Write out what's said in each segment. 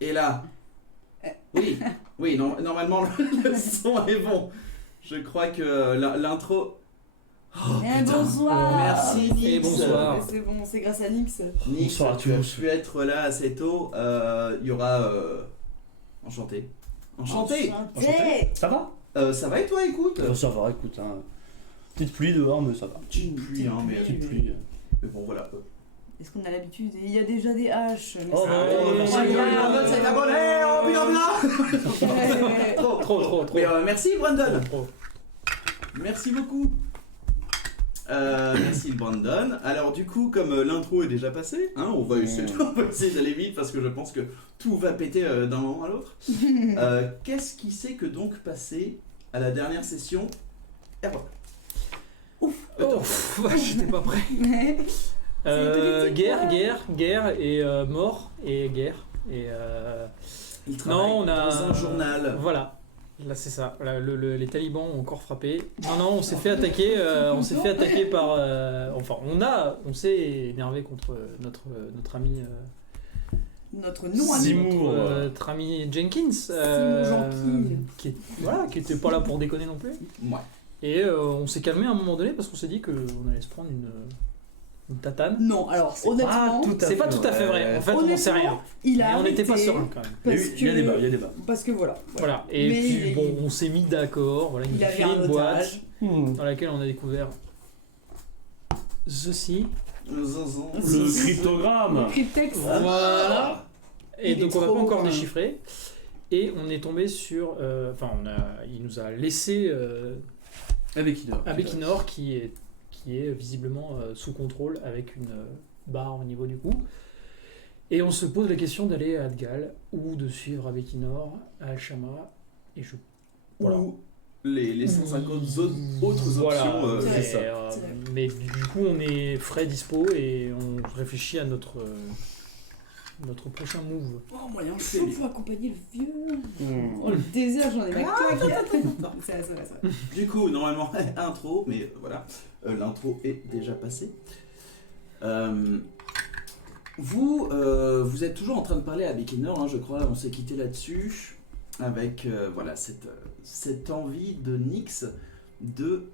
Et là, oui, normalement le son est bon. Je crois que l'intro... Oh, bonsoir. Merci Nix. Et bonsoir. C'est bon, c'est grâce à Nix. Nix, Bonsoir à tu as tous. pu être là assez tôt. Il y aura... Enchanté. Enchanté. Ça va? Ça va et toi, écoute? Ça va, écoute. Petite pluie dehors, mais ça va. Petite pluie, hein, mais... Petite pluie. Mais bon, voilà. Est-ce qu'on a l'habitude? Il y a déjà des haches. mais Oh, ça- ouais, Brandon s'est abonné. Oh, bilan. Trop. Mais merci, Brandon. Trop. Merci beaucoup. Merci Brandon. Alors du coup, comme l'intro est déjà passée, hein, on va essayer d'aller vite parce que je pense que tout va péter d'un moment à l'autre. Qu'est-ce qui s'est que donc passé à la dernière session? Erwan. J'étais pas prêt. Guerre et mort et guerre et Il travaille non, on a dans un journal. Voilà. Là c'est ça. Là, les talibans ont encore frappé. Non, on s'est fait attaquer. On s'est fait attaquer par. Enfin, on s'est énervé contre notre ami. Notre non-ami. Seymour, notre ami Jenkins. Gentil. Qui était pas là pour déconner non plus. Ouais. Et on s'est calmé à un moment donné parce qu'on s'est dit qu'on allait se prendre une tatane. Non, alors honnêtement, C'est pas tout à fait vrai. En fait, on n'en sait rien. il a Mais on arrêté n'était pas serein quand même. parce Il y a débat. Parce que voilà. Voilà. Et Mais puis bon, on s'est mis d'accord. Voilà, Il nous a avait filé un une boîte otage. dans laquelle on a découvert ceci. Le cryptogramme. Cryptex. Voilà. Et Il donc est on va trop pas encore loin. déchiffrer. Et on est tombé sur. Il nous a laissé Abekinor qui est visiblement sous contrôle avec une barre au niveau du cou. Et on se pose la question d'aller à Adgal ou de suivre Abekinor à Al-Shama. Et je. Voilà. Ou les 150 autres Voilà. options. C'est c'est ça. Mais du coup, on est frais dispo et on réfléchit à notre prochain move. Oh, moyen chaud pour accompagner le vieux. Oh, le désert, j'en ai ma claque. Ça va. Du coup, normalement, intro, mais voilà, l'intro est déjà passée. Vous êtes toujours en train de parler à Bekinor, hein, je crois, on s'est quitté là-dessus, avec voilà, cette envie de Nyx de...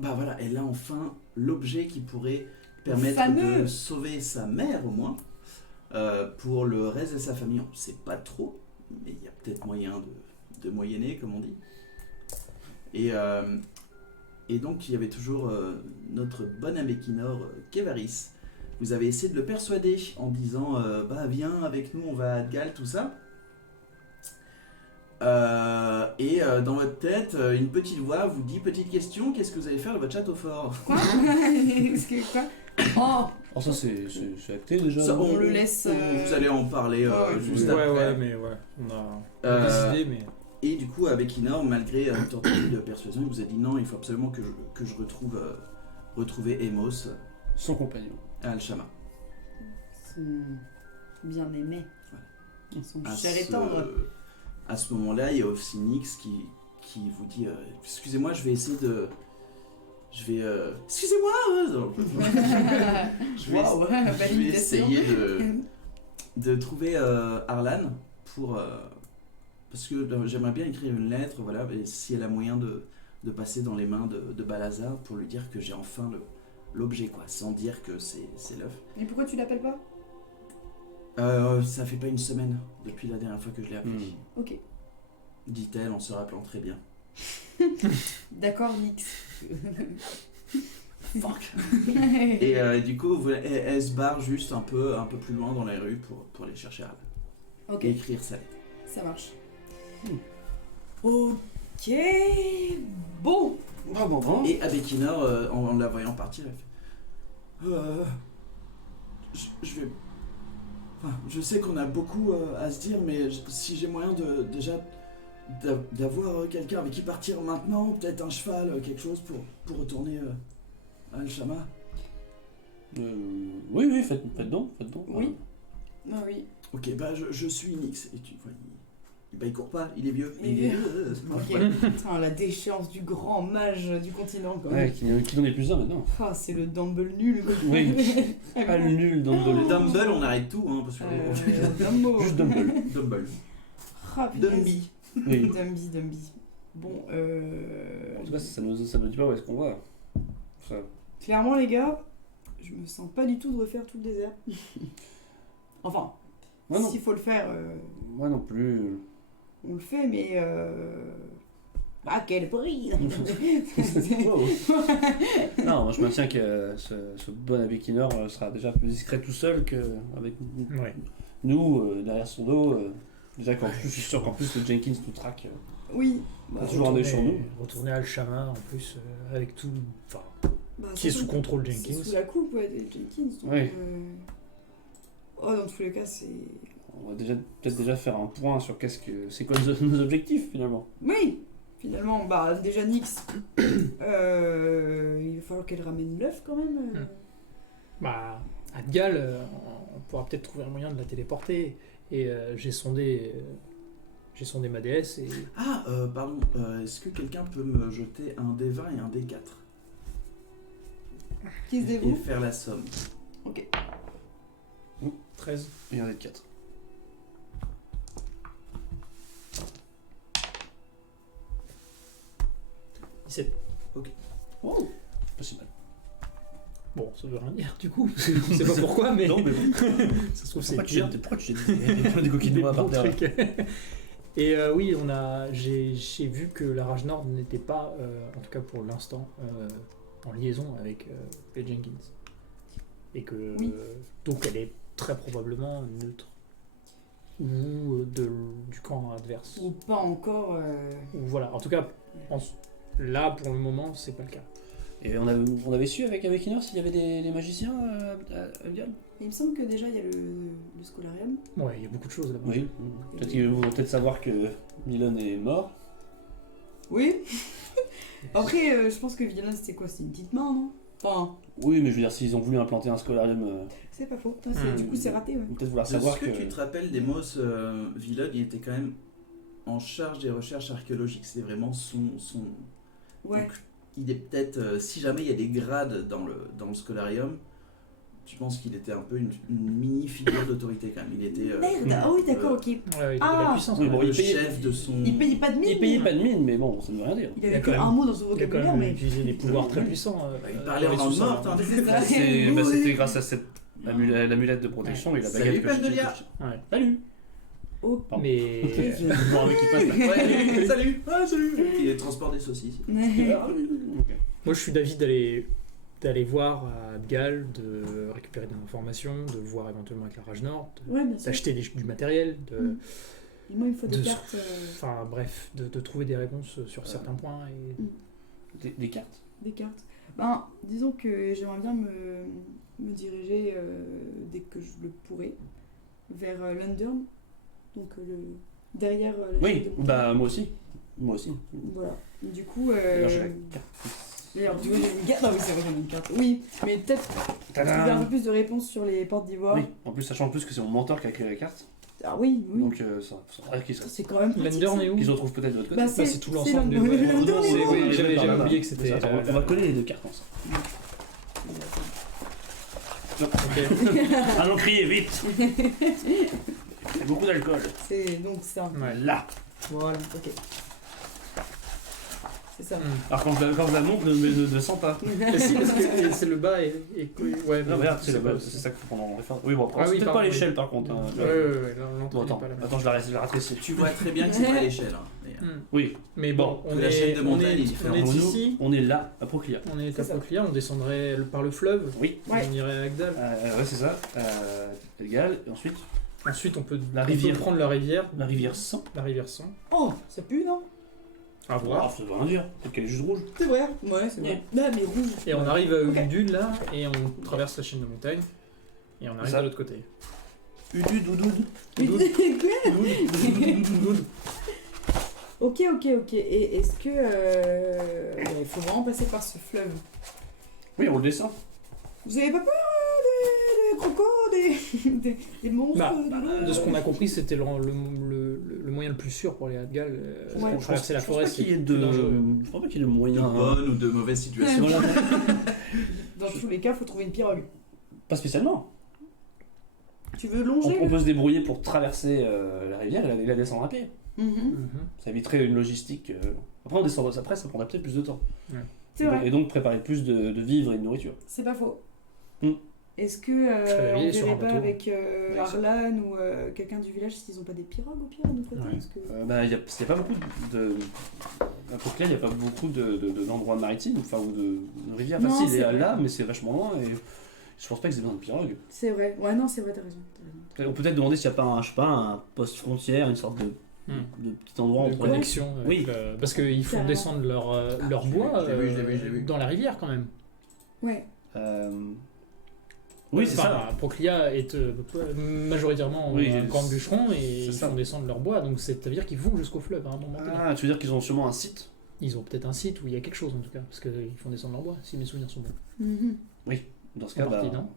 Bah voilà, elle a enfin l'objet qui pourrait permettre Fameux. de sauver sa mère au moins. Pour le reste de sa famille, on ne sait pas trop, mais il y a peut-être moyen de moyenner, comme on dit. Et donc, il y avait toujours notre bon Abekinor, Kevaris. Vous avez essayé de le persuader en disant bah viens avec nous, on va à Adgal, tout ça. Dans votre tête, une petite voix vous dit petite question, qu'est-ce que vous allez faire de votre château fort? Quoi? Oh, Oh, ça c'est acté déjà. Ça, on le laisse, Vous allez en parler juste Ouais, après. mais ouais, on a des idées, mais. Et du coup, Abekinor, malgré une tentative de persuasion, il vous a dit non, il faut absolument que je retrouve Amos Son compagnon. à Al-Shama. son bien-aimé. Son À cher et ce- tendre. À ce moment-là, il y a Opsinix qui vous dit excusez-moi, je vais essayer de... excusez-moi je vais, Waouh, je vais validation. essayer de trouver Arlan pour... parce que j'aimerais bien écrire une lettre, voilà, et si elle a moyen de passer dans les mains de Balazar pour lui dire que j'ai enfin l'objet, quoi, sans dire que c'est l'œuf. Et pourquoi tu l'appelles pas? Ça fait pas une semaine depuis la dernière fois que je l'ai appris, Ok. dit-elle en se rappelant très bien. D'accord, Nix. Fuck. Et du coup, elle se barre juste un peu plus loin dans les rues pour aller chercher Arlan. Ok, et écrire sa lettre. ça marche. Hmm. Ok. Bon. Bon. Et Abekinor, en la voyant partir, elle fait je vais. Enfin, je sais qu'on a beaucoup à se dire, mais si j'ai moyen d'avoir quelqu'un avec qui partir maintenant, peut-être un cheval, quelque chose pour retourner à Al-Shama. Oui, faites donc. Oui. Ah oui. Ok, bah je suis Nix, et tu vois, il court pas, il est vieux. Il est Ouais. Ok. Putain, la déchéance du grand mage du continent, quand Ouais, même. qui n'en est plus un maintenant. Ah, c'est le Dumble nul, quoi. Oui. Pas le nul dans le Dumble, on arrête tout, hein, parce que. Dumbo. Juste Dumble. Dumble. Ah, punaise. Dumby. Oui. Dumby. Bon, En tout cas, ça nous dit pas où est-ce qu'on va. Ça... clairement, les gars, je me sens pas du tout de refaire tout le désert. Enfin, Moi non. s'il faut le faire, Moi non plus. on le fait, mais à quel prix Oh. Non, moi je maintiens que ce bon Abekinor sera déjà plus discret tout seul qu'avec Ouais. nous derrière son dos. Déjà qu'en plus, je suis sûr qu'en plus le Jenkins nous traque. Oui. T'as toujours un œil sur nous. Retourner à Al-Shama en plus, avec tout. Enfin, Bah, qui est surtout sous contrôle c'est Jenkins. sous la coupe, ouais, de Jenkins. Donc, Oui. Oh, dans tous les cas, c'est... On va peut-être déjà faire un point sur c'est quoi nos objectifs finalement. Oui, finalement, bah déjà Nyx, il va falloir qu'elle ramène l'œuf quand même. Bah, Adgal, on pourra peut-être trouver un moyen de la téléporter. Et j'ai sondé ma déesse et. Ah, pardon, est-ce que quelqu'un peut me jeter un D20 et un D4 Qui se et dévoue. faire la somme? Ok. 13. Et un des 4. Oh, pas si mal. Bon, ça veut rien dire du coup. Je sais pas pourquoi, mais. Non, mais bon. Ça se trouve, c'est Pourquoi tu bien. jettes des coquilles noires par Bon terre? truc. Et oui, j'ai vu que la Rage Nord n'était pas, en tout cas pour l'instant, en liaison avec les Jenkins. Et que Oui. donc elle est très probablement neutre. Ou du camp adverse. Ou pas encore. Ou voilà, en tout cas, là pour le moment, c'est pas le cas. Et on avait su avec Abekinor s'il y avait des magiciens à Algal? Il me semble que déjà il y a le scolarium. Ouais, il y a beaucoup de choses là-bas. Oui. Peut-être qu'ils vont savoir que Milon est mort. Oui. Après, je pense que Villain c'était quoi? C'était une petite main, non? Enfin, Oui, mais je veux dire, s'ils ont voulu implanter un scolarium, c'est pas faux. Putain, du coup, c'est raté. Ouais. peut-être vouloir De savoir ce que tu te rappelles d'Emos, Villon, il était quand même en charge des recherches archéologiques. C'est vraiment son... Ouais. Donc, il est peut-être, si jamais il y a des grades dans le scolarium, je pense qu'il était un peu une mini figure d'autorité quand même. Il était Merde. Ah oui, d'accord, ok. Ouais, il a de Ah. la puissance. Oui, quand bon, même. le il payait- chef de son... Il payait pas de mine. il payait pas de mine, mais bon, ça ne veut rien dire. Il Il y avait a que quand même- un mot dans son il a quand vocabulaire, même mais. utilisé des pouvoirs très puissants. Il parlait dans les en langue sous-sols, morte, hein. C'est ça. C'était grâce à cette l'amulette de protection et la Salut, baguette que Pandelia. Ouais. Salut. Oh. Pardon. Mais Bon, un mec qui passe là. Ouais, salut. Ah, salut. Il est transport des saucisses. Ok. moi, je suis d'avis d'aller voir à Adgal, de récupérer des informations, de voir éventuellement avec la Rage Nord, Ouais, bien sûr. d'acheter du matériel, Mm. Et moi, il me faut des de- cartes. enfin bref, de trouver des réponses sur certains points. Et... Des cartes. Des cartes. Ben, disons que j'aimerais bien me diriger, dès que je le pourrai, vers London. Donc, derrière la Oui, chaîne de montagne. bah moi aussi. Moi aussi. Voilà. Du coup, D'ailleurs, j'ai la carte. d'ailleurs, tu vois, j'ai une carte. Ah oui, c'est vrai, j'ai une carte. Oui, mais peut-être trouver un Tadam. peu plus de réponses sur les portes d'ivoire. Oui, en plus, sachant en plus que c'est mon mentor qui a créé la carte. Ah oui, oui. Donc, ça qu'il Ça, c'est quand même pratique, London ça. est où? qu'ils se retrouvent peut-être de l'autre côté. Bah, Ça, c'est tout c'est l'ensemble. London. Ouais. London, C'est- London. oui, j'avais Par là. oublié que c'était. Attends, on va coller les deux cartes ensemble. Ok. Allons crier vite. Il y a beaucoup d'alcool. C'est donc ça. Ouais. Là. Voilà, ok. C'est ça. Alors quand je la montre, ne sens pas. Et si, parce que c'est le bas et ouais. Non, regarde, c'est pas- ça qu'il faut prendre en référence. Oui, bon, Ah oui, c'est peut-être pardon, pas à l'échelle oui. par contre. Hein. Ouais, Bon, attends, pas la même. attends, je la rétrécis. Tu vois très bien que c'est pas à l'échelle. Hein. Mais, Oui, Mais bon, on la est, chaîne de on montagne est, est différente. on est nous, ici, on est là, à Proclia. on est C'est à ça. Proclia, on descendrait par le fleuve, Oui, Ouais. on irait à Agdal. ouais, c'est ça. Elgal, et ensuite. Ensuite, on peut La rivière. prendre la rivière sang. La rivière sang. Oh, ça pue, non? À voir. Ça veut rien dire. Peut-être qu'elle est juste rouge. C'est vrai. Ouais, c'est vrai. Ah, mais rouge. Et on arrive à Ok. Udud là, et on traverse la chaîne de montagne, et on arrive Ça. de l'autre côté. Udu, doudoud. Ok. Et est-ce que. Il faut vraiment passer par ce fleuve. Oui, on le descend. Vous avez pas peur des crocos, des monstres Bah, de l'eau de ce qu'on a compris, c'était le moyen le plus sûr pour les Hadgal. Ouais. Traverser la Je pense forêt, pas qu'il y ait c'est de. plus dangereux. Je pense pas qu'il y ait de De moyens. bonnes ou de mauvaises situations. Voilà. Dans tous les cas, faut trouver une pirogue. Pas spécialement. Tu veux longer On peut se débrouiller pour traverser la rivière et la descendre à pied. Mhm. Mhm. Ça éviterait une logistique. Après, on descend après, ça prendrait peut-être plus de temps. C'est vrai, Et donc préparer plus de vivres et de nourriture. c'est pas faux. Hmm. Est-ce que serais on habillé sur verrait un pas bateau. avec Ouais, Arlan ou quelqu'un du village s'ils ont pas des pirogues au pire de notre côté Ouais. parce que... Il n'y a pas beaucoup de. À Proclea, il n'y a pas beaucoup d'endroits maritimes, enfin, ou de rivières. Enfin, Non, si, il c'est est vrai. là, mais c'est vachement loin et je pense pas qu'ils aient besoin de pirogue. C'est vrai. Ouais, non, c'est vrai, t'as raison. On peut peut-être demander s'il n'y a pas un, je sais pas, un poste frontière, une sorte de petit endroit De entre les. connexion. Oui. Parce qu'ils font Carrément. descendre leur je l'ai bois vu, je l'ai vu. dans la rivière quand même. Ouais. Oui, c'est Enfin, ça. Proclea est majoritairement Oui, un camp de bûcherons et c'est ils ça. font descendre leur bois, donc c'est-à-dire qu'ils vont jusqu'au fleuve à un moment donné. Ah, tu veux dire qu'ils ont sûrement un site? Ils ont peut-être un site où il y a quelque chose en tout cas, parce qu'ils font descendre leur bois, si mes souvenirs sont bons. Mhm. Dans ce En cas, partie, bah. non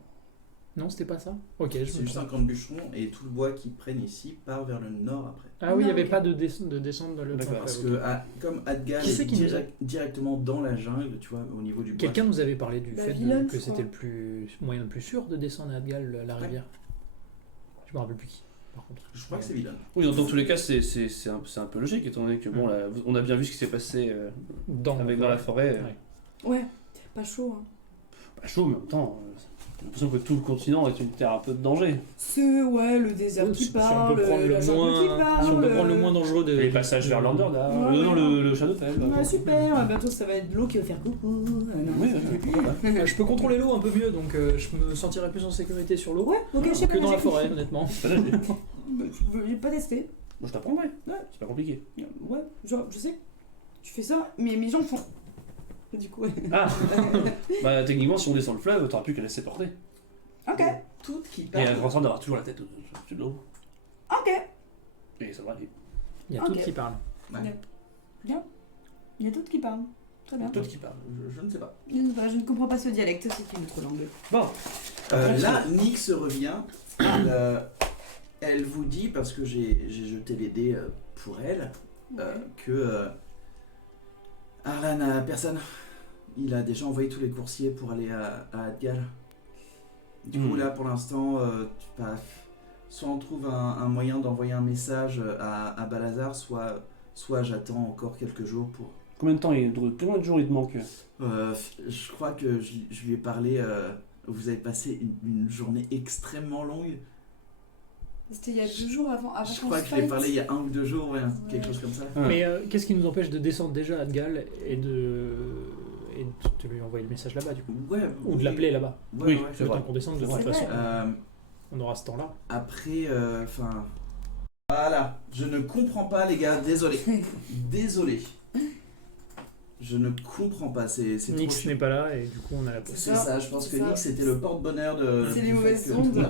Non, c'était pas ça. Ok, je C'est me juste un trompe. camp de bûcherons et tout le bois qu'ils prennent ici part vers le nord après. Ah oui, il n'y Non, avait ok. pas de descendre dans le D'accord, camp, Parce ouais, que ok. comme Adgal Qui c'est est qui nous a- directement dans la jungle, tu vois, au niveau du bois. Quelqu'un nous avait parlé du La fait Vilaine, que je c'était crois. le moyen le plus sûr de descendre à Adgal, la Ouais. rivière. Je me rappelle plus qui, par contre. Je crois que c'est vilain. Oui, dans tous les cas, c'est un peu logique, étant donné que bon, là, on a bien vu ce qui s'est passé dans la forêt. Ouais. Ouais. Pas chaud, hein. Pas chaud, mais en même temps, j'ai l'impression que tout le continent est une terre un peu de danger. C'est, ouais, le désert qui Si on parle, peut prendre la le jungle qui moins, parle. si on peut prendre le moins dangereux de. Les passages vers Landorda, Ouais, non, ouais. le Shadowfell. Ouais, super, bientôt ça va être l'eau qui va faire coucou. Non, Oui, Ah, je peux contrôler l'eau un peu mieux, donc je me sentirais plus en sécurité sur l'eau Ouais, ok, je sais pas que dans la nager. forêt, honnêtement. J'ai pas testé. Moi, je t'apprendrai. Ouais. C'est pas compliqué. Ouais, genre, je sais. Je fais ça, mais mes jambes font. Du coup, ouais. Ah Bah, techniquement, si on descend le fleuve, t'auras plus qu'à laisser porter. Ok, Tout qui Et part. en train d'avoir toujours la tête au-dessus de l'eau. ok. Et ça va aller. Il y a Ok. tout qui parle. Ouais. Bien. Il y a d'autres qui parlent. Très bien. Tout qui parle. Je ne sais pas. Je ne comprends pas ce dialecte, c'est une autre langue. Bon. Là, Nyx revient. Elle vous dit, parce que j'ai jeté les dés pour elle, que Arlan a personne. Il a déjà envoyé tous les coursiers pour aller à Adgal. Du coup, là, pour l'instant, soit on trouve un moyen d'envoyer un message à Balazar, soit j'attends encore quelques jours pour... Combien de temps combien de jours il te manque? je crois que je lui ai parlé... vous avez passé une journée extrêmement longue. C'était il y a 2 jours avant Je qu'on crois se que je l'ai fight. parlé il y a 1 ou 2 jours, ouais, quelque Ouais. chose comme ça. Ah. Mais qu'est-ce qui nous empêche de descendre déjà à Adgal et de lui envoyer le message là-bas, du coup? Ouais, Ou de l'appeler là-bas? Ouais, Oui, ouais. c'est Le vrai. temps qu'on descende, de C'est toute vrai. façon, Euh, on aura ce temps-là. après, enfin... voilà, je ne comprends pas les gars, désolé. Désolé. Je ne comprends pas, c'est trop Nix chiant. n'est pas là et du coup on a la C'est C'est ça, je pense que c'est ça. Nyx c'était le porte-bonheur de... C'est du les fait mauvaises que- ondes.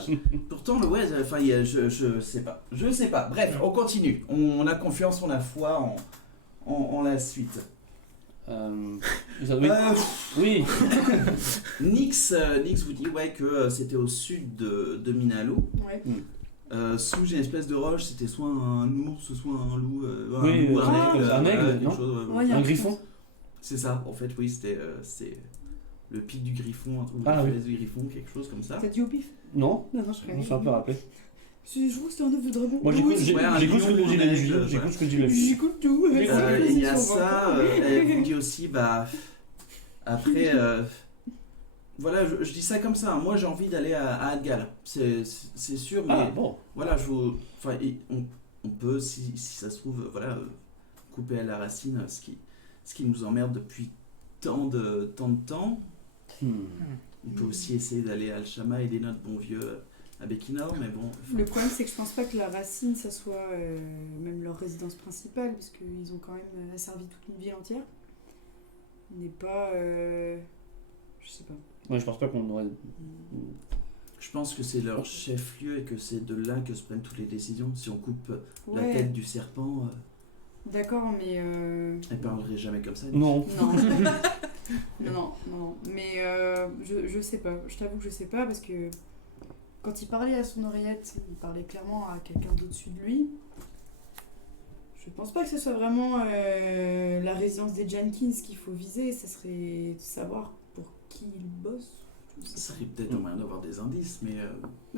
Pourtant, ouais, enfin, je sais pas. Je sais pas. Bref, on continue. On a confiance, on a foi en la suite. Oui. Oui. Nyx vous dit ouais, que c'était au sud de Minalo. Ouais. Sous une espèce de roche, c'était soit un ours, soit un loup, Oui, loup, un aigle, quelque non chose, Ouais, y a Un griffon. C'est ça, en fait, oui, c'est le pic du griffon, un truc Ah, oui. du griffon, quelque chose comme ça. T'as dit au pif? Non, Non, je je me suis un peu rappelé. Je trouve que c'était un œuf de dragon. Moi, j'écoute ouais, un j'écoute ce que lion, dit un la aigle, musique. voilà. J'écoute ce que dit la musique. J'écoute tout. Il y a ça, elle vous dit aussi, bah, après, voilà, je dis ça comme ça, hein. Moi j'ai envie d'aller à Adgal, c'est sûr, mais Ah, bon. voilà, enfin, on peut, si ça se trouve, voilà, couper à la racine ce qui nous emmerde depuis tant de temps. On peut aussi essayer d'aller à Al-Shama et aider notre bon vieux à Béquinor, mais bon. Le problème, c'est que je pense pas que la Racine, ça soit même leur résidence principale, parce qu'ils ont quand même asservi toute une ville entière. On n'est pas. Je sais pas. Ouais, je pense pas qu'on aurait. Je pense que c'est leur chef-lieu et que c'est de là que se prennent toutes les décisions. Si on coupe la Ouais. tête du serpent, D'accord, mais. elle parlerait jamais comme ça. Non. Non. non. Mais je sais pas. Je t'avoue que je sais pas parce que quand il parlait à son oreillette, il parlait clairement à quelqu'un d'au-dessus de lui. Je pense pas que ce soit vraiment la résidence des Jenkins qu'il faut viser. Ça serait de savoir pour qui il bosse. Je sais Ça pas. serait peut-être un moyen d'avoir des indices, mais.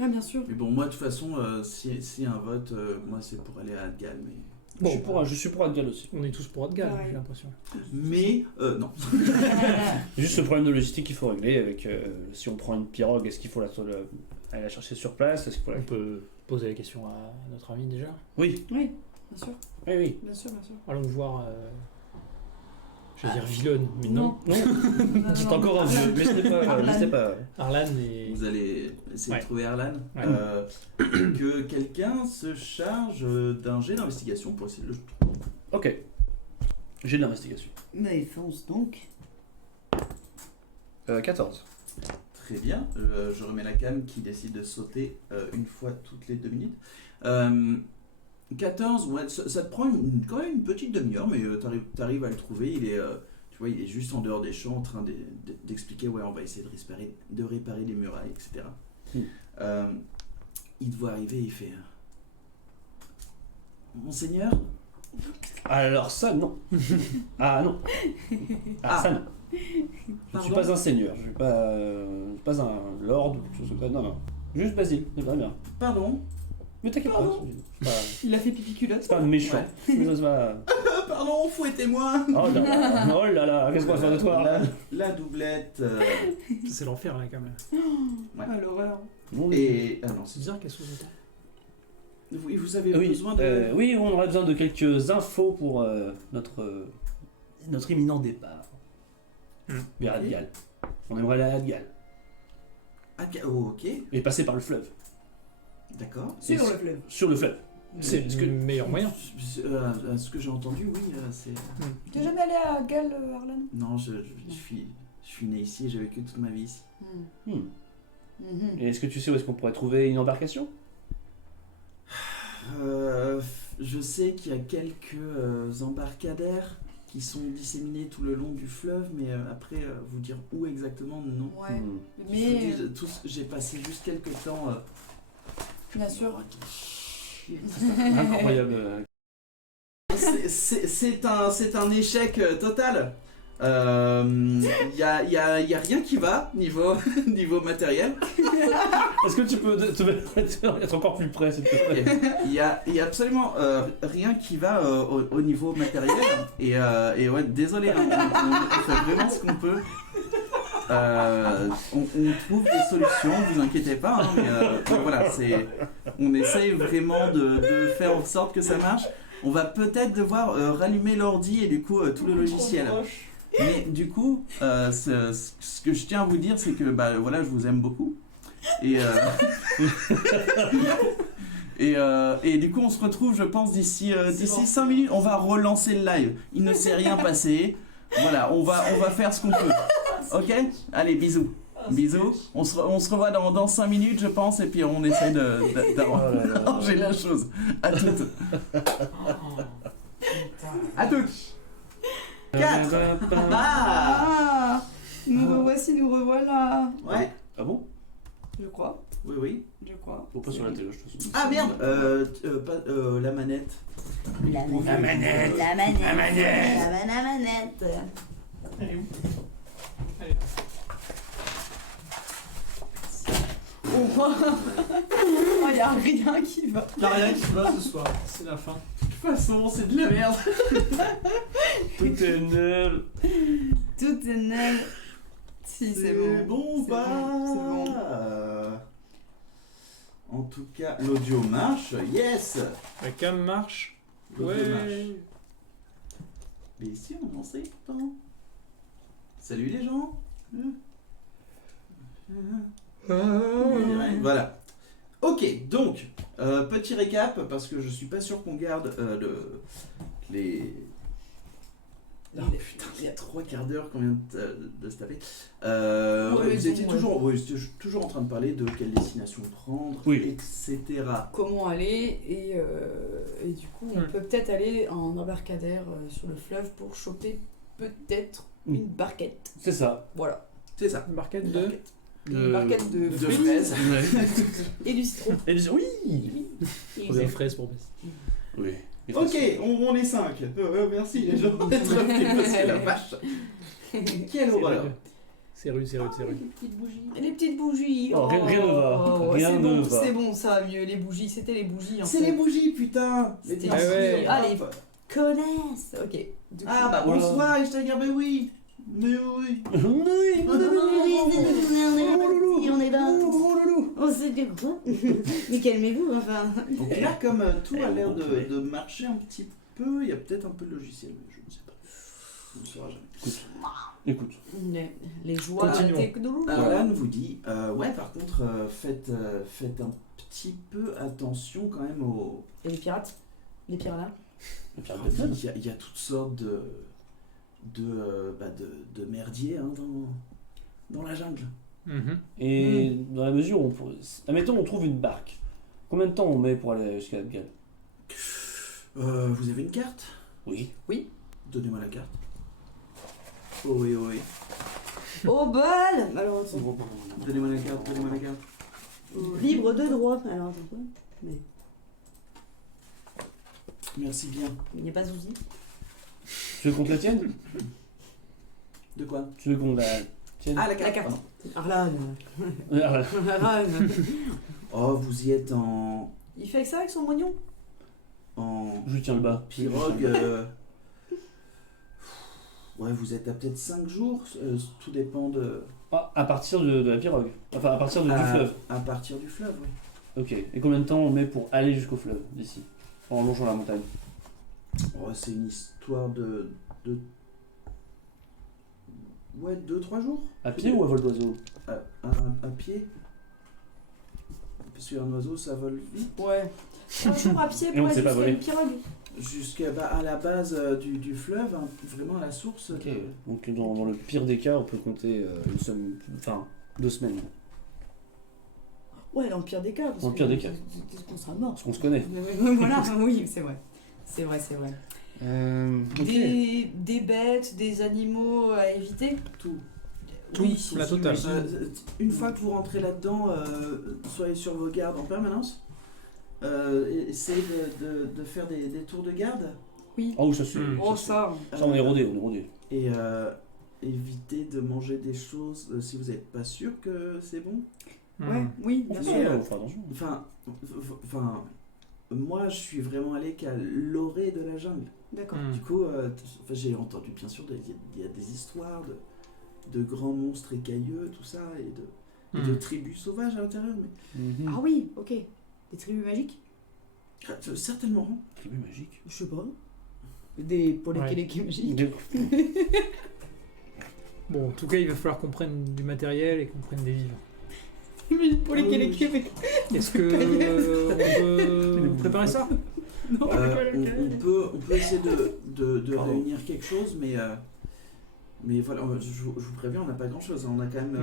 Ouais, bien sûr. Mais bon, moi, de toute façon, si un vote, moi, c'est pour aller à Adgal, mais. Bon, je suis pour Adgal aussi. on est tous pour Adgal, Pareil. j'ai l'impression. Mais, non. Juste ce problème de logistique qu'il faut régler avec si on prend une pirogue, est-ce qu'il faut aller la chercher sur place? Est-ce qu'il faut On peut poser la question à notre ami déjà. Oui, Oui, bien sûr. oui. Bien sûr. Allons voir. Je vais dire Villone, mais non. Non, c'est encore un vieux. Laissez pas. Arlan et. Vous allez essayer Ouais. de trouver Erlan. Ouais. Que quelqu'un se charge d'un jet d'investigation pour essayer de le trouver. Ok. J'ai de l'investigation. Mais fonce donc. 14. Très bien. Je remets la cam qui décide de sauter une fois toutes les 2 minutes. 14, ouais, ça te prend quand même une petite demi-heure, mais t'arrives à le trouver. Il est, tu vois, il est juste en dehors des champs en train d'expliquer, ouais, on va essayer de réparer les murailles, etc. Il te voit arriver et il fait Monseigneur. Alors ça, non. Ah non. Ah, ça, non. Je ne Pardon suis pas un seigneur. Je ne suis pas un lord ou quelque chose comme ça. Non. Juste Basile, c'est pas bien. Pardon. Mais t'inquiète pas. Pardon. C'est pas, Il a fait pipi culotte. c'est pas méchant. Ouais. C'est pas- Pardon, fouettez-moi. Oh là là, qu'est-ce qu'on va faire de toi? La doublette. C'est l'enfer là quand même. Ouais. Ah, l'horreur. Et. Ah non, C'est bizarre qu'elle sous-entend. vous avez Oui, besoin de. oui, on aura besoin de quelques infos pour notre imminent départ vers Ok. Adgal. On aimerait aller à Adgal Ah, oh, ok, et passer par le fleuve. d'accord. Sur le fleuve. Sur le fleuve. C'est Est-ce le meilleur moyen. Ce que j'ai entendu, oui, c'est. T'es jamais allé à Gal, Arlan? Non, je suis né ici et j'ai vécu toute ma vie ici. Hmm. Et est-ce que tu sais où est-ce qu'on pourrait trouver une embarcation? Je sais qu'il y a quelques embarcadères qui sont disséminés tout le long du fleuve, mais après, vous dire où exactement, non. Ouais. Hmm. Je vous Mais, dis, j'ai passé juste quelques temps. bien sûr. Incroyable. C'est un échec total. Y a rien qui va niveau matériel. Est-ce que tu peux être encore plus près, s'il te plaît? Il y a absolument rien qui va au niveau matériel. Et ouais, désolé, hein, on fait vraiment ce qu'on peut. On trouve des solutions, vous inquiétez pas. Hein, mais voilà, on essaye vraiment de faire en sorte que ça marche. On va peut-être devoir rallumer l'ordi et du coup tout le logiciel. Mais du coup, ce que je tiens à vous dire, c'est que voilà, je vous aime beaucoup. Et, et du coup, on se retrouve, je pense, d'ici 5 minutes. On va relancer le live. Il ne s'est rien passé. Voilà, on va faire ce qu'on peut. Ok? Allez, bisous. Bisous. On se revoit dans 5 minutes, je pense, et puis on essaie d'arranger la chose. À toutes. À toutes. 4. Ah! Ah, nous revoici, nous revoilà. Ouais. Ah bon? Je crois, Oui. je crois. Faut pas sur la télé, je te souviens. Ah merde. La manette. La manette. La manette. La manette. La manette. Elle est où Oh, y a rien qui va. Il n'y a rien qui va ce soir, c'est la fin. De toute façon, c'est de la merde. Tout est nul. Tout est nul. Si, c'est bon. Bon, C'est bon. En tout cas, l'audio marche. Yes. La cam marche. L'audio marche. Ouais. Mais ici, on en sait pourtant. Salut les gens. Ouais, voilà. Ok, donc, petit récap, parce que je suis pas sûr qu'on garde les... Oh putain, il y a 3 quarts d'heure qu'on vient de se taper. Ouais, vous étiez toujours en train de parler de quelle destination prendre, etc. Comment aller et du coup on peut peut-être aller en embarcadère sur le fleuve pour choper peut-être une barquette. C'est ça. Voilà. C'est ça. Une barquette Une barquette de fraises. et du citron. Oui. Des fraises pour baisser. Oui. Ok, on est 5. Merci les gens d'être venus parce que la vache. Quelle horreur. C'est rude. Les petites bougies. Les petites bougies. Oh, rien ne va. Rien ne va. C'est bon, ça va mieux. Les bougies, c'était les bougies. C'est les bougies, putain. C'était Ah ouais. Allez, connaissent. Ok. Ah bah bonsoir, je t'ai dit, mais oui. Mais oui. On est là. On sait bien quoi. Mais calmez-vous, enfin. Donc là, comme tout a l'air de marcher un petit peu, il y a peut-être un peu de logiciel, mais je ne sais pas. On ne saura jamais. Écoute. Les joies de la technologie. Arlan vous dit, ouais, par contre, faites un petit peu attention quand même aux... Et les pirates? Les piranhas? Il y a toutes sortes de merdiers hein, dans la jungle. Et dans la mesure où admettons on trouve une barque, combien de temps on met pour aller jusqu'à Adgal? Vous avez une carte? Oui. Donnez-moi la carte. Oh oui. Oh bol! Alors, Donnez-moi la carte. libre de droit. Alors, attends quoi? Mais Merci bien. il n'y a pas de souci. Tu veux qu'on te la tienne? De quoi? Tu veux qu'on la tienne? Ah, la carte. La carte. Pardon. Arlan. Oh, vous y êtes en Il fait ça avec son moignon? Je tiens le bas. pirogue. Ouais, vous êtes à peut-être 5 jours. Tout dépend de... Ah, à partir de la pirogue. Enfin, à partir du fleuve. À partir du fleuve, oui. Ok. Et combien de temps on met pour aller jusqu'au fleuve d'ici? En longeant la montagne? Oh, c'est une histoire de... Ouais, 2-3 jours. À pied ou à vol d'oiseau? À pied. Parce qu'un oiseau, ça vole vite. Ouais. Un jour à pied Et on pour ne sait aller pas jusqu'à voler. une pirogue. Jusqu'à à la base du fleuve, hein, vraiment à la source. Ok. Donc dans le pire des cas, on peut compter 2 semaines. Ouais, dans le pire des cas. Dans le pire des cas. Qu'est-ce qu'on sera mort? Parce qu'on se connaît. Voilà, oui, c'est vrai. C'est vrai. Ok. Des bêtes, des animaux à éviter? Tout. Tout, la totale. Une fois que vous rentrez là-dedans, soyez sur vos gardes en permanence. Essayez de faire des tours de garde. Oui. Oh, ça c'est. Oh, ça. Ça, on est rodé. Et évitez de manger des choses si vous n'êtes pas sûr que c'est bon. Ouais, oui, bien sûr. On fera attention. Enfin, moi je suis vraiment allé qu'à l'orée de la jungle. D'accord. Du coup, j'ai entendu bien sûr, il y a des histoires de grands monstres écailleux, tout ça, et de tribus sauvages à l'intérieur. Mais... Ah oui, ok. Des tribus magiques? Certainement. Tribu magique. Je sais pas. Des polékélékés magiques. Bon, en tout cas, il va falloir qu'on prenne du matériel et qu'on prenne des vivres. Polékélékés mais... Est-ce que on peut préparer ça? On peut essayer de réunir quelque chose, mais voilà, je vous préviens, on n'a pas grand chose. On a quand même,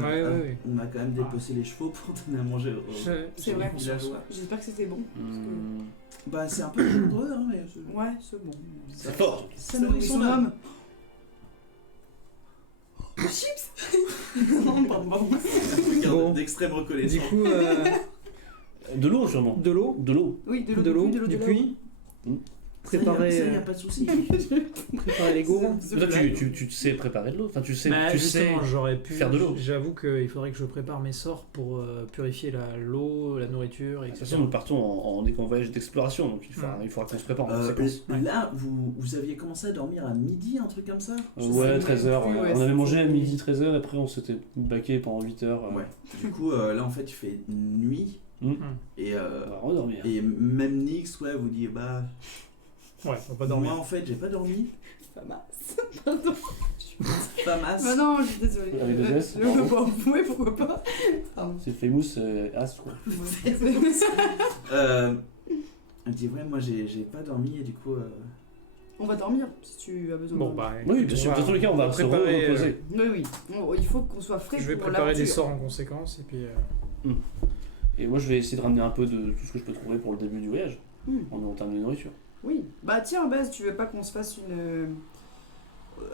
on a quand même dépecé les chevaux pour donner à manger C'est vrai. aux villageois. J'espère que c'était bon. Bah, c'est un peu douloureux, hein, mais. Ouais, c'est bon. C'est fort. Ça nourrit son âme. Chips. Bon. D'extrême reconnaissance. Du coup, De l'eau, sûrement. de l'eau, Oui, de l'eau, du puits. Préparer, Ça, y a pas de souci. préparer les gourds. Toi, tu sais préparer de l'eau. Enfin, tu sais, Bah, tu sais justement, j'aurais pu faire de l'eau. J'avoue qu'il faudrait que je prépare mes sorts pour purifier l'eau, la nourriture, De toute etc. façon, nous partons en voyage d'exploration, donc il faudra qu'on se prépare en séquence. Là, vous aviez commencé à dormir à midi, un truc comme ça? Ouais, 13h. plus, ouais, On avait mangé à c'était- midi 13h, après on s'était baqué pendant 8h. Ouais. Du coup, là, en fait, il fait nuit. Et, On va redormir. et même Nix, ouais, vous dit, bah. Ouais, on va pas dormir. Moi, en fait, j'ai pas dormi. Famas. Pardon. Famas. Bah non, je suis désolée. Avec des S, Je veux pas. Oui, pourquoi pas. Pardon. C'est famous as quoi. Elle dit ouais, moi j'ai pas dormi et du coup. On va dormir si tu as besoin. Bon, de... bah. Oui, bien sûr, dans tous les cas, on va se préparer. reposer. Oui, oui. Bon, il faut qu'on soit frais Je vais pour préparer des l'aventure. sorts en conséquence et puis. Et moi, je vais essayer de ramener un peu de tout ce que je peux trouver pour le début du voyage, Hmm. en termes de nourriture. Oui. Bah tiens, Baz, tu veux pas qu'on se fasse une...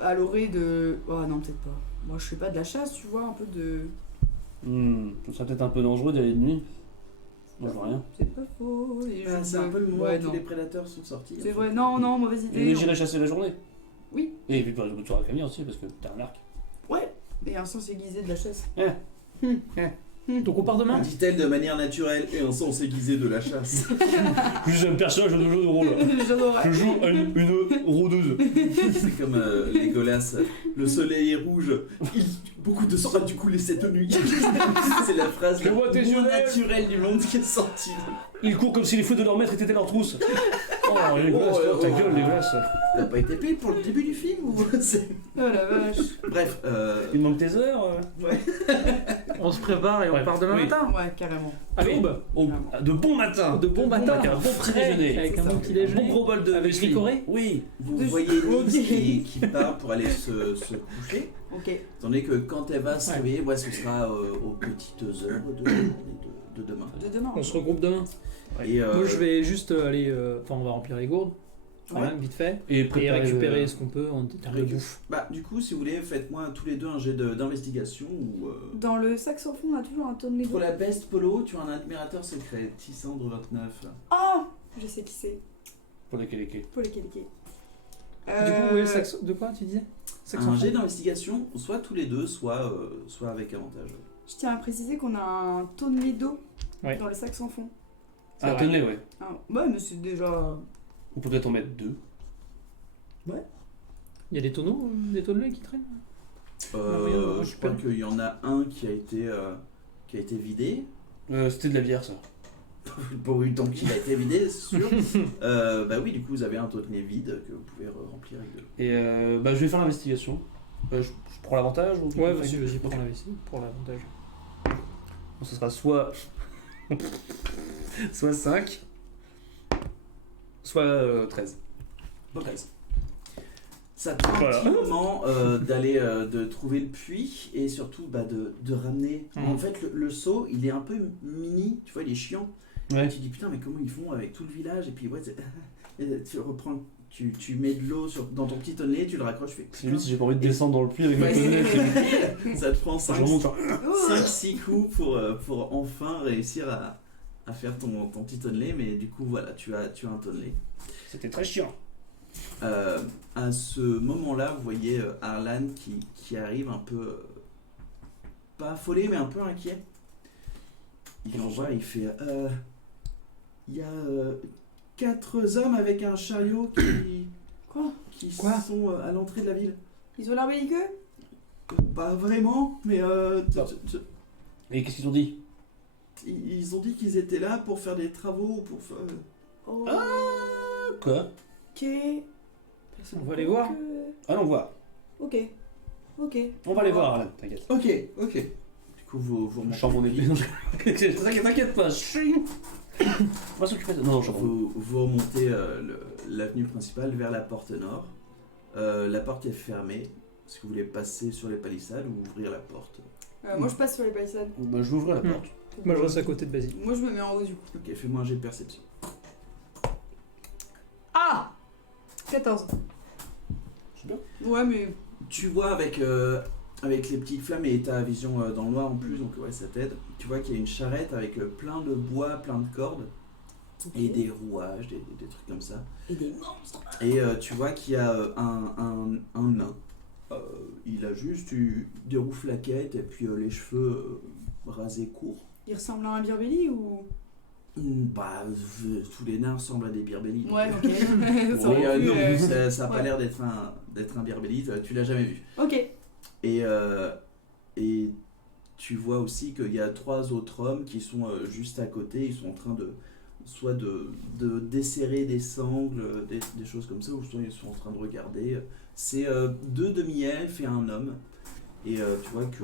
à l'orée de... Oh non, peut-être pas. Moi, je fais pas de la chasse, tu vois, un peu de... Ce serait peut-être un peu dangereux d'aller de nuit. Moi, je vois rien. C'est pas faux. Les jours C'est de- un peu le moment Ouais, où tous non. les prédateurs sont sortis. C'est en vrai. fait. Non, non, mauvaise idée. Et j'irai chasser la journée. Oui. Et puis, tu auras qu'à venir aussi, parce que t'as un arc. Ouais. Et un sens aiguisé de la chasse. Donc on part demain Dit-elle de manière naturelle et un sens aiguisé de la chasse. Je suis un personnage de jeu de rôle. J'adorais. Je joue une rôdeuse. C'est comme Legolas. Le soleil est rouge. Beaucoup de sang a du coup cette nuit. C'est la phrase Je la vois tes plus yeux verts. naturelle du monde qui est sortie. Ils courent comme si les feux de leur maître étaient leur trousse. Oh, Legolas, Oh, ta oh. gueule, Legolas. T'as pas été payé pour le début du film ou Oh la vache. Bref, Il manque tes heures. On se prépare et on Ouais, part demain oui. matin. Ouais, carrément. À l'aube. De bon matin. De bon matin. Avec un bon petit déjeuner. Avec un C'est bon ça. petit Un déjeuner. bon gros bol de Avec muesli. Ricoré. Oui. vous De- voyez Ok. Nix qui part pour aller se coucher. Ok. Tandis que quand elle va se Ouais. réveiller, ouais, ce sera aux petites heures de demain. De demain. On se regroupe demain. Et, Moi je vais juste aller. Enfin, on va remplir les gourdes. Quand Ouais. même, vite fait. Et Et récupérer ce qu'on peut en termes de bouffe. Bah, du coup, si vous voulez, faites-moi tous les deux un jet d'investigation ou. Dans le sac sans fond, on a toujours un tonne Pour la best Polo, tu as un admirateur secret, Tissandre 29. Oh, je sais qui c'est. Pour les kélékés. Paul et Kéliké. Du coup, ouais, de quoi tu disais Un jet d'investigation, soit tous les deux, soit avec avantage. Je tiens à préciser qu'on a un tonnelet d'eau Ouais. dans le sac sans fond. Ah, tenez, ouais. Ah, ouais, mais c'est déjà. On peut peut-être en mettre 2. Il y a des tonneaux qui traînent. Je récupérer. crois qu'il y en a un qui a été vidé. C'était de la bière, ça. Donc il a été vidé, c'est sûr. Bah oui, du coup, vous avez un tonnelet vide que vous pouvez remplir avec de l'eau. Et je vais faire l'investigation. Je prends l'avantage ou Ouais, vas-y, prends la vessie pour l'avantage. Bon, ce sera soit. soit 5. Soit 13. Ok. Ça prend Voilà. un petit moment d'aller de trouver le puits et surtout bah, de ramener. En fait, le seau, il est un peu mini, tu vois, il est chiant. Ouais. Tu dis putain, mais comment ils font avec tout le village? Et puis ouais, et tu reprends, tu mets de l'eau dans ton petit tonnelet, tu le raccroches, tu fais. C'est limite si j'ai pas envie de descendre dans le puits avec ma Ouais. tonnelet. Ça te prend Je remonte. 5-6 coups pour enfin réussir à faire ton petit tonnelet, mais du coup voilà, tu as un tonnelet. C'était très chiant. À ce moment-là, vous voyez Arlan qui arrive un peu, pas affolé, mais un peu inquiet. Il en voit, il fait il y a 4 hommes avec un chariot qui Quoi sont à l'entrée de la ville. Ils ont l'air belliqueux? Pas vraiment, mais Et qu'est-ce qu'ils ont dit? ils ont dit qu'ils étaient là pour faire des travaux, pour Oh. Quoi? Ok. On va les voir. Allons voir. Ok. Ok. On va les voir, Alan, t'inquiète. Ok. Du coup, vous Je remontez chante mon le épée. puits. T'inquiète pas. On va s'occuper de. Non, je chante. Vous remontez l'avenue principale vers la porte nord. La porte est fermée. Est-ce que vous voulez passer sur les palissades ou ouvrir la porte? Moi, je passe sur les palissades. Bah, je vais ouvrir la porte. Moi je reste à côté de Basile. Moi, je me mets en haut du coup. Ok, fais-moi un jet de perception. Ah 14. C'est bien. Ouais, mais. Tu vois avec les petites flammes et ta vision dans le noir en plus, donc ouais, ça t'aide. Tu vois qu'il y a une charrette avec plein de bois, plein de cordes et des rouages, des trucs comme ça. Et des monstres. Et tu vois qu'il y a un nain. Il a juste eu des rouflaquettes et puis les cheveux rasés courts. Il ressemble à un birbelli ou. Bah, tous les nains ressemblent à des birbellis. donc, Ouais, ok. Ça Ouais, aurait pu, non, ça a pas ouais. l'air d'être un birbelli, tu l'as jamais vu. Ok. Et tu vois aussi qu'il y a 3 autres hommes qui sont juste à côté, ils sont en train soit de desserrer des sangles, des choses comme ça, ou soit ils sont en train de regarder. C'est 2 demi-elfes et un homme. Et tu vois que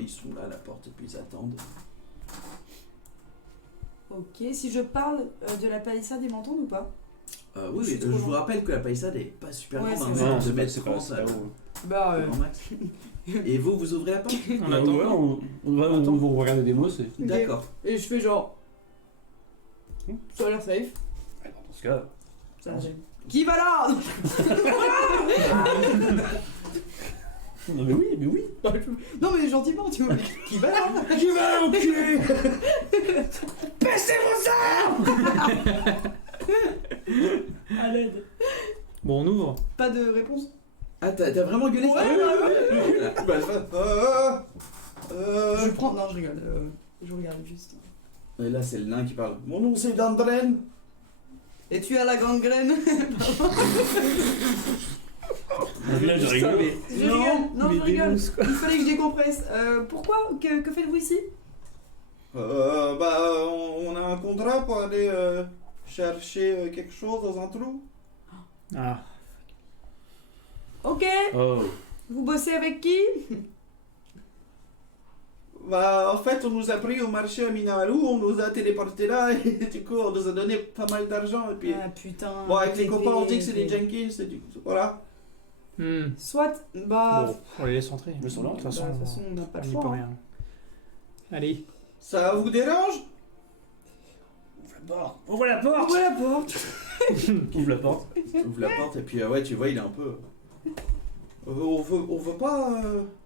ils sont là à la porte et puis ils attendent. Ok, si je parle de la palissade, ils m'entendent ou pas? Oui, Je suis je trop vous loin. rappelle que la palissade est pas super Ouais, grande, c'est hein, vrai. de mètres c'est pas 30 haut. Bah, grand max. Et vous ouvrez la porte? On Ouais, attend. ouais, on va regarder des mots, c'est. Ok. D'accord. Et je fais genre. Hmm. Ça a l'air safe. Alors, dans ce cas, Ça a l'air safe. Qui va là? non mais oui. Non, mais gentiment, tu vois. Qui va là? Qui va au cul? À l'aide. Bon, on ouvre. Pas de réponse? Ah, t'as vraiment gueulé? Je prends. Non, je rigole. Je regarde juste. Et là, c'est le nain qui parle. Mon nom, c'est Dandren. Et tu as la gangrène? Là, je rigole. Je rigole. Non, je rigole. dénonce, quoi. Il fallait que je décompresse. Pourquoi? Que faites-vous ici? On a un contrat pour aller chercher quelque chose dans un trou. Ah. Ok. Oh. Vous bossez avec qui? En fait, on nous a pris au marché à Minalou, on nous a téléporté là et du coup, on nous a donné pas mal d'argent. Et puis, Ah putain. avec les TP, copains, on dit que c'est TP. des Jenkins. Et du coup, voilà. Soit. Bah. Bon, on les laisse entrer. Ils sont là. De toute façon, on n'a pas on le n'y choix. peut hein. rien. Allez. Ça vous dérange? Ouvre la porte. Ouvre la porte. Ouvre la porte. Ouvre la porte et puis, ouais, tu vois, il est un peu. On veut pas.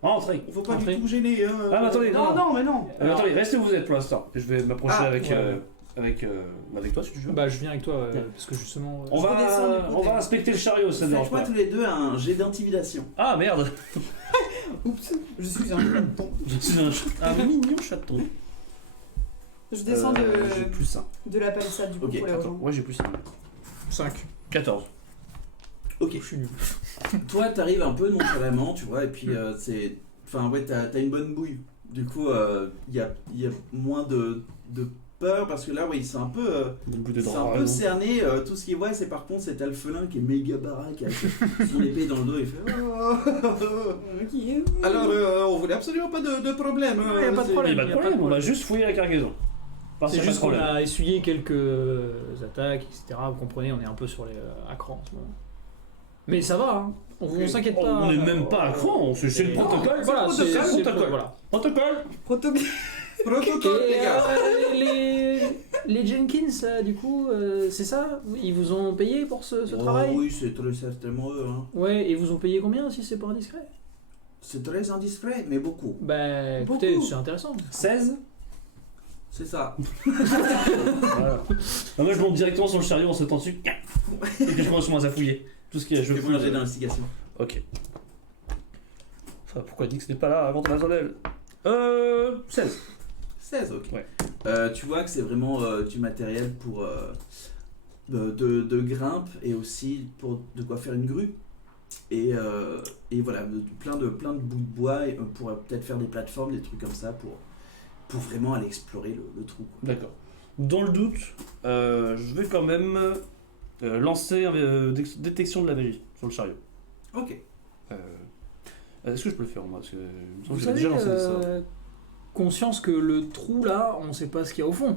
Entrez. On veut pas Entrez. du tout gêner. Hein, Ah, mais attendez, Non, non, mais non. Attendez, restez où vous êtes pour l'instant. Je vais m'approcher Ah, avec ouais. toi si tu veux. Bah, je viens avec toi, parce que justement. On je redescends du va côté. on va inspecter le chariot, ça ne dérange Faites-moi pas. tous les deux un jet d'intimidation. Ah merde. Oups. Je suis un chaton. Je suis un mignon chaton. Je descends J'ai plus 1. de la palissade du coup Ok, pour les Attends, rejoindre. ouais j'ai plus 1. 5. 14. Ok. Je suis nul. Toi, t'arrives un peu nonchalamment, tu vois, et puis c'est. Enfin, ouais, t'as une bonne bouille. Du coup, il y a moins de peur parce que là, oui, c'est un peu. C'est un peu cerné. Tout ce qu'il voit, c'est par contre cet alphelin qui est méga baraque avec son épée dans le dos. Il fait. Ok. Alors, on voulait absolument pas de problème. hein, Ouais, y a pas de c'est- problème. Il n'y a pas de problème, on va juste fouiller la cargaison. C'est juste qu'on problème. a essuyé quelques attaques, etc. Vous comprenez, on est un peu sur les à cran en ce moment. Mais ça va, hein. On s'inquiète pas. On n'est même pas à cran, c'est le Et- protocole. Voilà, c'est le c'est protocole. voilà. Protocole. Protocole. Protocole, les Et gars. les Jenkins, du coup, c'est ça? Ils vous ont payé pour ce Oh, travail? oui, c'est très certainement eux. Hein. Ouais, et vous ont payé combien si c'est pas indiscret? C'est très indiscret, mais beaucoup. Bah écoutez, Beaucoup. c'est intéressant. 16. C'est ça. Voilà. Ah, moi je monte directement sur le chariot en sautant dessus. Et puis je commence à fouiller. Tout ce qu'il y a, je Fais-moi un jet fouille. d'investigation. Ok. Enfin, pourquoi dit que c'était pas là avant ton d'elle 16. 16, ok. Ouais. Tu vois que c'est vraiment du matériel pour de grimpe et aussi pour de quoi faire une grue. Et voilà, plein de bouts de bois et, pour peut-être faire des plateformes, des trucs comme ça pour vraiment aller explorer le trou. Quoi. D'accord. Dans le doute, je vais quand même lancer détection de la magie sur le chariot. Ok. Est-ce que je peux le faire moi? Parce que il me semble Vous que j'avais savez, déjà lancé des sorts. conscience que le trou là, on sait pas ce qu'il y a au fond.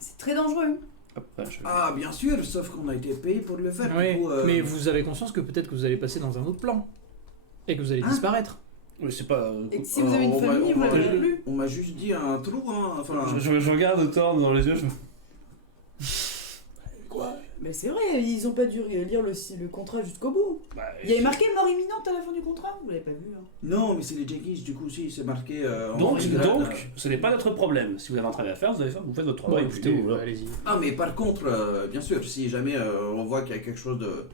C'est très dangereux. Hop, voilà, je- Ah, bien sûr, sauf qu'on a été payé pour le faire. Ouais, du coup, mais vous avez conscience que peut-être que vous allez passer dans un autre plan. Et que vous allez Hein disparaître. Oui, c'est pas. Et si vous avez une on m'a- famille, on vous m'a- l'avez plus. On m'a juste dit un trou, hein. Enfin, Je regarde Thor dans les yeux, je me. quoi? Mais c'est vrai, ils ont pas dû lire le contrat jusqu'au bout. Bah, Il y avait marqué mort imminente à la fin du contrat, vous l'avez pas vu. Hein. Non, mais c'est les Jenkins, du coup, si, c'est marqué. en Donc, vrai grade. ce n'est pas notre problème. Si vous avez un travail à faire, vous faites votre Bon, travail. écoutez, puis voilà. allez-y. Ah, mais par contre, bien sûr, si jamais on voit qu'il y a quelque chose de.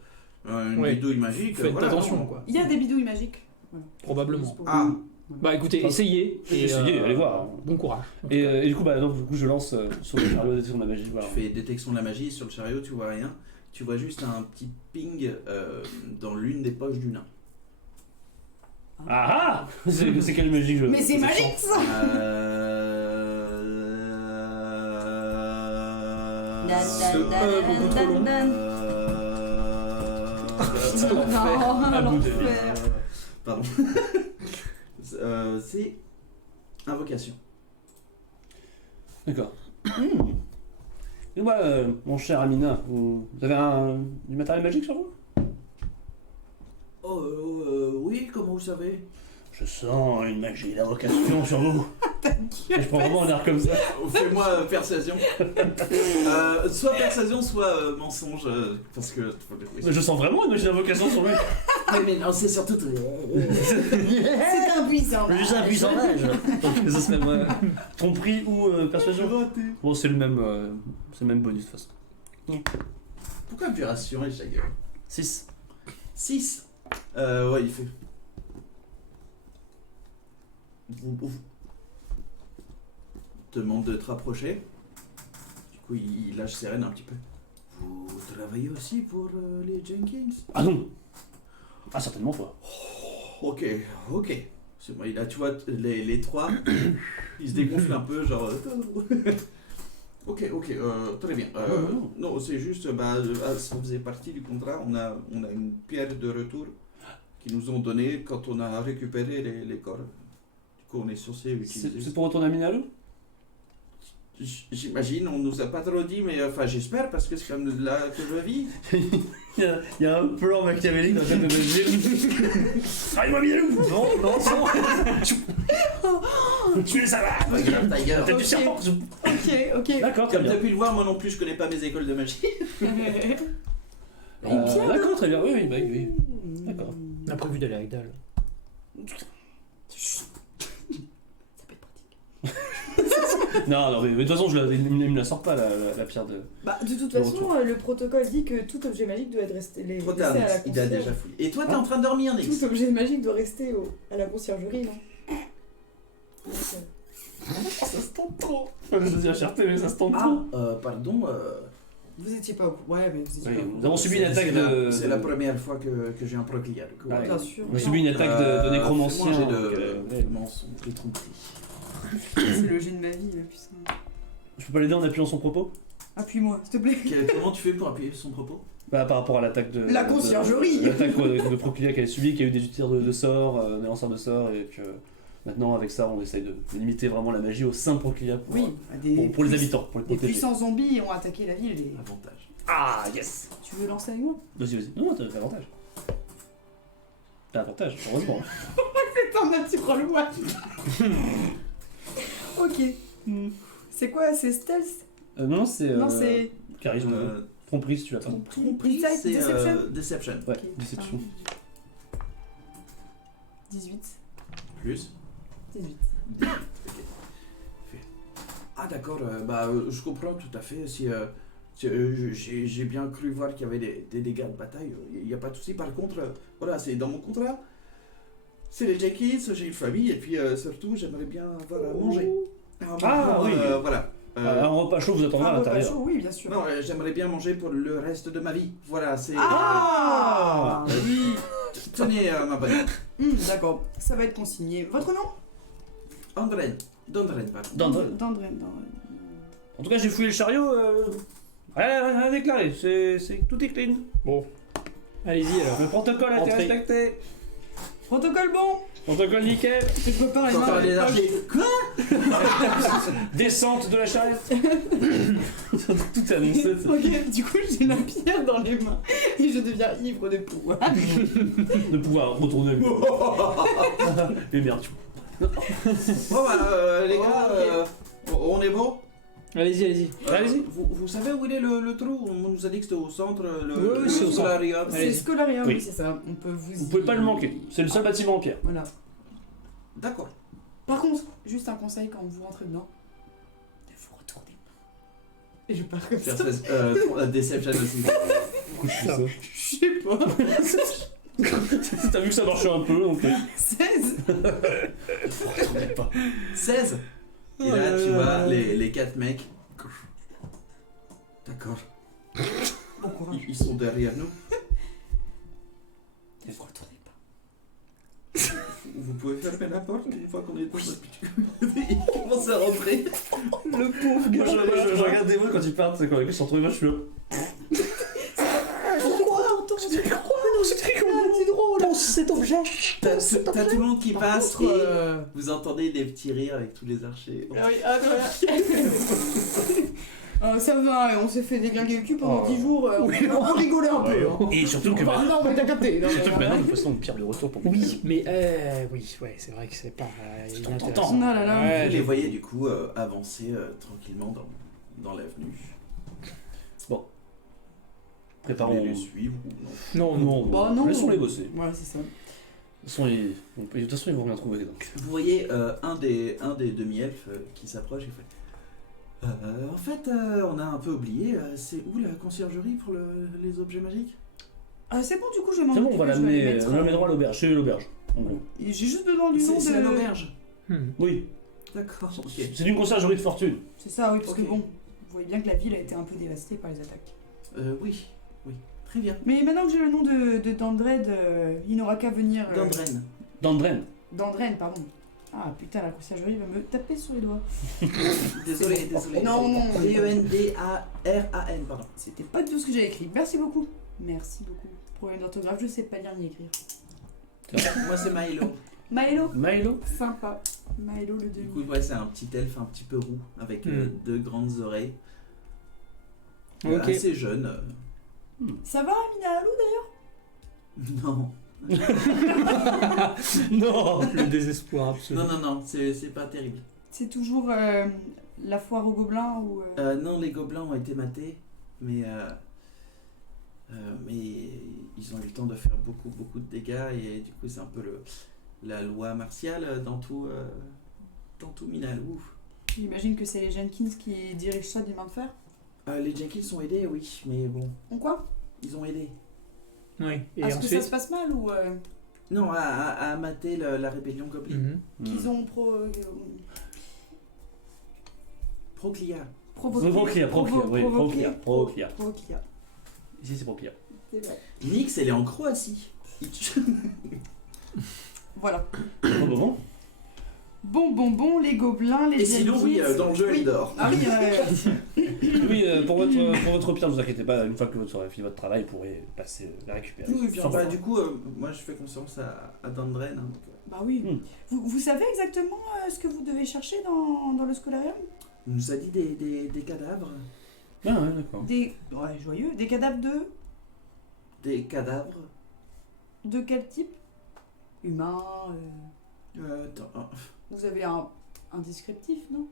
Une Ouais. bidouille magique. Faites voilà, attention, non. quoi. Il y a des bidouilles magiques. Probablement. Juste pour- Ah. Bah écoutez, essayez. Essayez, allez voir. Bon courage. Et du coup, je lance sur le chariot détection de la magie. Voilà. Tu fais détection de la magie sur le chariot, tu vois rien. Tu vois juste un petit ping dans l'une des poches du nain. Ah ah C'est quelle magie Mais c'est magique ça. beaucoup trop long. l'enfer. Pardon. C'est invocation. D'accord. Et moi, mon cher Amina, vous avez du matériel magique sur vous? Oui, comment vous savez? Je sens une magie d'invocation sur vous. Et je prends vraiment un air comme ça. Fais-moi persuasion. Soit persuasion, soit mensonge. Parce que. Mais je sens vraiment une magie d'invocation sur lui. Oui, mais non, c'est surtout. C'est un puissant. Je suis un puissant mage. Donc ce serait moi. Tromperie ou persuasion? Bon, c'est le même bonus de toute façon. Pourquoi abjuration et chagrin? 6. 6. Ouais, il fait. Vous demande de te rapprocher. Du coup, il lâche ses rênes un petit peu. Vous travaillez aussi pour les Jenkins? Ah non. Ah, certainement pas. Ok. C'est moi, là, tu vois, les trois, ils se dégonflent un peu, genre. Ok, très bien. Non, c'est juste, ça faisait partie du contrat. On a une pierre de retour qu'ils nous ont donnée quand on a récupéré les corps. Du coup, on est censé utiliser. C'est pour retourner à Minalo? J'imagine, on nous a pas trop dit, mais enfin j'espère parce que c'est comme là que je vis. Il y a un plan machiavélique dans la tête de Gilles. Arrive-moi Minalo! Non. Tu es ça va! Regarde ta gueule. Tête du serpent! Ok. D'accord, très Comme tu bien. as pu le voir, moi non plus je connais pas mes écoles de magie. D'accord, très bien. Oui. D'accord. On a prévu d'aller à Agdal. Non, mais de toute façon, il me la sort pas la pierre de. Bah, de toute Le façon, le protocole dit que tout objet magique doit être resté Trop laissé tard, à la il a concierge. déjà fouillé. Et toi t'es en train de dormir, Nix. Tout objet magique doit rester à la conciergerie, non? Ça se tente trop! Je dis la cherté, mais ça se tente trop! Pardon. Vous étiez pas au courant. Ouais, mais vous étiez Oui, pas au courant. nous avons subi une attaque de. C'est la première fois que j'ai un proclia. Ah, Bien sûr. On a subi une attaque de nécromancien. J'ai donc, de mensonges, de tromperies. C'est le jet de ma vie, là, putain. Je peux pas l'aider en appuyant son propos? Appuie-moi, s'il te plaît. Comment tu fais pour appuyer son propos? Par rapport à l'attaque de. La conciergerie. L'attaque de Proclia qu'elle a subi, qui a eu des tirs de sorts, des lanceurs de sorts, et que maintenant, avec ça, on essaye de limiter vraiment la magie au sein de Proclia pour, pour les habitants, pour les Des protéger. puissants zombies ont attaqué la ville. Avantage. Ah, yes! Tu veux lancer avec moi? Vas-y. Non, t'as avantage. T'as avantage, heureusement. Putain, ma petite rôle-moi. Ok. C'est quoi? C'est stealth? Non, c'est. Non, c'est. Charisme. Tromperie, si tu l'appelles. Tromperie, Insight, c'est Deception. Deception. Ouais, Ok. déception. 18. Plus. 18. Ah d'accord, je comprends tout à fait. Si j'ai bien cru voir qu'il y avait des dégâts de bataille, il n'y a pas de souci. Par contre, voilà, c'est dans mon contrat. C'est les Jenkins, j'ai une famille et puis surtout j'aimerais bien avoir à manger. Oui. Voilà. Un repas chaud vous attendra à Ah, repas l'intérieur. chaud, oui, bien sûr. Non, j'aimerais bien manger pour le reste de ma vie. Voilà, c'est. Ah Tenez, ma bonne. D'accord, ça va être consigné. Votre nom? Andren, pardon. Dandren. En tout cas, j'ai fouillé le chariot. Rien déclaré. Tout est clean. Bon. Allez-y alors. Le protocole a été Entrez. respecté. Protocole bon. Protocole nickel. Tes copains, les Quand mains on dans les les archers. poches. Quoi? Descente de la charrette. Tout est annoncé. Ok, du coup, j'ai la pierre dans les mains et je deviens ivre de pouvoir. De pouvoir retourner. Et merde. Bon les gars, on est bon? Allez-y. Allez-y. Vous savez où il est le trou? On nous a dit que c'était au centre, Oui, c'est au centre. solarium. C'est Allez-y. Scholarium, Oui. oui, c'est ça. On peut vous. Vous pouvez pas le manquer. C'est le seul bâtiment en pierre. Voilà. D'accord. Par contre, juste un conseil quand vous rentrez dedans, ne vous retournez pas. Et je pars comme ça. Deception aussi. Pourquoi je fais ça? Je sais pas. T'as vu que ça marchait un peu, donc. 16. Retournez pas. 16. Et là, tu vois les 4 mecs. D'accord. Bon courage. Ils sont derrière nous. Ne vous retournez pas. Vous pouvez fermer la porte une fois qu'on est dans le Il commence à rentrer. Le pauvre Moi, je regarde des mots quand ils partent, c'est quand ils sont retrouvés, moi je suis là. Pourquoi? cet objet. T'as tout le monde qui Par passe contre, et vous entendez des petits rires avec tous les archers. Ah oui, ah voilà. Ça va, on s'est fait déglinguer le cul pendant 10 jours, on a rigolé un peu. Hein. Et surtout que Enfin, non, mais t'as capté. Non, surtout que mais maintenant, de toute façon, pire de retour pour Oui, mais oui, ouais, c'est vrai que c'est pas inintéressant. tentant. Ah là là. Ouais, Vous les voyez du coup avancer tranquillement dans l'avenue. préparons. Vous voulez les suivre ou non? Non, Bah, non. Laissons-les bosser. Ouais, c'est ça. De toute façon, ils vont rien trouver. Donc. Vous voyez un des demi-elfes qui s'approche et fait en fait, on a un peu oublié, c'est où la conciergerie pour les objets magiques? C'est bon, du coup, je vais m'en C'est bon, occuper, on va je vais les l'amener mettre, droit à l'auberge. C'est l'auberge, en gros. J'ai juste besoin du nom de... C'est à l'auberge. Oui, D'accord, ok. c'est une conciergerie de fortune. C'est ça, oui, parce Ok. que bon, vous voyez bien que la ville a été un peu dévastée par les attaques. Oui, très bien. Mais maintenant que j'ai le nom de Dandred, il n'aura qu'à venir... Dandren. Dandren. Dandren, pardon. Ah putain, la conciergerie va me taper sur les doigts. Désolé. Non, non. D-E-N-D-A-R-A-N, pardon. C'était pas du tout ce que j'ai écrit. Merci beaucoup. Merci beaucoup. Problème d'orthographe, je sais pas lire ni écrire. Moi, c'est Milo. Maëlo. Milo. Sympa. Maëlo le Du demi. coup, ouais, c'est un petit elfe un petit peu roux avec deux grandes oreilles. Ok. Assez jeune. Ça va, Amina Alou d'ailleurs? Non. Non, le désespoir absolu. Non, c'est pas terrible. C'est toujours la foire aux gobelins ou... Non, les gobelins ont été matés, mais ils ont eu le temps de faire beaucoup de dégâts et du coup c'est un peu la loi martiale dans tout Minalou. J'imagine que c'est les Jenkins qui dirigent ça des mains de fer. Les Jenkins ont aidé, oui, mais bon, On quoi? ils ont aidé. Oui, et Est-ce que ça ensuite. se passe mal ou Non, à mater la rébellion Goblin. qu'ils ont Proclia. Proclia. Proclia. Ici, c'est Proclia. C'est vrai. Nyx, elle est en Croatie. Voilà. Bon. Les gobelins, les Et sinon, oui, dans le jeu, elle dort. Ah oui, Oui, pour votre pire, ne vous inquiétez pas, une fois que vous aurez fini votre travail, vous pourrez passer la récupérer. Oui, bien, Sans bah, problème. du coup, moi je fais confiance à Dandren. Hein, donc, bah oui. Hmm. Vous savez exactement ce que vous devez chercher dans le scolarium? il nous a dit des cadavres. Ah ouais, d'accord. Ouais, joyeux. Des cadavres Des cadavres. de quel type? Humains Attends, Vous avez un descriptif, non?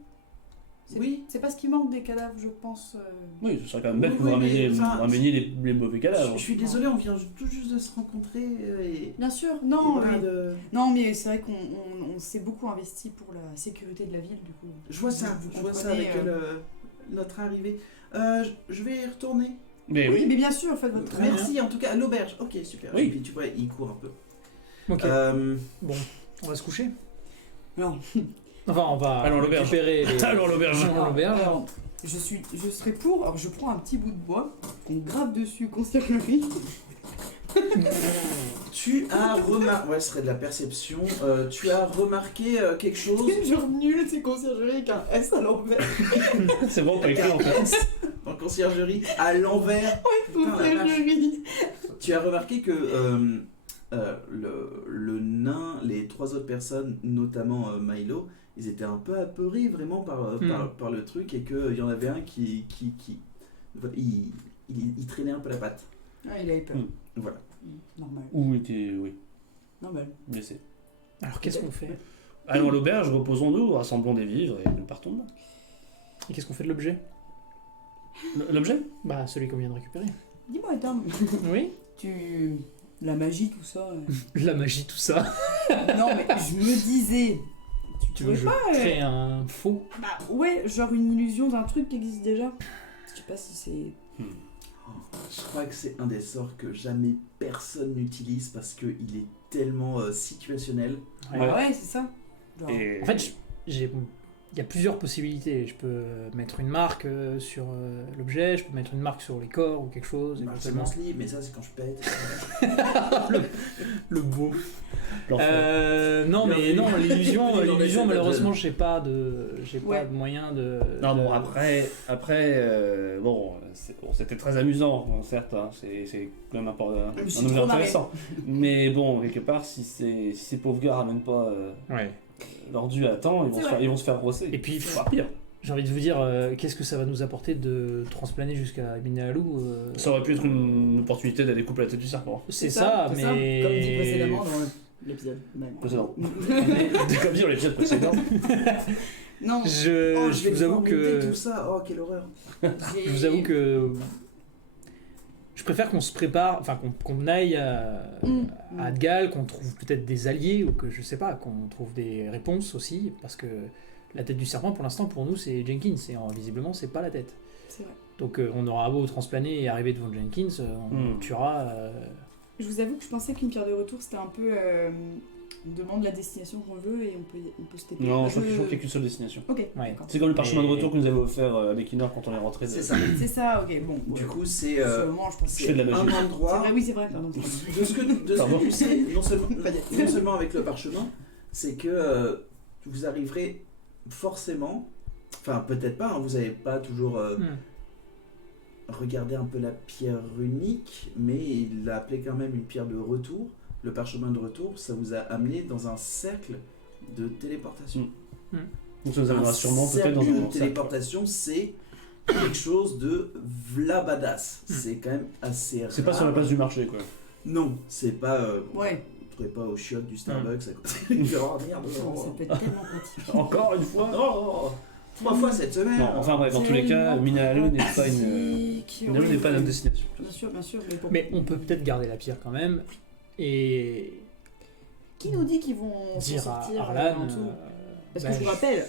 oui. C'est pas ce qui manque des cadavres, je pense. Oui, ce serait quand même bête Oui, que vous oui, mais, rameniez les mauvais cadavres. Je suis désolé, on vient tout juste de se rencontrer et. Bien sûr, et non, voilà, oui. Non, mais c'est vrai qu'on s'est beaucoup investi pour la sécurité de la ville, du coup. Je vois ça, Vous je vois ça comprenez, avec notre arrivée. Je vais y retourner. Mais Oui, oui. mais bien sûr, faites votre travail. Merci en tout cas à l'auberge. Ok, super. Oui. Et puis tu vois, il court un peu. Ok, Bon, on va se coucher. Non. Enfin, on va Allons à l'auberge. récupérer les. Allons à l'auberge. Allons à l'auberge. Alors, je serais pour. Alors, je prends un petit bout de bois, qu'on grave dessus conciergerie. tu as remarqué. Ouais, ce serait de la perception. Tu as remarqué quelque chose. Genre nul, c'est conciergerie avec un S à l'envers. C'est bon, pas écrit en fait. En conciergerie, à l'envers. Putain, la vache. Conciergerie. Tu as remarqué que le nain, les trois autres personnes, notamment Milo, ils étaient un peu apeurés vraiment par le truc et qu'il y en avait un qui il traînait un peu la patte. Ah, il avait peur. Voilà. Normal. Ou était, oui, Normal. blessé. Alors qu'est-ce qu'on fait? Allons à l'auberge, reposons-nous, rassemblons des vivres et nous partons de là. Et qu'est-ce qu'on fait de l'objet? L'objet? Bah, celui qu'on vient de récupérer. Dis-moi, Tom, Oui. la magie, tout ça. La magie, tout ça. Non, mais je me disais. Tu veux que je crée un faux? Bah ouais, genre une illusion d'un truc qui existe déjà. Je sais pas si c'est. Je crois que c'est un des sorts que jamais personne n'utilise parce qu'il est tellement situationnel. Ouais. Bah ouais, c'est ça. Genre, Et... En fait, il y a plusieurs possibilités. Je peux mettre une marque sur l'objet, je peux mettre une marque sur les corps ou quelque chose. C'est Éventuellement. mon slip, mais ça c'est quand je pète. Le beau. Non, mais Bienvenue. non, l'illusion, Bienvenue dans les malheureusement, Dungeons. j'ai pas Ouais. de moyen de. Non, bon, de- après c'était très amusant, bon, certes, hein, c'est quand même Je me suis un nouvel trop marrée. intéressant. Mais bon, quelque part, si ces pauvres gars ramènent pas Ouais. leur dû à temps, C'est vrai. ils vont se faire brosser. Et puis, Voire pire. j'ai envie de vous dire, qu'est-ce que ça va nous apporter de transplaner jusqu'à Minalou Ça aurait pu être une opportunité d'aller couper la tête du serpent. C'est ça, c'est mais. Comme dit précédemment dans l'épisode. même. Précédent. Comme dit dans l'épisode précédent. Non, Je, Oh, je vais vous avoue devoir monter que. tout ça, oh quelle horreur. Je vous avoue que. Je préfère qu'on se prépare, enfin qu'on aille à Adgal, qu'on trouve peut-être des alliés, ou que je sais pas, qu'on trouve des réponses aussi, parce que la tête du serpent, pour l'instant, pour nous, c'est Jenkins, et visiblement, c'est pas la tête. c'est vrai. Donc on aura beau transplaner et arriver devant Jenkins, on tuera. Je vous avoue que je pensais qu'une pierre de retour c'était un peu. On demande la destination qu'on veut et on peut se taper. Non, je crois qu'il n'y a qu'une seule destination. Ok, Ouais. d'accord. C'est comme le parchemin de Mais- retour que nous avait offert à Bekinor quand on est rentré. C'est ça. C'est ça, ok, bon. Du ouais. coup, c'est Sur le moment, je pensais. je fais de la un magie. C'est endroit. vrai, oui, c'est vrai, pardon. De ce que tu sais, non seulement avec le parchemin, c'est que vous arriverez forcément, enfin peut-être pas, hein, vous n'avez pas toujours regardé un peu la pierre runique, mais il l'a appelé quand même une pierre de retour. Le parchemin de retour, ça vous a amené dans un cercle de téléportation. Donc ça nous amènera Un sûrement peut-être cercle dans de un cercle. téléportation, c'est quelque chose de vlabadass. C'est quand même assez rare. C'est pas sur la place du marché, quoi. Non, c'est pas. Ouais. Vous trouvez pas au chiottes du Starbucks à côté. Oh merde. Oh, ça peut être tellement pratique. Encore une fois. Oh, 3 fois cette semaine. Non, enfin bref, dans tous les cas, Tellement Minahalu n'est pas une. pratique. Minahalu n'est pas notre destination. Bien sûr, mais bon. Mais on peut peut-être garder la pierre quand même et Qui nous dit qu'ils vont s'en dire à sortir Arlan. en dessous Parce bah, que je vous rappelle,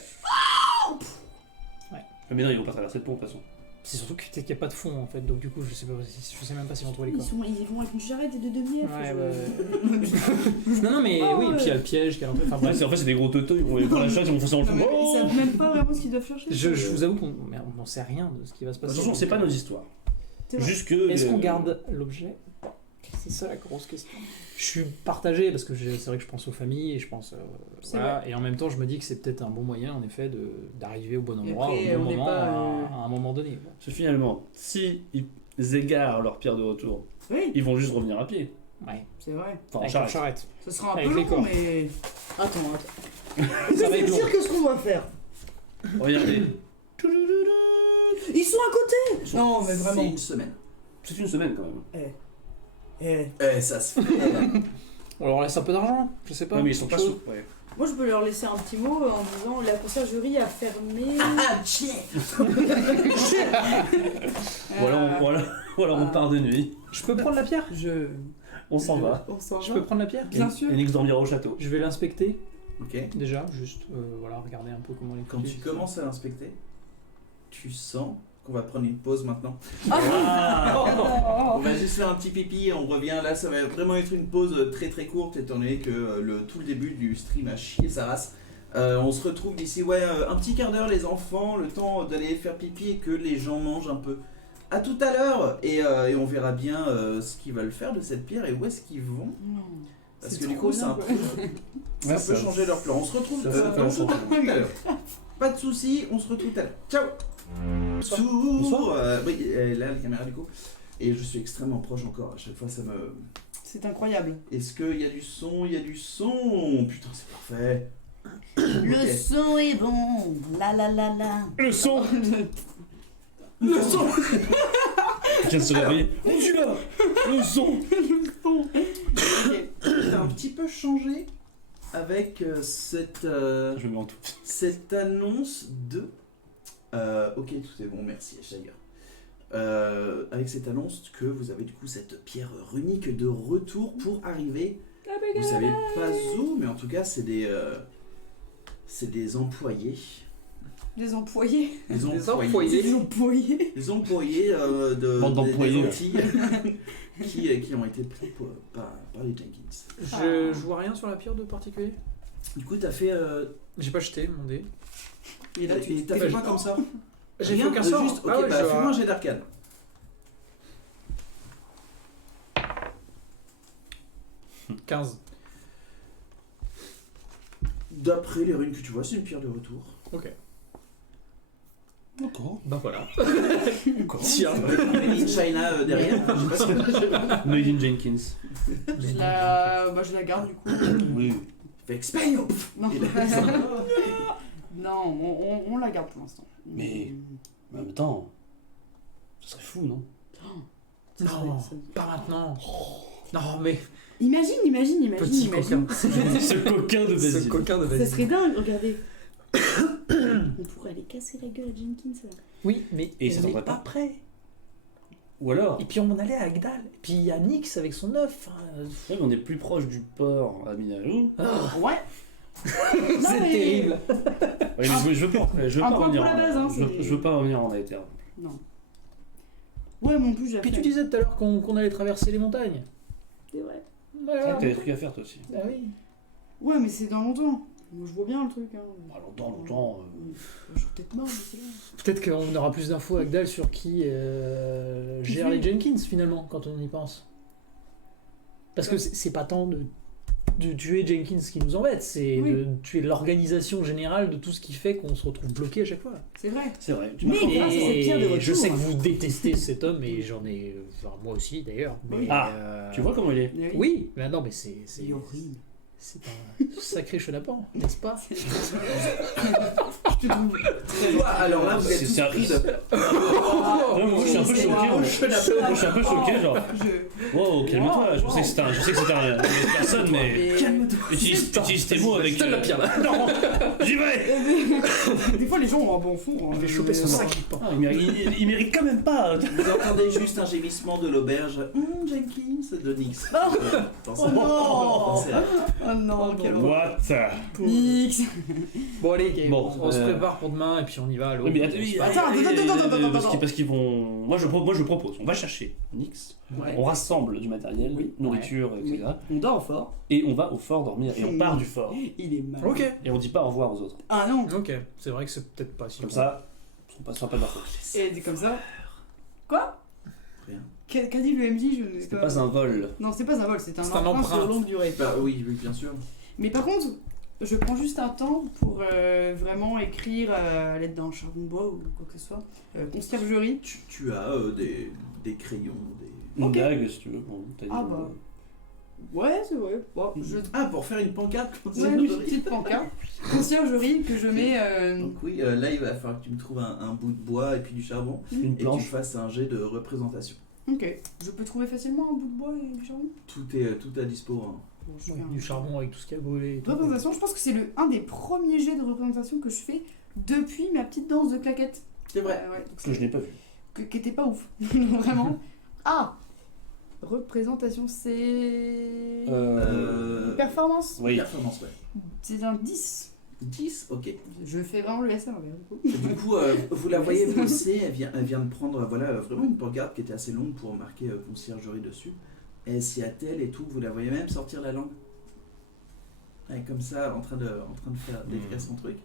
Mais non, ils vont pas traverser le pont de toute façon. C'est surtout que peut-être qu'il n'y a pas de fond en fait, donc du coup je sais même pas s'ils vont trouver les corps. ils vont avec une charrette et 2 demi-F. Ouais, non, mais Ah oui, ouais. et puis il y a le piège qui est à l'entrée. Enfin Ouais, bref. en fait, c'est des gros teuteux, ils vont aller prendre la chatte, ils vont foncer dans le Non, mais fond. ils savent même pas vraiment ce qu'ils doivent chercher. Je vous avoue qu'on n'en sait rien de ce qui va se De passer. toute façon, c'est pas nos histoires. C'est vrai. Juste que. Est-ce qu'on garde l'objet? C'est ça la grosse question. Je suis partagé parce que c'est vrai que je pense aux familles et je pense. C'est Voilà, et en même temps, je me dis que c'est peut-être un bon moyen en effet d'arriver au bon endroit, après, au bon on n'est moment, pas, à un moment donné. Parce que finalement, si ils égarent leur pierre de retour, Oui, ils vont juste revenir à pied. Ouais, c'est vrai. Enfin, en avec charrette. la charrette. Ce sera un Avec peu les long, corps. mais. Attends. Ça va être long. qu'est-ce qu'on va faire Regardez, Ils sont à côté Non, mais C'est vraiment. une semaine. c'est une semaine quand même. Ça se fait. On leur laisse un peu d'argent, je sais pas. Ouais, mais ils sont pas Chaud. sous. Ouais. Moi, je peux leur laisser un petit mot en disant la conciergerie a fermé. Ah, tiens. Ou alors on part de nuit, Je peux prendre la pierre? on s'en va. On s'en Je va. peux prendre la pierre? Bien sûr. Et Nix dormira au château. Je vais l'inspecter Ok. déjà, juste voilà, regarder un peu comment les Quand tu commences à l'inspecter, tu sens qu'on va prendre une pause maintenant. Ah. On va juste faire un petit pipi et on revient. Là, ça va vraiment être une pause très très courte étant donné que tout le début du stream a chié sa race. On se retrouve d'ici un petit quart d'heure les enfants, le temps d'aller faire pipi et que les gens mangent un peu. À tout à l'heure et on verra bien ce qu'ils veulent faire de cette pierre et où est-ce qu'ils vont. Parce C'est que du trop coup, ça bien, peut changer leur plan. On se retrouve ça, dans intéressant. tout à l'heure. Pas de soucis, on se retrouve tout à l'heure. Ciao. Bonsoir. Oui, là la caméra du coup. Et je suis extrêmement proche encore. À chaque fois, ça me. C'est incroyable. Est-ce qu'il y a du son? Il y a du son. Putain, c'est parfait. Le son est bon. La la la la. Le son Le son. Il vient de se réveiller. Mon Dieu là Le son T'as un petit peu changé avec Je mets en tout. cette annonce de. Ok, tout est bon, merci Shire. Avec cette annonce que vous avez du coup cette pierre runique de retour pour arriver. Vous savez pas où, mais en tout cas c'est des employés. Des employés. Des employés. Des employés. Des employés Bande d'employés. des Antilles qui ont été pris par les Jenkins. Je vois rien sur la pierre de particulier. Du coup, t'as fait. J'ai pas jeté mon dé. Et là, t'as fait quoi comme ça? J'ai fait Rien, aucun sort. Juste, ok, Ah ouais, bah je- fais-moi un jet d'arcane. 15. D'après les runes que tu vois, c'est une pierre de retour. Ok. D'accord. Ben voilà. Tiens. Made in China derrière. Je sais pas si- Made in Jenkins. Je la garde du coup. Oui. Fait exprès, oh, Non, il a ça. non, on la garde pour l'instant. Mais- En même temps, ce serait fou, non? Ça serait- Non, ça- pas maintenant. Non, mais Imagine. petit coquin. Ce coquin de Ce Basile. coquin de Ça Basile. serait dingue, regardez. On pourrait aller casser la gueule à Jenkins là. Oui, mais Et ça on n'est t'en va pas pas prêt. Ou alors, Et puis on allait à Agdal. Et puis il y a Nyx avec son œuf. ouais, mais on est plus proche du port à Minalou. Ouais. C'est mais- terrible. Oui, mais je veux pas Un point revenir pour la base, hein, je veux pas revenir en Aether. Non. Ouais, mon plus, j'ai Puis fait. tu disais tout à l'heure qu'on allait traverser les montagnes. C'est vrai. C'est vrai que t'as des trucs à faire toi aussi. Ah oui. Ouais, mais c'est dans longtemps. Moi, je vois bien le truc. Hein. Bah, longtemps. Je suis peut-être mort d'ici là. Peut-être qu'on aura plus d'infos à Agdal sur qui gère les Jenkins finalement, quand on y pense. Parce que c'est pas tant de tuer Jenkins qui nous embête, c'est Oui. de tuer l'organisation générale de tout ce qui fait qu'on se retrouve bloqué à chaque fois. C'est vrai. C'est vrai. Mais grâce à cette pierre de retour. je sais que vous détestez cet homme, et j'en ai. Enfin, moi aussi d'ailleurs. Mais, Ah, Tu vois comment il est? Oui, mais non, mais c'est. C'est horrible. C'est un sacré chenapan, n'est-ce pas? Je te trouve. Toi, alors là, vous êtes C'est tous pris de... Ouais, moi, je suis un peu choqué. Moi, je suis un peu choqué, genre. Wow, calme-toi. Je sais que c'était une personne, mais. Calme-toi. Utilise tes mots avec. Je donne la pierre là. Non, j'y vais. Des fois, les gens ont un bon fond. Je vais choper son sac. Ah, il mérite quand même pas. Vous entendez juste un gémissement de l'auberge. Jenkins de Nyx. Oh non. Oh non, quel horreur. What? Nix. Bon, allez, Bon, on se prépare pour demain, et puis on y va à l'eau. Oui, mais Attends. parce qu'ils vont. Moi, je propose. On va chercher Nyx. Ouais. On rassemble du matériel, Oui. nourriture, etc. On dort fort. Et on va au fort dormir. Et on part du fort. Il est mal. Ok. Et on dit pas au revoir aux autres. Ah non. Ok, c'est vrai que c'est peut-être pas si Comme bon. ça, on passera pas de leur faute. Et dit comme ça. Quoi? Rien. Qu'a dit le MJ? Je... C'était pas un vol. Non, c'est pas un vol, c'est un C'est un emprunt sur emprunt. longue durée. Bah oui, bien sûr. Mais par contre, je prends juste un temps pour vraiment écrire à l'aide d'un charbon de bois ou quoi que ce soit. Conciergerie. Tu as des crayons, des... Une Ok. dague, si tu veux. Bon, t'as dit, Ah bah. Ouais, c'est vrai. Bon, Ah, pour faire une pancarte Ouais, une petite pancarte. Conciergerie que je mets. Donc oui, là il va falloir que tu me trouves un bout de bois et puis du charbon Une et que tu planche. fasses un jet de représentation. Ok. Je peux trouver facilement un bout de bois et du charbon? Tout à dispo. Hein. Bon, je Ouais, fais un- du charbon avec tout ce qui a brûlé. et tout. Représentation, je pense que c'est un des premiers jets de représentation que je fais depuis ma petite danse de claquettes. C'est vrai. Ouais, donc Que je n'ai pas vu. qui était pas ouf. Vraiment. Ah! Représentation, c'est. Performance? Oui. Performance, ouais. C'est un 10. 10, ok. Je fais vraiment le SR, mais du coup. Et du coup, vous la voyez bosser, elle vient de prendre voilà, vraiment une pancarte qui était assez longue pour marquer conciergerie dessus. Elle s'y attelle et tout, vous la voyez même sortir la langue. Elle est comme ça, en train de faire d'écrire son truc.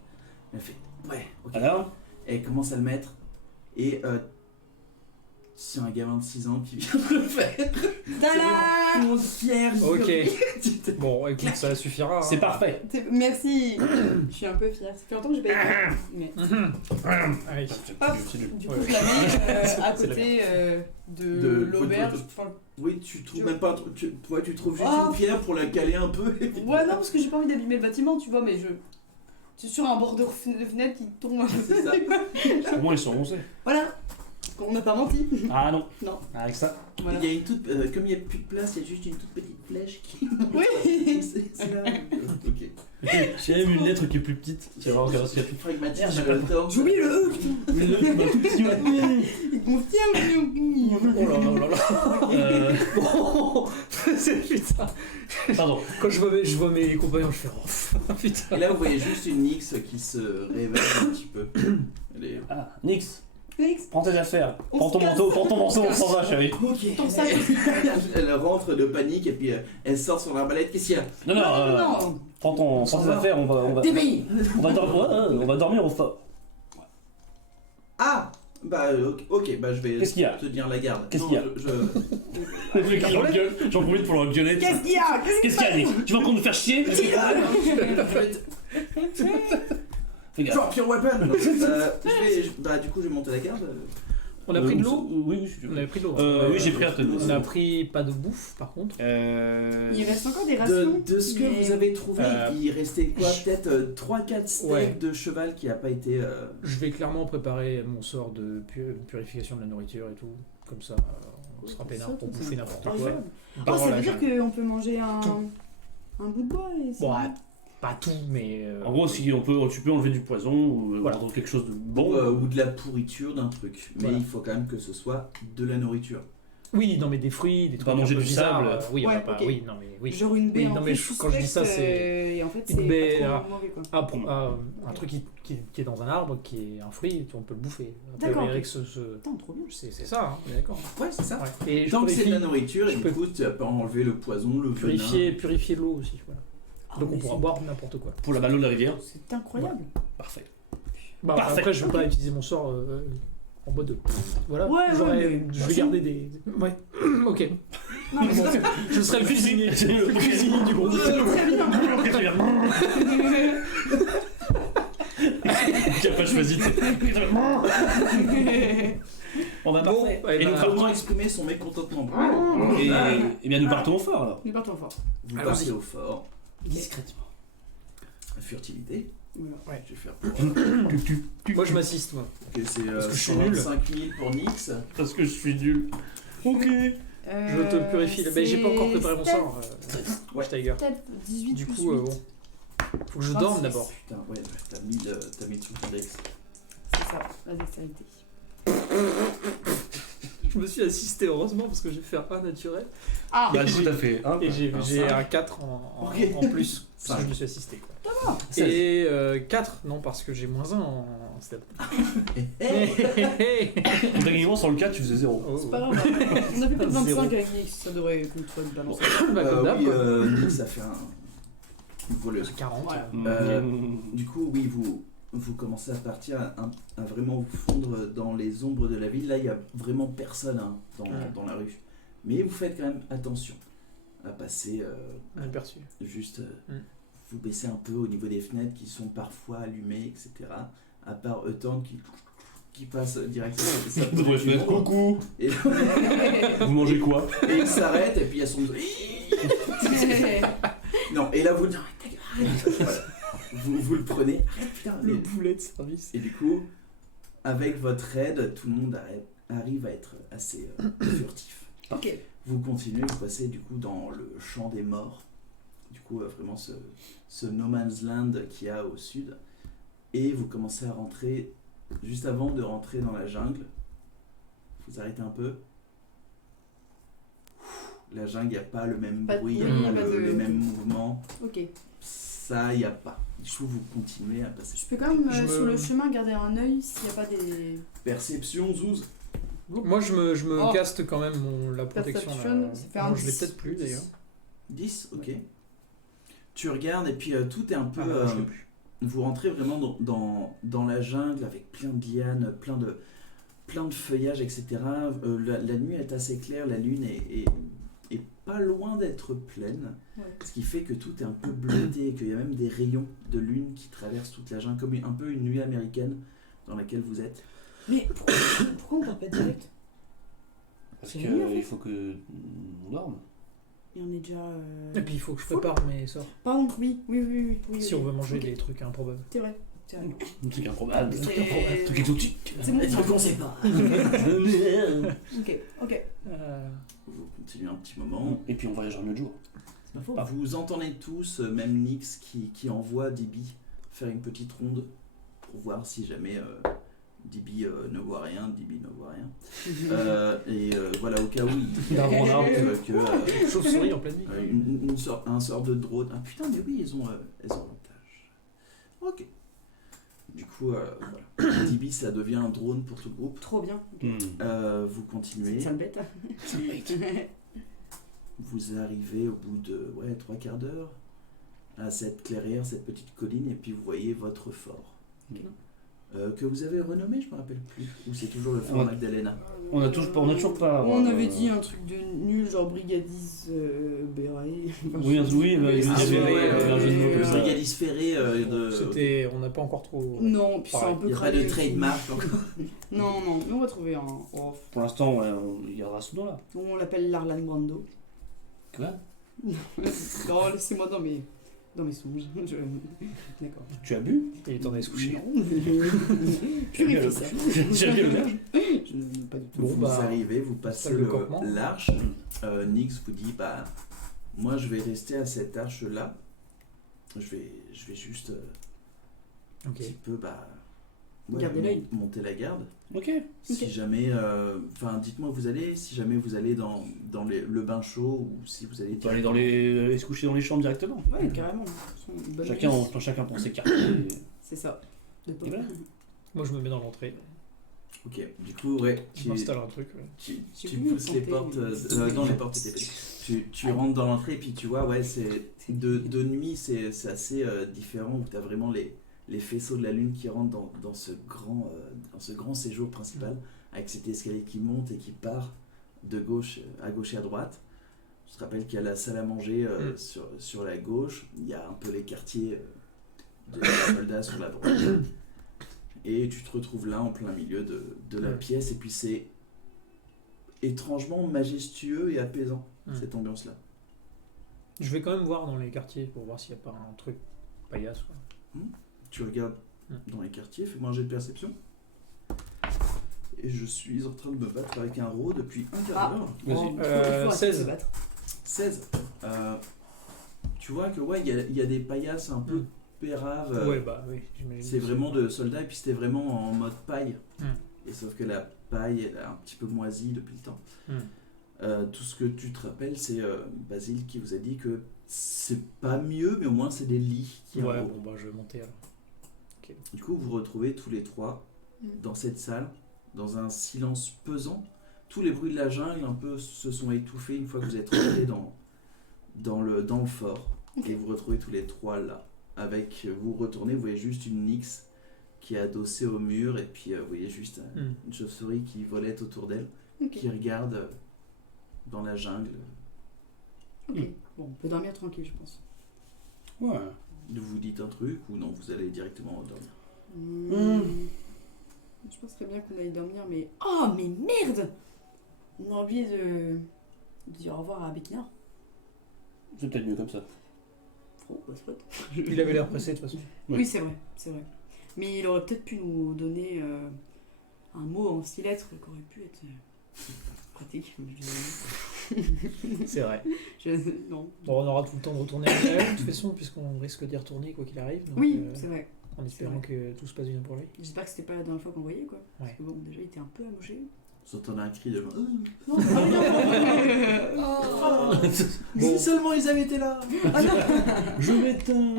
Elle fait, ouais, ok. Alors? Elle commence à le mettre et c'est un gamin de 6 ans qui vient de le faire. Tada! Mon fier. Ok. Bon, écoute, ça suffira. hein. C'est parfait. Merci! Je suis un peu fière. Ça fait longtemps que j'ai pas écrit. Mais... Allez. C'est nul. Du coup, Ouais. je la mets à C'est côté de De- l'auberge. de- Enfin, Oui, tu trouves Je- même pas un truc. Tu trouves juste Oh. une pierre pour la caler un peu. Et puis- ouais, non, parce que j'ai pas envie d'abîmer le bâtiment, tu vois, mais je. C'est sur un bord de fenêtre qui tombe. C'est ça. Au moins, ils sont roncés. Voilà! On n'a pas menti. Ah non. Non. Avec ça. Voilà. Il y a une toute, comme il n'y a plus de place, il y a juste une toute petite flèche qui. Oui! c'est là. Ok. J'ai même une lettre qui est plus petite. Tu vas voir, regarde, s'il y a plus. Pragmatique, Merde, j'ai le temps. J'ai oublié le E, putain! Une lettre, un tout petit. Il confirme! Oh là là là là. Bon, c'est putain. Pardon. Quand je vois mes compagnons, je fais oh putain. Et là, vous voyez juste une Nyx qui se réveille un petit peu. Elle est. Ah, Nyx, Félix, prends tes affaires. On Prends se ton casse. manteau, on s'en va, chérie. Ok. ton sac! Elle rentre de panique et puis elle sort son arbalète. Qu'est-ce qu'il y a? Non, non, non! prends tes affaires, on va Débile! dormir au fort. Ah, Bah, ok, bah je vais Qu'est-ce qu'il y a tenir la garde. Qu'est-ce Non, qu'il y a je- Le mec il engueule, j'en profite pour l'engueuler. Qu'est-ce qu'il y a? Qu'est-ce qu'il y a, Nick? Tu vas encore nous faire chier? Fais gaffe. Drop your weapon Bah, du coup, je vais monter la garde. On a pris de l'eau. Oui, si tu On veux. avait pris de l'eau. Oui, j'ai pris un peu de l'eau. On a pris pas de bouffe par contre. Il reste encore des rations. De ce que mais- vous avez trouvé, il restait quoi? je- Peut-être 3-4 steaks Ouais. de cheval qui a pas été. Je vais clairement préparer mon sort de purification de la nourriture et tout. Comme ça, on sera peinard pour bouffer n'importe quoi. Oh, Dans ça la veut dire jungle. qu'on peut manger un bout de bois et c'est Bon, bon. pas tout, mais. En gros, si tu peux enlever du poison ou Voilà. prendre quelque chose de Bon, bon. ou de la pourriture d'un truc. Mais Voilà. il faut quand même que ce soit de la nourriture. Oui, non, mais des fruits, des trucs Pas un manger peu du bizarres, sable. oui, on Ouais, va pas. ok. Oui, non, mais oui. Genre une baie Oui, un non, peu mais quand je dis ça, suspecte, c'est et en fait, une c'est baie, pas trop mauvais, quoi. un truc qui est dans un arbre, qui est un fruit, on peut le bouffer. D'accord, Avec ok. ce... Putain, trop bien. C'est ça, hein, on est d'accord. Ouais, c'est ça. Ouais. Et je Tant que c'est de la purifie, nourriture, et je du peux- coup, tu vas pas enlever le poison, le venin. purifier l'eau aussi. Voilà. Ah, Donc on mais pourra c'est- boire n'importe quoi. Pour la ballon de la rivière. C'est incroyable. Parfait. Bah, Parfait. après, je vais pas utiliser mon sort en mode de... Voilà, Ouais, je vais garder des... Ouais, ok. Non, mais c'est Je serai le cuisinier, le cuisinier du groupe. très bien. Qui a pas choisi. On va Bon, parfait. ouais, Et nous bah, partons. Comment exprimer son mécontentement? Et bien nous partons au fort alors. Nous partons fort. Vous Allons-y. partez au fort. Discrètement. Furtivité. Voilà. Ouais. Je vais faire pour. Moi, je m'assiste, moi. Ok, c'est Parce que je suis nul. 125 000 pour Nix. Parce que je suis nul. Ok. Je te purifie. Mais j'ai pas encore préparé mon sort. Ouais. Tiger. Peut-être 18 Du plus coup, 8. bon. Faut que je Ah, dorme c'est- d'abord. Putain, ouais, t'as mis sous ton dex. C'est ça, la dextérité. Je me suis assisté, heureusement, parce que j'ai fait un naturel. Ah, Bah du coup t'as fait un. Et j'ai un j'ai cinq. un 4 en Ok. plus. Parce Cinq. que je me suis assisté. Quoi. va. Et 4, non, parce que j'ai moins 1 en step. Techniquement sur le 4 tu faisais 0. Oh. c'est pas grave. On a fait plus de 25 Zéro. avec Nix, ça devrait qu'on soit balancé. Bah, comme d'hab, oui, quoi. Nix a fait une voleuse. 40. Voilà. Du coup, oui, vous commencez à partir, à vraiment vous fondre dans les ombres de la ville. Là, il n'y a vraiment personne hein, dans la rue. Mais vous faites quand même attention à passer Aperçu. juste... vous baissez un peu au niveau des fenêtres qui sont parfois allumées, etc. À part Eutan qui passe directement. ça Devrait du faire monde. coucou. Et, Vous mangez quoi? et il s'arrête et puis il y a son... Non, et là vous... Non, ta gueule, arrête. Voilà. Vous le prenez. Arrête, putain. Le boulet de service. Et du coup, avec votre aide, tout le monde arrive à être assez furtif. Ok. Vous continuez, vous passez du coup dans le champ des morts. Du coup, vraiment ce no man's land qu'il y a au sud. Et vous commencez à rentrer, juste avant de rentrer dans la jungle. Vous arrêtez un peu. La jungle, il n'y a pas le même Pas de bruit, bruit, il n'y a pas pas de- les mêmes mouvements. Ok. Ça, il n'y a pas. Du coup, vous continuez à passer. Je peux quand même, Je me- sur le chemin, garder un œil s'il n'y a pas des... Perception, Zouz. Moi, je me Oh. caste quand même la protection. Perception, Là. ça fait un Non, je l'ai 10. peut-être plus d'ailleurs. 10, ok. Tu regardes et puis tout est un peu... Ah, je l'ai plus. vous rentrez vraiment dans la jungle avec plein de lianes, plein de feuillages, etc. La nuit est assez claire, la lune est pas loin d'être pleine, Ouais. ce qui fait que tout est un peu bleuté et qu'il y a même des rayons de lune qui traversent toute la jungle, comme un peu une nuit américaine dans laquelle vous êtes. Mais pourquoi on part pas direct? Parce C'est que mieux, en fait. il faut que on dorme. Et on est déjà... Et puis il faut que je prépare mes sorts. Pardon, oui. Si on veut manger Ok. des trucs improbables. C'est vrai. C'est vrai. Un truc improbable. C'est- Un truc exotique. C'est mon Et truc. qu'on sait pas. Ok. Vous continuez un petit moment. Et puis on voyage un autre jour. C'est pas faux. Vous entendez tous, même Nix qui envoie Dibi faire une petite ronde pour voir si jamais Dibi ne voit rien, Dibi ne voit rien. Voilà, au cas où il D'un renard. que Chauve-souris en pleine nuit. un sort de drone. Ah putain, mais oui, elles ont l'avantage. Ok. Du coup, voilà. Dibi, ça devient un drone pour tout le groupe. Trop bien. Vous continuez. C'est une bête. Vous arrivez au bout de 3/4 d'heure à cette clairière, cette petite colline, et puis vous voyez votre fort. Ok. Que vous avez renommé, je me rappelle plus. Ou c'est toujours le Fort Ouais. Magdalena. On a toujours pas. On avait dit un truc de nul, genre Brigadis Béraé. Oui, oui, il y Ah, avait ouais, un jeu de mots comme le ça. Brigadis Ferré On n'a pas encore trop. Non, puis c'est Pareil, un Il peu n'y a pas crade de aussi. trademark encore. Non, mais on va trouver un. Oh, Pour l'instant, ouais, il gardera ce nom-là. on l'appelle l'Arlan Brando. Quoi? Non, laissez-moi dans mes songes. D'accord. Tu as bu? Il est en train de se coucher. Non, je réfléchis ça. Tu as bu le berge? Je ne pas du tout. Bon, Vous bah, arrivez, vous passez installe le campement. l'arche. Nix vous dit moi je vais rester à cette arche là. Je vais juste un Ok. petit peu Garder l'œil. monter la garde. Ok. Si jamais, dites-moi où vous allez. Si jamais vous allez dans le bain chaud ou si vous allez On peut aller se coucher dans les chambres directement. Ouais, carrément. Une bonne Chacun, idée. chacun pour ses quartiers. C'est ça. De Et voilà. Moi, je me mets dans l'entrée. Ok. Du coup, ouais. Je m'installe un truc. Ouais. Tu J'ai voulu pousses les tenter, portes. mais- Non, les portes étaient faites. Tu rentres dans l'entrée et puis tu vois, ouais, c'est de nuit, c'est assez différent où tu as vraiment les faisceaux de la lune qui rentrent dans ce grand séjour principal avec cet escalier qui monte et qui part de gauche à gauche et à droite. Je te rappelle qu'il y a la salle à manger sur la gauche, il y a un peu les quartiers des soldats sur la droite. Et tu te retrouves là en plein milieu de la pièce et puis c'est étrangement majestueux et apaisant cette ambiance-là. Je vais quand même voir dans les quartiers pour voir s'il n'y a pas un truc paillasse. Quoi. Tu regardes dans les quartiers, fais-moi un jet de perception. Et je suis en train de me battre avec un ro depuis un quart d'heure. Vas-y. Il faut 16. se battre. 16. Tu vois que ouais, il y a des paillasses un peu péraves. Ouais, bah oui. j'imagine C'est que vraiment de soldats et puis c'était vraiment en mode paille. Mm. Et sauf que la paille elle a un petit peu moisi depuis le temps. Tout ce que tu te rappelles, c'est Basile qui vous a dit que c'est pas mieux, mais au moins c'est des lits qui Ouais, en haut. bon, bah je vais monter alors. Du coup, vous vous retrouvez tous les trois dans cette salle, dans un silence pesant. Tous les bruits de la jungle un peu se sont étouffés une fois que vous êtes rentrés dans le fort. Et vous vous retrouvez tous les trois là. Vous retournez, vous voyez juste une Nyx qui est adossée au mur et puis vous voyez juste une chauve-souris qui volette autour d'elle, qui regarde dans la jungle. Ok. Bon, on peut dormir tranquille, je pense. Ouais. Vous dites un truc ou non, vous allez directement dormir. Je penserais bien qu'on allait dormir, mais. Oh, mais merde! On a oublié de dire au revoir à Bekina. C'est peut-être mieux comme ça. Oh, bah, c'est vrai. Il avait l'air pressé de toute façon. Oui, c'est vrai, c'est vrai. Mais il aurait peut-être pu nous donner un mot en 6 lettres qui aurait pu être pratique. C'est vrai. Non. Bon, on aura tout le temps de retourner à Israël, de toute façon, puisqu'on risque d'y retourner quoi qu'il arrive. Donc, Oui, c'est vrai. en espérant que tout se passe bien pour lui. J'espère que c'était pas la dernière fois qu'on voyait, quoi. Parce Ouais. que bon, déjà, il était un peu amoché. Vous entendez un cri de Non, Si seulement ils avaient été là. Je m'éteins.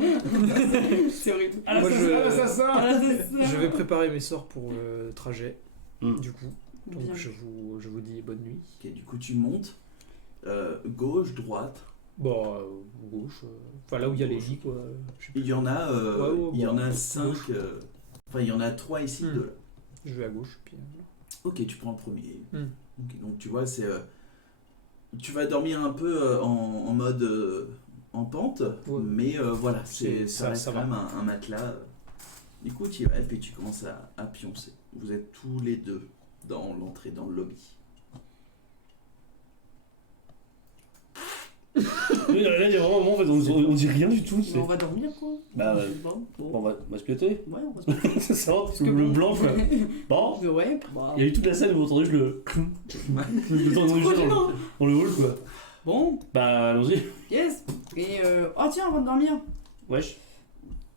c'est horrible. Moi, je je vais préparer mes sorts pour le trajet, Mm. du coup. Donc Bien. je vous dis bonne nuit. Ok, du coup tu montes, gauche, droite. Bon, gauche. Enfin, là où il y a les Gauche. lits, quoi. Je sais Il y en a, Ouais, il y en a bon, 5. gauche. Enfin, il y en a 3 ici, 2 là. plus. Je vais à gauche. Puis, Ok, tu prends le premier. Mm. Ok, donc tu vois, c'est. Tu vas dormir un peu en mode en pente, Ouais. mais voilà, ça reste ça quand va. même un matelas. Du coup, tu y vas et puis tu commences à pioncer. Vous êtes tous les deux dans l'entrée, dans le lobby. Oui, là, il y a vraiment un moment, en fait, on dit rien du tout. Mais C'est... on va dormir, quoi. Bah ouais. Bon, Bon, on va se pioter. Ouais, on va se C'est ça, que le bon. blanc, quoi. Bon. Ouais, bah. Il y a eu toute la scène où vous entendez juste le temps dans le hall, quoi. Bon, Bah, allons-y. yes. Et oh tiens, avant de dormir, Wesh.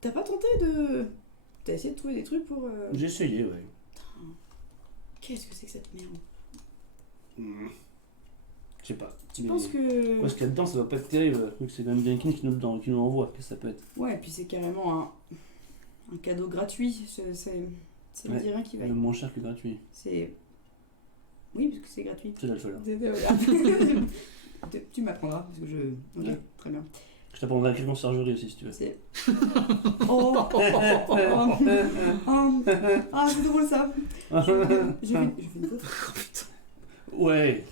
t'as pas tenté de. T'as essayé de trouver des trucs pour. J'ai essayé, ouais. Qu'est-ce que c'est que cette merde? Je sais pas. Tu penses que. Quoi, ce qu'il y a dedans, ça va pas être terrible. Le truc, c'est quand même Jenkins qui nous l'envoie. Qu'est-ce que ça peut être? Ouais, puis c'est carrément un cadeau gratuit. Ça me Ouais. dit rien qui va. Le moins cher que gratuit. C'est. Oui, parce que c'est gratuit. C'est là le choix là. Tu m'apprendras, parce que je. Ok, Ouais. très bien. Je t'apprendrai la conciergerie aussi si tu veux. C'est... Oh. Ah, c'est drôle ça. J'ai fait une faute. Ouais.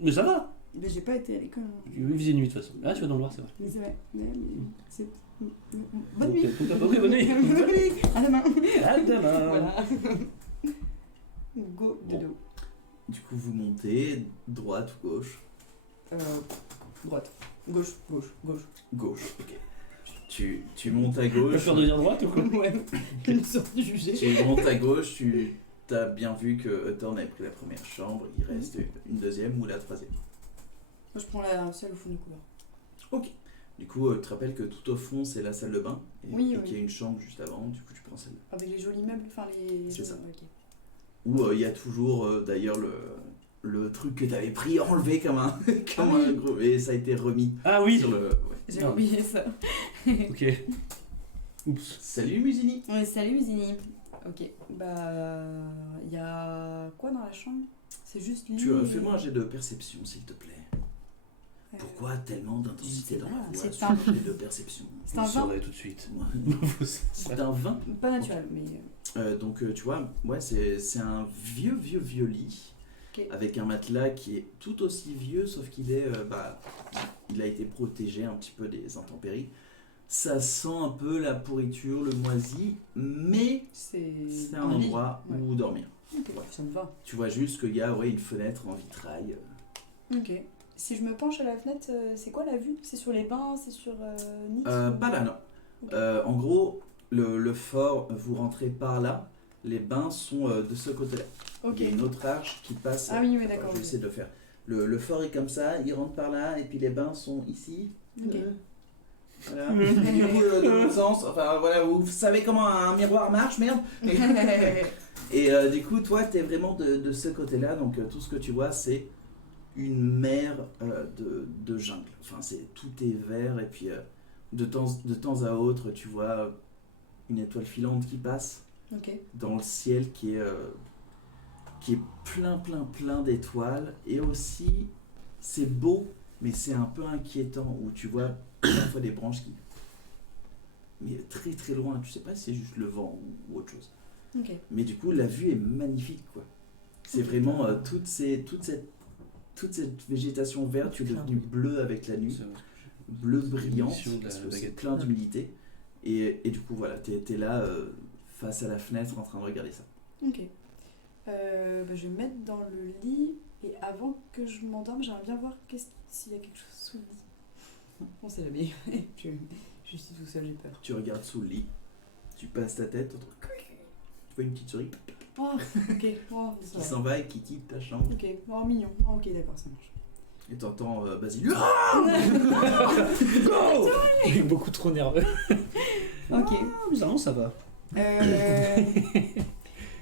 Mais ça va. Mais j'ai pas été à l'école. Oui, visez nuit de toute façon. Ah, tu vas dans le noir, c'est vrai. Mais c'est vrai. Mais c'est... Bonne nuit. Ok, bonne nuit. Bonne nuit. À demain. À demain. Voilà. Go Bon. dodo. Du coup, vous montez, droite ou gauche? Droite. Gauche. Gauche, ok. Tu montes à Pas gauche. peur de dire droite ou quoi? Ouais. Je me sens jugée. Tu montes à gauche, tu as bien vu que Thorn avait pris la première chambre, il reste une deuxième ou la troisième. Moi, je prends la salle au fond du couloir. Ok. Du coup, tu te rappelles que tout au fond, c'est la salle de bain. Et, Oui, et oui. qu'il y a une chambre juste avant, du coup, tu prends celle-là. Avec les jolis meubles, enfin les... C'est ça. Ok. Où il y a toujours, d'ailleurs, le truc que tu avais pris, enlevé comme un, comme un gros... Et ça a été remis Ah oui. sur le... ouais. J'ai Non. oublié ça. Ok. Oups. Salut Musini. Ouais, salut Zini. Ok, bah... Il y a quoi dans la chambre? C'est juste lit. Fais-moi un jet de perception, s'il te plaît. Euh, Pourquoi tellement d'intensité dans la voix C'est sur un- le jet de perception? C'est Vous un le 20. saurez tout de suite. Ouais. C'est un 20. Pas naturel, mais... Donc tu vois, ouais, c'est un vieux lit. Ok. Avec un matelas qui est tout aussi vieux, sauf qu'il est, il a été protégé un petit peu des intempéries. Ça sent un peu la pourriture, le moisi, mais C'est c'est un lit. endroit Ouais. où dormir. Ok, ça me va. Tu vois juste qu'il y a une fenêtre en vitrail. Ok. Si je me penche à la fenêtre, c'est quoi la vue? C'est sur les bains, c'est sur Nice Pas là, non. Ok. En gros, le fort, vous rentrez par là. Les bains sont de ce côté-là. Ok. Il y a une autre arche qui passe. Ah oui, d'accord. Je vais essayer de le faire. Le fort est comme ça, il rentre par là, et puis les bains sont ici. Ok. Voilà. Et du coup, de l'autre sens, enfin voilà, vous savez comment un miroir marche, merde. Et du coup, toi, t'es vraiment de ce côté-là, donc tout ce que tu vois, c'est une mer de jungle. Enfin, tout est vert, et puis de temps à autre, tu vois une étoile filante qui passe Ok. dans le ciel qui est plein d'étoiles. Et aussi, c'est beau, mais c'est un peu inquiétant, où tu vois parfois des branches qui... Mais très loin, tu sais pas si c'est juste le vent ou autre chose. Ok. Mais du coup, la vue est magnifique, quoi. C'est vraiment toute cette végétation verte qui est devenue bleue avec la nuit, C'est vrai. bleue brillante, L'émission de la parce que c'est baguette. plein d'humidité. Et du coup, voilà, t'es là, face à la fenêtre, en train de regarder ça. Ok. Bah, je vais me mettre dans le lit et avant que je m'endorme, j'aimerais bien voir s'il y a quelque chose sous le lit. On sait jamais. je suis tout seul, j'ai peur. Tu regardes sous le lit, tu passes ta tête, tu vois une petite souris Oh, ok. Oh, ça qui va. s'en va et qui quitte ta chambre. Ok. Oh, mignon. Oh, ok, d'accord, ça marche. Et t'entends Basile. Go. Il est beaucoup trop nerveux. Ok. Ah, bizarrement, ça va.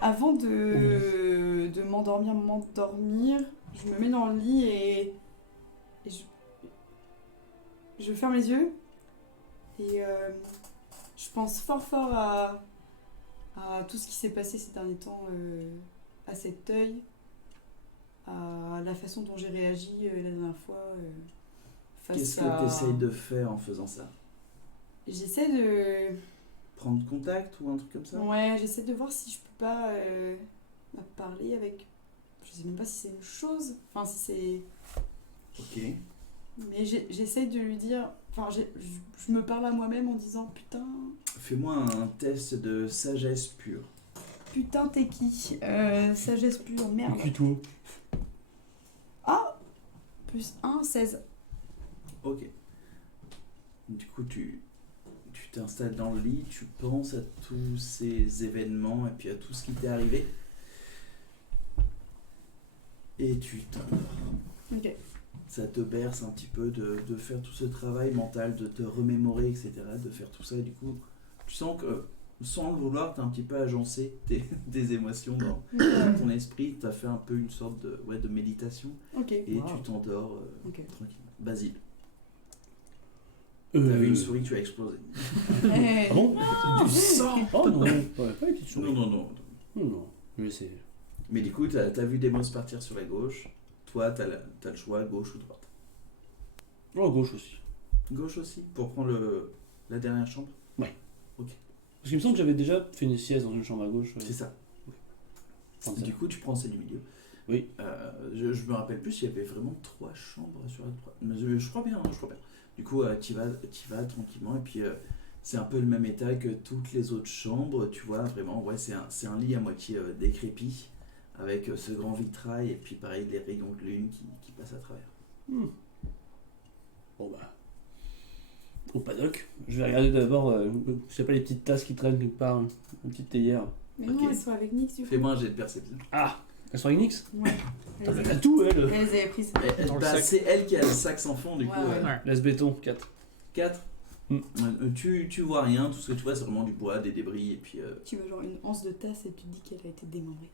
Avant de m'endormir, je me mets dans le lit et je ferme les yeux et je pense fort à tout ce qui s'est passé ces derniers temps, à cet œil, à la façon dont j'ai réagi la dernière fois face Qu'est-ce à... que tu essayes de faire en faisant ça? J'essaie de... Prendre contact ou un truc comme ça? Ouais, j'essaie de voir si je peux pas parler avec... Je sais même pas si c'est une chose, enfin si c'est... Ok. Mais j'essaie de lui dire... Enfin, je me parle à moi-même en disant « Putain, Fais-moi un test de sagesse pure. putain t'es qui Sagesse pure, merde. Cuto. Ah Plus 1, 16. Ok. Du coup, tu t'installes dans le lit, tu penses à tous ces événements et puis à tout ce qui t'est arrivé. Et tu t'endors. Ok. Ça te berce un petit peu de faire tout ce travail mental, de te remémorer, etc. De faire tout ça. Et du coup, tu sens que, sans le vouloir, tu as un petit peu agencé tes émotions dans ton esprit. Tu as fait un peu une sorte de méditation. Ok. Et Wow. tu t'endors Ok. tranquillement. Basile. T'as vu une souris, tu as explosé. Ah bon? Du sang. Oh non, ouais, pas une petite souris. Non. Non, je vais essayer. Mais du coup, t'as vu Demos partir sur la gauche. Toi, t'as le choix, gauche ou droite. Oh, gauche aussi. Gauche aussi, pour prendre la dernière chambre. Parce qu'il me semble que j'avais déjà fait une sieste dans une chambre à gauche. C'est ça. Enfin, c'est Du coup, tu prends celle du milieu. Oui. Je me rappelle plus, il y avait vraiment 3 chambres sur la 3. Mais je crois bien, je crois bien. Du coup, tu vas tranquillement et puis c'est un peu le même état que toutes les autres chambres. Tu vois, vraiment, ouais, c'est un lit à moitié décrépit avec ce grand vitrail et puis pareil, les rayons de lune qui passent à travers. Bon bah. Au paddock. Je vais regarder d'abord, je sais pas, les petites tasses qui traînent quelque part, une petite théière. Mais Ok. non, elles sont avec Nix du coup. Fais-moi un jet de perception. Ah, elles sont avec Nix. Ouais. T'as Elles les tout, elle. avaient prises. Dans le sac. C'est elle qui a le sac sans fond, du coup. Ouais. Ouais. Laisse béton, 4. 4. Tu vois rien, tout ce que tu vois, c'est vraiment du bois, des débris et puis. Tu vois genre une anse de tasse et tu te dis qu'elle a été démembrée.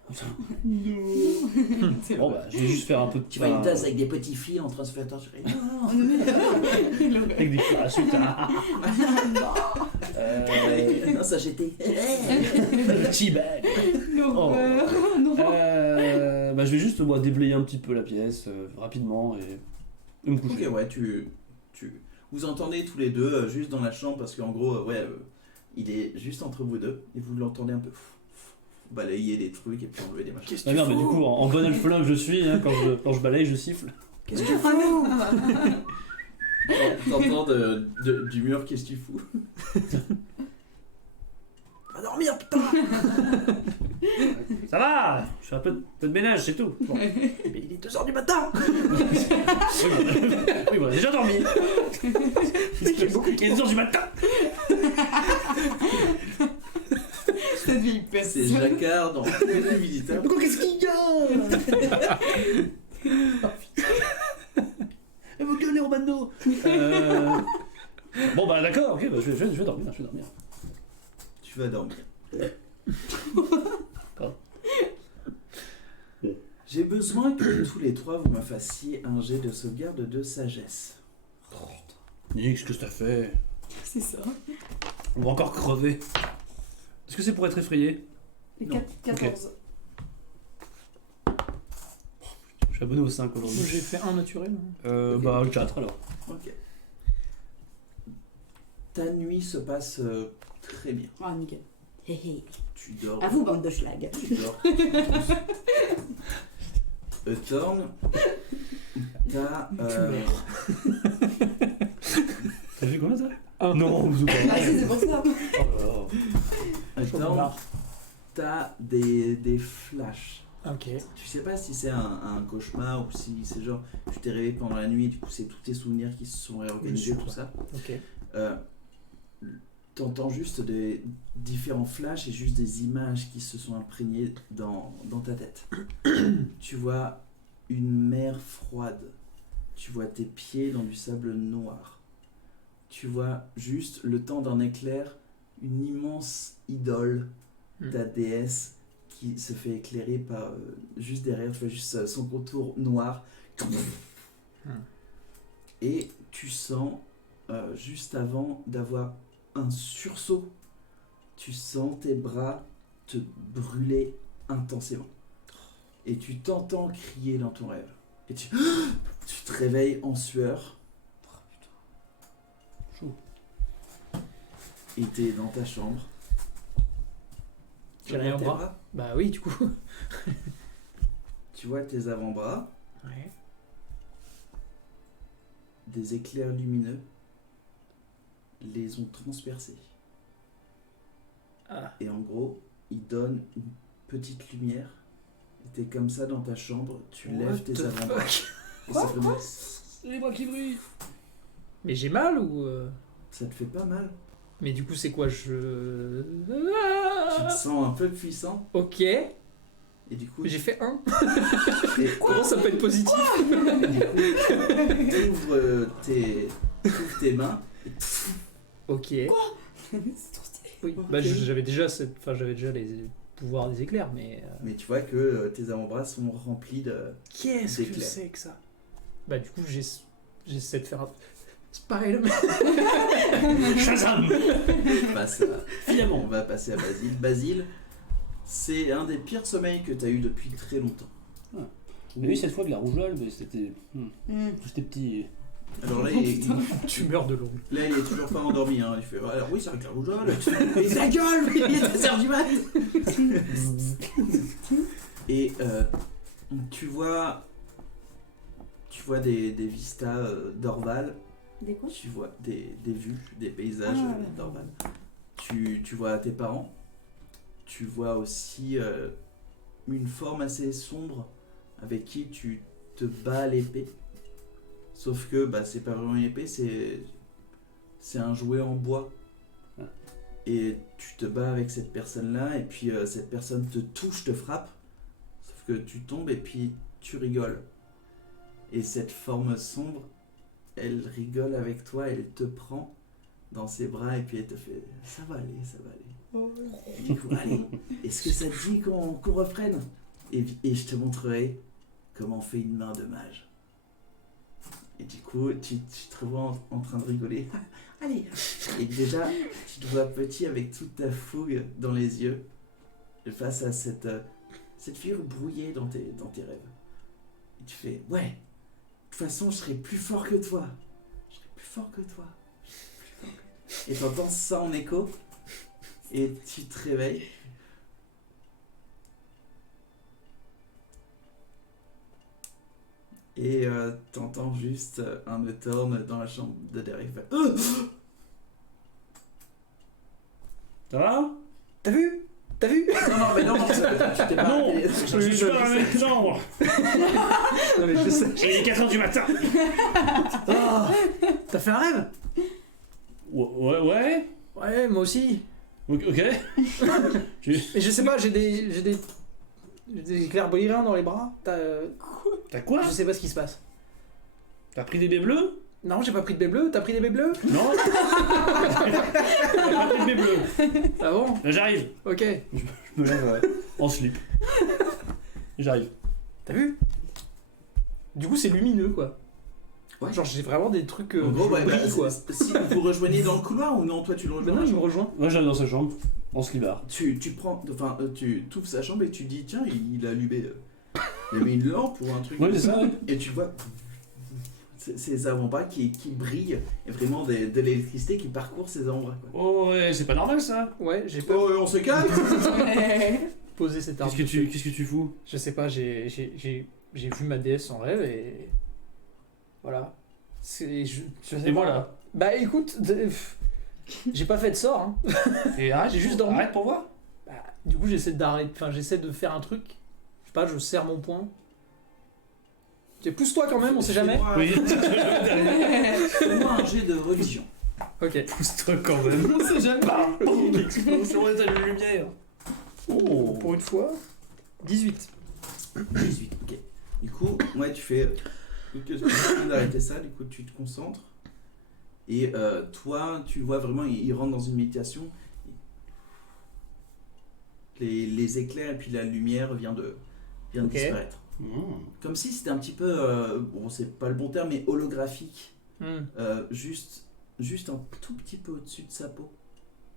C'est Bon vrai. bah, je vais juste faire un peu de. Tu vois une tasse avec des petits fils en train de se faire torturer. Oh, non, mais- Avec des parachutes. Non, ça j'étais. T-bag. L'horreur. Non. Bah, je vais juste moi déblayer un petit peu la pièce rapidement et me coucher. Ok, ouais, vous entendez tous les deux juste dans la chambre parce qu'en gros, il est juste entre vous deux et vous l'entendez un peu balayer des trucs et puis enlever des machins. Ah merde, mais du coup, en bon alphelin que je suis, hein, quand je balaye, je siffle. Qu'est-ce que tu fous T'entends du mur, qu'est-ce que tu fous Va dormir, putain. Ça va. Je fais un peu de ménage, c'est tout. Bon. Mais il est 2h du matin. Oui, bon, déjà dormi. Il est 2h du matin. Ça devient hyper C'est Jacquard dans le visiteur. Qu'est-ce qu'il y a? Elle veut gueuler au bando. Bon bah d'accord, ok, bah, je vais dormir, Tu vas dormir. J'ai besoin que tous les trois vous me fassiez un jet de sauvegarde de sagesse. Nix, qu'est-ce que t'as fait? C'est ça. On va encore crever. Est-ce que c'est pour être effrayé? Les Non. 14. Je suis abonné au 5 Moi, aujourd'hui. j'ai fait un naturel. Ok. Bah le 4 alors. Ok. Ta nuit se passe très bien. Ah, nickel. Hé hé. Tu dors. À vous, bande de schlag. Tu dors. Thorn, t'as. T'as vu combien ça? Un. Non, vous Ah, si, c'est pour ça. Thorn, t'as des flashs. Ok. Tu sais pas si c'est un cauchemar ou si c'est genre tu t'es réveillé pendant la nuit, du coup c'est tous tes souvenirs qui se sont réorganisés, Oui, tout ça. Ok. T'entends juste des différents flashs et juste des images qui se sont imprégnées dans ta tête. Tu vois une mer froide. Tu vois tes pieds dans du sable noir. Tu vois juste le temps d'un éclair, une immense idole, ta déesse qui se fait éclairer par juste derrière, tu vois juste son contour noir. Et tu sens juste avant d'avoir un sursaut, tu sens tes bras te brûler intensément. Et tu t'entends crier dans ton rêve. Et tu te réveilles en sueur. Chaud. Et t'es dans ta chambre. J'ai rien au Tes bras. Bah oui, du coup. Tu vois tes avant-bras, Ouais. des éclairs lumineux les ont transpercés. Ah. Et en gros, ils donnent une petite lumière. Et t'es comme ça dans ta chambre, tu lèves What tes the avant-bras. fuck. Et ça fait mal. Les bras qui brillent. Mais j'ai mal ou. Ça te fait pas mal. Mais du coup, c'est quoi je. Tu te sens un peu puissant. Ok. Et du coup, J'ai fait un. et- Comment ça peut être positif? t'ouvres tes mains. Ok. C'est trop stylé. Oui. Ok. Bah j'avais déjà j'avais déjà les pouvoirs des éclairs, mais. Mais tu vois que tes avant-bras sont remplis de. Qu'est-ce que d'éclairs. c'est que ça? Bah du coup j'essaie de faire un. Spider-Man. Shazam. Finalement, on va passer à Basile. Basile, c'est un des pires sommeils que t'as eu depuis très longtemps. J'ai eu cette fois de la rougeole, mais c'était. J'étais petit. Alors là, Tu meurs de l'eau. là, il est toujours pas endormi. Hein. Il fait alors oui, c'est un clair rougeole. Mais sa gueule, il est 13h du mat. Et tu vois des vistas d'Orval. Des quoi? Tu vois des vues, des paysages Ah, ouais. d'Orval. Tu vois tes parents. Tu vois aussi une forme assez sombre avec qui tu te bats à l'épée. Sauf que bah, c'est pas vraiment une épée, c'est un jouet en bois. Ah. Et tu te bats avec cette personne-là, et puis cette personne te touche, te frappe. Sauf que tu tombes et puis tu rigoles. Et cette forme sombre, elle rigole avec toi, elle te prend dans ses bras et puis elle te fait « ça va aller, ça va aller ». Du coup, allez, est-ce que ça te dit qu'on reprenne et je te montrerai comment on fait une main de mage. Et du coup, tu te revois en train de rigoler. Allez. Et déjà, tu te vois petit avec toute ta fougue dans les yeux face à cette figure brouillée dans tes rêves. Et tu fais « ouais, de toute façon, je serai plus fort que toi. Je serai plus fort que toi. Je serai plus fort que toi. » Et t'entends ça en écho. Et tu te réveilles. Et t'entends juste un Euthorn dans la chambre de derrière. Ça va? T'as vu? Non, mais non, tu t'es pas. Non, je suis pas dans la même chambre. Non, mais je sais. Il est 4h du matin. Ah, t'as fait un rêve? Ouais. Ouais, moi aussi. Ok. Mais je sais pas, j'ai des clairvoyants dans les bras. T'as quoi? Je sais pas ce qui se passe. T'as pris des baies bleues? Non, j'ai pas pris de baies bleues. T'as pris des baies bleues? Non. J'ai pas pris de baies bleues. Ah bon? Là, j'arrive. Ok. Je me lève en slip. J'arrive. T'as vu? Du coup, c'est lumineux, quoi. Ouais. Genre, j'ai vraiment des trucs. En gros, je brille, quoi. si vous rejoignez dans le couloir ou non, toi tu le rejoins. Non, il me rejoint. Moi, j'arrive dans sa chambre, en slibard. Tu ouvres sa chambre et tu dis tiens, il a allumé une lampe ou un truc. Ouais, c'est ça. Et tu vois ces avant-bras qui brillent et vraiment de l'électricité qui parcourt ces avant-bras. Quoi. Oh, ouais, c'est pas normal ça. Ouais, j'ai peur Oh, on se calme. de poser cette arme. Qu'est-ce que tu fous? Je sais pas, j'ai vu ma déesse en rêve et. Voilà. Je sais Et pas. voilà. Bah écoute, j'ai pas fait de sort, hein. Et arrête, J'ai juste dormi. Arrête pour voir. Bah, du coup, j'essaie de faire un truc. Je sais pas, je serre mon poing. Pousse-toi quand même, on sait jamais. Oui. Fais-moi un jet de religion. Ok. Pousse-toi quand même. On sait jamais. Explosion de lumière. Oh. Pour une fois, 18. 18, ok. Du coup, ouais, tu fais. Tu viens d'arrêter ça, du coup, tu te concentres. Et toi, tu vois vraiment, il rentre dans une méditation. Les éclairs et puis la lumière vient de disparaître. Comme si c'était un petit peu, bon, c'est pas le bon terme, mais holographique. Juste un tout petit peu au-dessus de sa peau.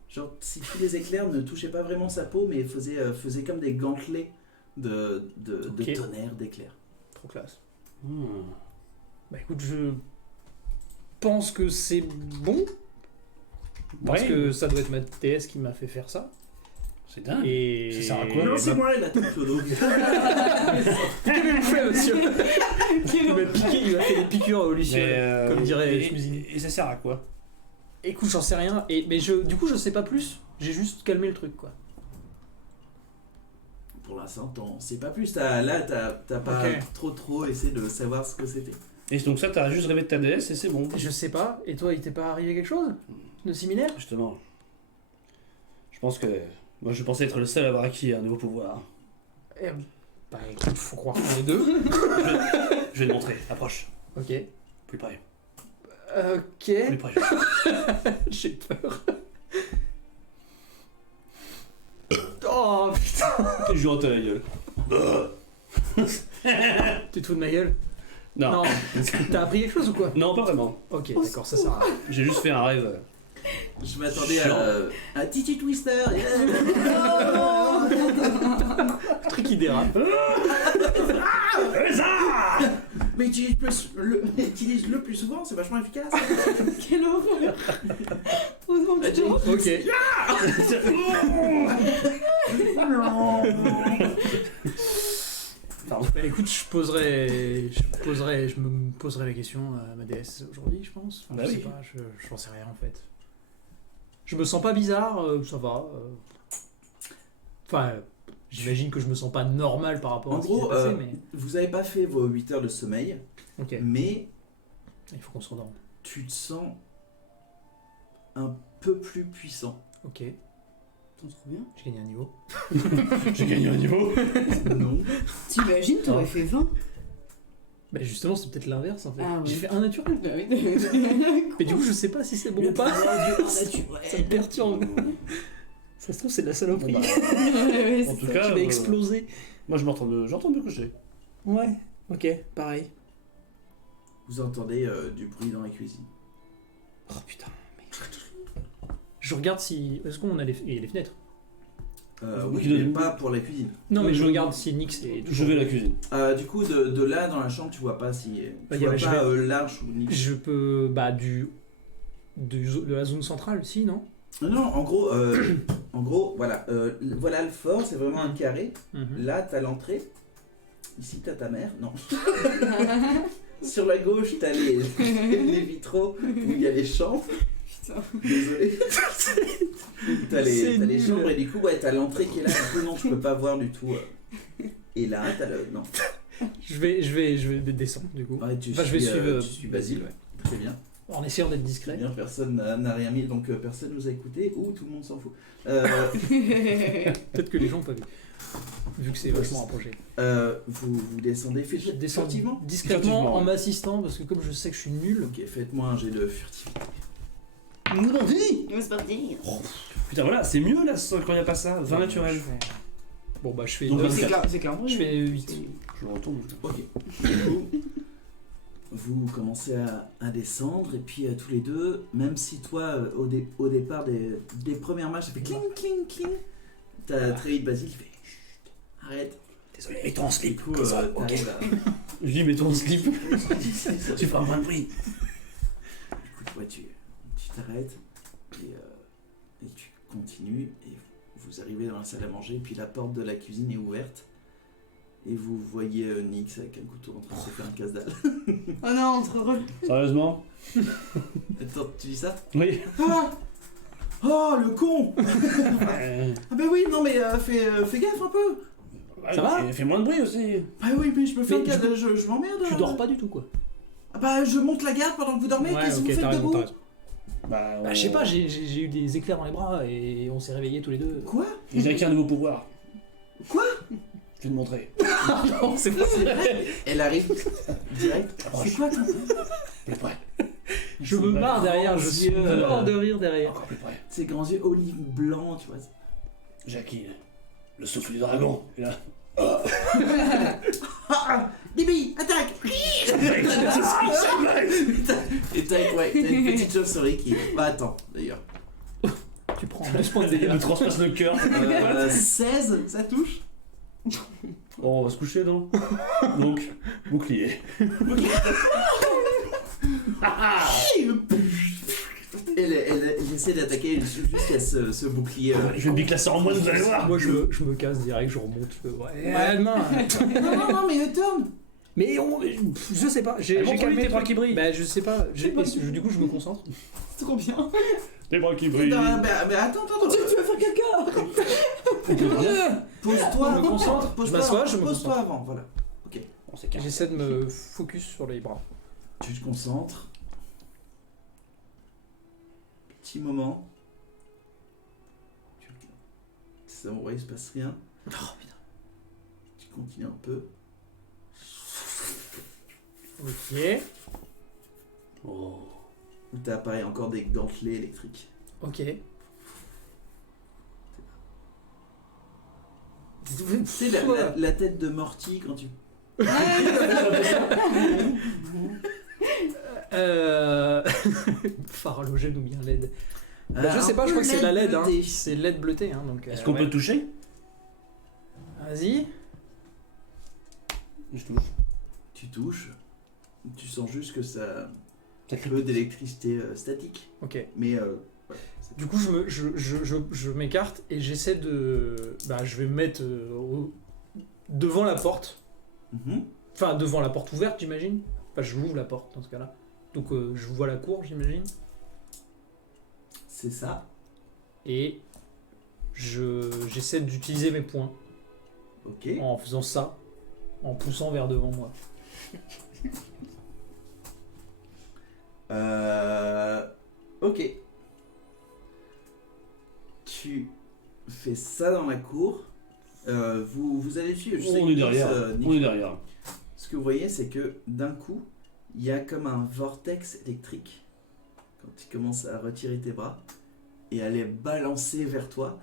Genre, si tous les éclairs ne touchaient pas vraiment sa peau, mais faisaient comme des gantelets de tonnerre, d'éclairs. Trop classe. Bah écoute, je pense que c'est bon. Parce que ça doit être ma déesse qui m'a fait faire ça. C'est dingue. Et... Ça sert à quoi? Non, c'est moi, la tête Clodo. Qu'est-ce fait, monsieur? Il m'a fait des piqûres au Lucien, comme dirait Schmuzini. Et ça sert à quoi? Écoute, j'en sais rien. Mais du coup, je sais pas plus. J'ai juste calmé le truc, quoi. Pour l'instant, t'en sais pas plus. T'as pas trop essayé de savoir ce que c'était. Et donc ça, t'as juste rêvé de ta déesse et c'est bon. Je sais pas. Et toi, il t'est pas arrivé quelque chose de similaire? Justement. Je pense que... Moi, je pensais être le seul à avoir acquis un nouveau pouvoir. Bah écoute, faut croire qu'on est deux. Je vais te montrer. Approche. Ok. Plus près. Ok. Plus près. J'ai peur. Oh putain. Je joue en ta gueule. Tu te fous de ma gueule? Non. T'as appris quelque chose ou quoi? Non, pas vraiment. Ok, d'accord, ça sert à rien. J'ai juste fait un rêve. Je m'attendais à Titi Twister. Le truc qui dérape. Mais utilise-le plus souvent, c'est vachement efficace. Quelle horreur. Heureusement que tu vois. Ok. Pardon. Bah, écoute, je me poserai la question à ma déesse aujourd'hui, je pense. Enfin, Bah je sais oui. pas, j'en sais rien en fait. Je me sens pas bizarre, ça va. Enfin, j'imagine que je me sens pas normal par rapport En à ce qui s'est gros, passé, mais. vous avez pas fait vos 8 heures de sommeil, Ok, mais il faut qu'on se rendorme. tu te sens un peu plus puissant. Ok, Attends, trop bien. j'ai gagné un niveau. J'ai gagné un niveau. Non. T'imagines, t'aurais Non. fait 20. Bah justement, c'est peut-être l'inverse en fait. Ah, J'ai oui. fait un naturel. Bah oui. Mais du coup, je sais pas si c'est bon ou pas. Ça me perturbe. Ça se trouve, c'est de la saloperie. Bon, bah, Ouais, En c'est tout ça. cas, Qui va exploser. moi je m'entends me coucher. Ouais, ok, pareil. Vous entendez du bruit dans la cuisine. Oh putain, merde. Je regarde si. Est-ce qu'on a les, il y a les fenêtres? Oui, qui mais donne- pas pour la cuisine. Non, mais Oui, je je- regarde si Nix est. Je vais à la cuisine. Du coup, de là dans la chambre, tu vois pas si. Bah, Tu vois je pas vais- l'arche ou Nix. Je peux. Bah, de la zone centrale, si, non? Non, en gros, voilà. Voilà le fort, c'est vraiment un carré. Mhm. Là, t'as l'entrée. Ici, t'as ta mère. Non. Sur la gauche, t'as les vitraux où il y a les chambres. Putain. Désolé. T'as C'est les nul. chambres et du coup, ouais, t'as l'entrée qui est là. Du coup, non, tu peux pas voir du tout. Et là, t'as le. Non. Je vais descendre, du coup. Ouais, tu Enfin, je vais suis, suivre. tu suis Basile. ouais. Très bien. En essayant d'être Très discret. bien, personne n'a rien mis, donc personne nous a écouté ou tout le monde s'en fout. Peut-être que les gens peuvent. Vu que c'est vachement rapproché. Vous descendez, Je descends furtivement. discrètement Furtivement, en ouais. m'assistant parce que comme je sais que je suis nul. Ok, faites-moi un jet de furtivité. C'est parti. Putain, voilà, c'est mieux là quand il n'y a pas ça. 20 naturel. Bon, bah, je fais. Donc, neuf. C'est clairement. Je fais 8. Je le retourne. Ok. Du coup, vous commencez à descendre et puis tous les deux, même si toi, au départ des premières marches, ça fait cling, cling, cling, t'as très vite Basile qui fait chut, arrête. Désolé, mets-toi en Du slip. coup, comme ça, ok. t'arrives à- Je dis, mets-toi en slip. Tu feras moins de bruit. Du coup, ouais, tu t'arrêtes et tu continues et vous arrivez dans la salle à manger et puis la porte de la cuisine est ouverte et vous voyez Nix avec un couteau en train de se faire un casse-dalle. Oh non, trop drôle. Sérieusement? Attends, tu dis ça? Oui. Ah oh, le con. Ah bah oui, non mais fais gaffe un peu. Ça va? Fais moins de bruit aussi. Bah oui, mais je me fais Mais un casse-dalle, je m'emmerde. Tu dors pas du tout, quoi. Ah bah je monte la garde pendant que vous dormez, Ouais, qu'est-ce que ok, vous faites t'as raison, debout? t'as raison. Bah, Je sais pas, j'ai eu des éclairs dans les bras et on s'est réveillés tous les deux. Quoi? J'ai acquis un nouveau pouvoir. Quoi? Je vais te montrer. Non, c'est pas vrai. Elle arrive direct. C'est quoi ton... Plus près. Je me marre derrière, je suis Yeux, mort de rire derrière. Encore plus près. Ces grands yeux olive blanc, tu vois. J'ai acquis le souffle du dragon. Et là. Ah, Bibi, attaque. Et t'as une petite chauve-souris qui... Bah attends, d'ailleurs. Tu prends 12 points de Il dégâts. me transperce le cœur. 16, ça touche? Bon, on va se coucher, non? Donc, bouclier. Elle essaie d'attaquer jusqu'à ce bouclier. Je vais me classer en moins, vous allez voir. Moi, je me casse direct, je remonte. Ouais, demain. Non, mais tourne. Mais je sais pas, j'ai Montre-lui calmé tes le bras truc. qui brillent. Bah, je sais pas, du coup, je me concentre. C'est trop bien. Les bras qui brillent. Mais attends. Tu vas faire caca. Pose-toi, Je me concentre, je pose-toi m'assois, avant, je me pose-toi concentre. avant, voilà. On s'écarte. J'essaie de me focus sur les bras. Tu te concentres. Petit moment. Ça, ouais, il se passe rien. Oh putain. Tu continues un peu. Ok. Oh. Où t'apparaît encore des gantelets électriques. Ok. Tu sais, la tête de Morty quand tu... Phare halogène ou bien LED. Bah, je sais pas, je crois que c'est la LED. Hein. C'est LED bleuté. Hein, donc, Est-ce qu'on peut ouais. toucher? Vas-y. Je touche. Tu touches. Tu sens juste que ça Ça un crée peu d'électricité statique. Ok. Mais Du coup, je m'écarte et j'essaie de... Bah, je vais me mettre devant la porte. mhm. Enfin, devant la porte ouverte, j'imagine. Enfin, je l'ouvre la porte dans ce cas-là. Donc, je vois la cour, j'imagine. C'est ça. Et j'essaie d'utiliser mes poings Ok. en faisant ça, en poussant vers devant moi. Ok. Tu fais ça dans la cour. Vous allez suivre. Je sais On que est derrière. Nick, On est derrière. ce que vous voyez, c'est que d'un coup, il y a comme un vortex électrique quand tu commences à retirer tes bras et à les balancer vers toi.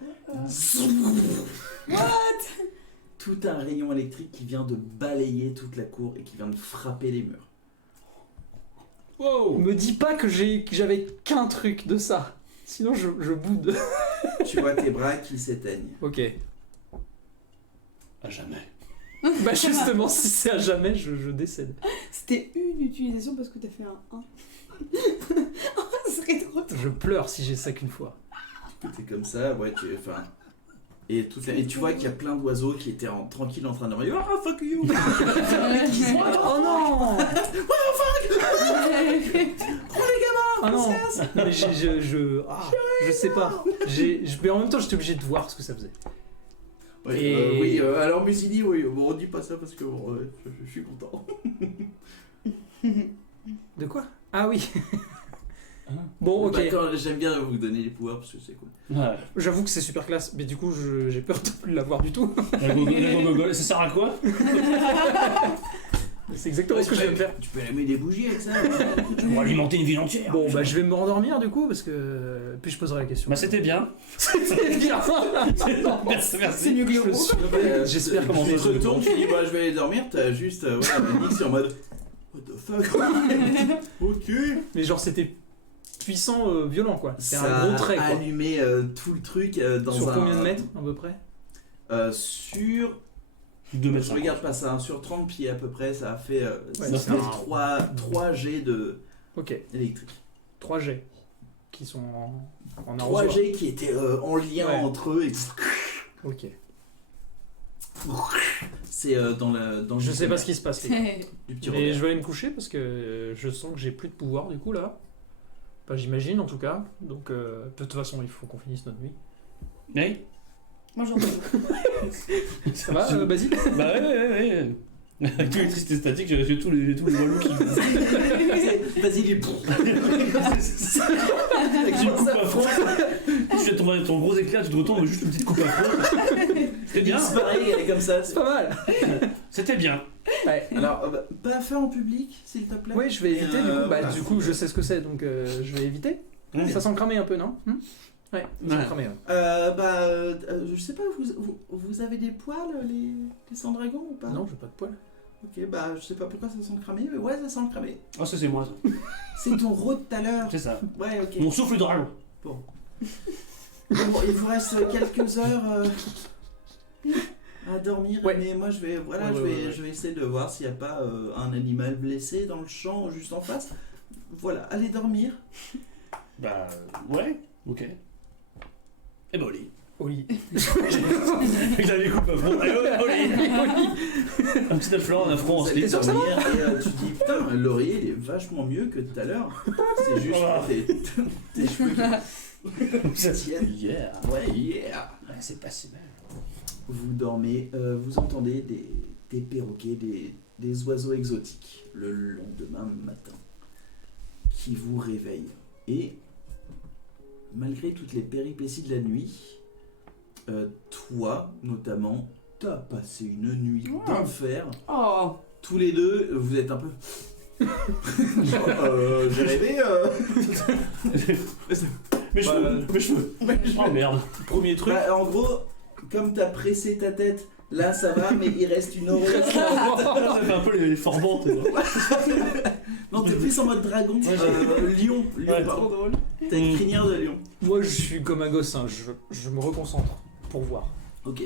Tout un rayon électrique qui vient de balayer toute la cour et qui vient de frapper les murs. Wow. Me dis pas que j'avais qu'un truc de ça. Sinon, je boude. Tu vois tes bras qui s'éteignent. Ok. À jamais. Bah justement, si c'est à jamais, je décède. C'était une utilisation parce que t'as fait un 1. Ce serait trop drôle. Je pleure si j'ai ça qu'une fois. T'es comme ça, ouais, enfin... Et tu vois qu'il y a plein d'oiseaux qui étaient tranquilles en train de dire « Ah, fuck you !» Oh non! Ah non! Mais je sais pas. Mais en même temps, j'étais obligé de voir ce que ça faisait. Ouais, Et- oui, alors Musini, oui, bon, on dit pas ça parce que bon, je suis content. De quoi? Ah oui. Ah. Bon, ok. Bah, j'aime bien vous donner les pouvoirs parce que c'est cool. Ouais. J'avoue que c'est super classe, mais du coup, j'ai peur de plus l'avoir du tout. La go, ça sert à quoi? C'est exactement ce que je vais me faire. Tu peux allumer des bougies avec ça. Pour alimenter une ville entière. Bon, bah, je vais me rendormir du coup, parce que. Puis je poserai la question. Bah c'était bien. C'était bien! Merci. C'est mieux que le Je suis- J'espère comment Tu ça, te retournes, tu dis bah je vais aller dormir, t'as juste Nick c'est en mode what the fuck. Ok. Mais genre, c'était puissant, violent quoi. C'était Ça un gros trait a quoi. allumé tout le truc dans Sur un. combien de mètres à peu près? Plus Sur. de 2 mètres. Je regarde pas ça, hein, sur 30 pieds à peu près, ça a fait, Ouais, ça c'est fait un- 3 jets de Ok, électrique. 3 jets qui sont en 3 arrosoir. jets qui étaient en lien Ouais. entre eux et Ok. c'est dans le Je sais pas ce qui se passe les gars. du petit Mais Robert. je vais aller me coucher parce que je sens que j'ai plus de pouvoir du coup là. Enfin, j'imagine en tout cas. Donc de toute façon il faut qu'on finisse notre nuit. Oui. Moi j'en ai. Ça va, vas-y. Bah ouais. Avec l'électricité statique, j'ai tous les walous qui. Vas-y, lui. Avec une coupe à froid. Tu fais ton gros éclair, tu te retournes, mais juste une petite coupe à froid. C'était bien. C'est pareil, elle est comme ça. C'est pas mal. C'était bien. Ouais. Alors, pas faire en public, s'il te plaît. Oui, je vais éviter du coup. Bah, voilà. du coup, je sais ce que c'est donc je vais éviter. Ça sent cramer un peu, non? Ouais, ça Ouais. sent cramer. Je sais pas, vous avez des poils, les sans-dragons ou pas? Non, j'ai pas de poils. Ok, bah, je sais pas pourquoi ça sent cramé, mais ouais, ça sent cramé. Oh, ça c'est moi, ça. C'est ton rôde tout à l'heure. C'est ça. Ouais, ok. Mon souffle de dragon. Bon, il vous reste quelques heures à dormir, Ouais. mais moi je vais, Ouais. je vais essayer de voir s'il n'y a pas un animal blessé dans le champ juste en face. Voilà, allez dormir. Bah, ouais. Ok. Et bah, au lit. Au lit. Il a les coupes à froid. Allez, au lit. Un petit affleurant, un affront en Vous slip. allez dormir et tu dis putain, l'oreiller il est vachement mieux que tout à l'heure. C'est juste tes cheveux qui tiennent. Yeah. Ouais, yeah. Ouais, c'est pas si mal. Vous dormez, vous entendez des perroquets, des oiseaux exotiques le lendemain matin qui vous réveillent. Et malgré toutes les péripéties de la nuit, toi notamment, t'as passé une nuit d'enfer. Oh. Tous les deux, vous êtes un peu... j'ai rêvé... Mes cheveux. Oh merde. Premier truc. Bah, en gros, comme t'as pressé ta tête, là ça va, mais il reste une oreille. Ça fait un peu les forbans, tu vois. Non, t'es plus en mode dragon. Lion. Ouais. Pardon. T'as une crinière de lion. Moi, je suis comme un gosse. Hein. Je me reconcentre pour voir. Ok.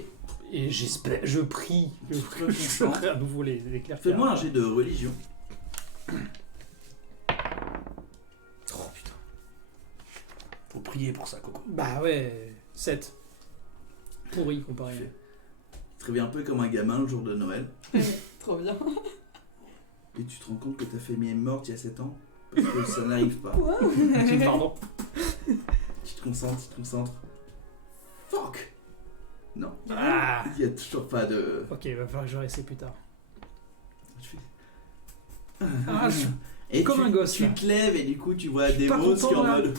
Et j'espère, je prie que je ferai à nouveau les clairs. Fais-moi un jet de religion. prier pour ça, Coco. Bah ouais, 7. Pourri comparé. Tu te réveilles un peu comme un gamin le jour de Noël. Trop bien. Et tu te rends compte que ta famille est morte il y a 7 ans. Parce que ça n'arrive pas. Pardon. Tu te concentres. Fuck. Non. Ah. Il n'y a toujours pas de... Ok, va falloir que je réessaye plus tard. Tu fais- Ah, je suis Et comme un gosse, tu là. te lèves et du coup tu vois Je suis pas Demos qui est en content, là. mode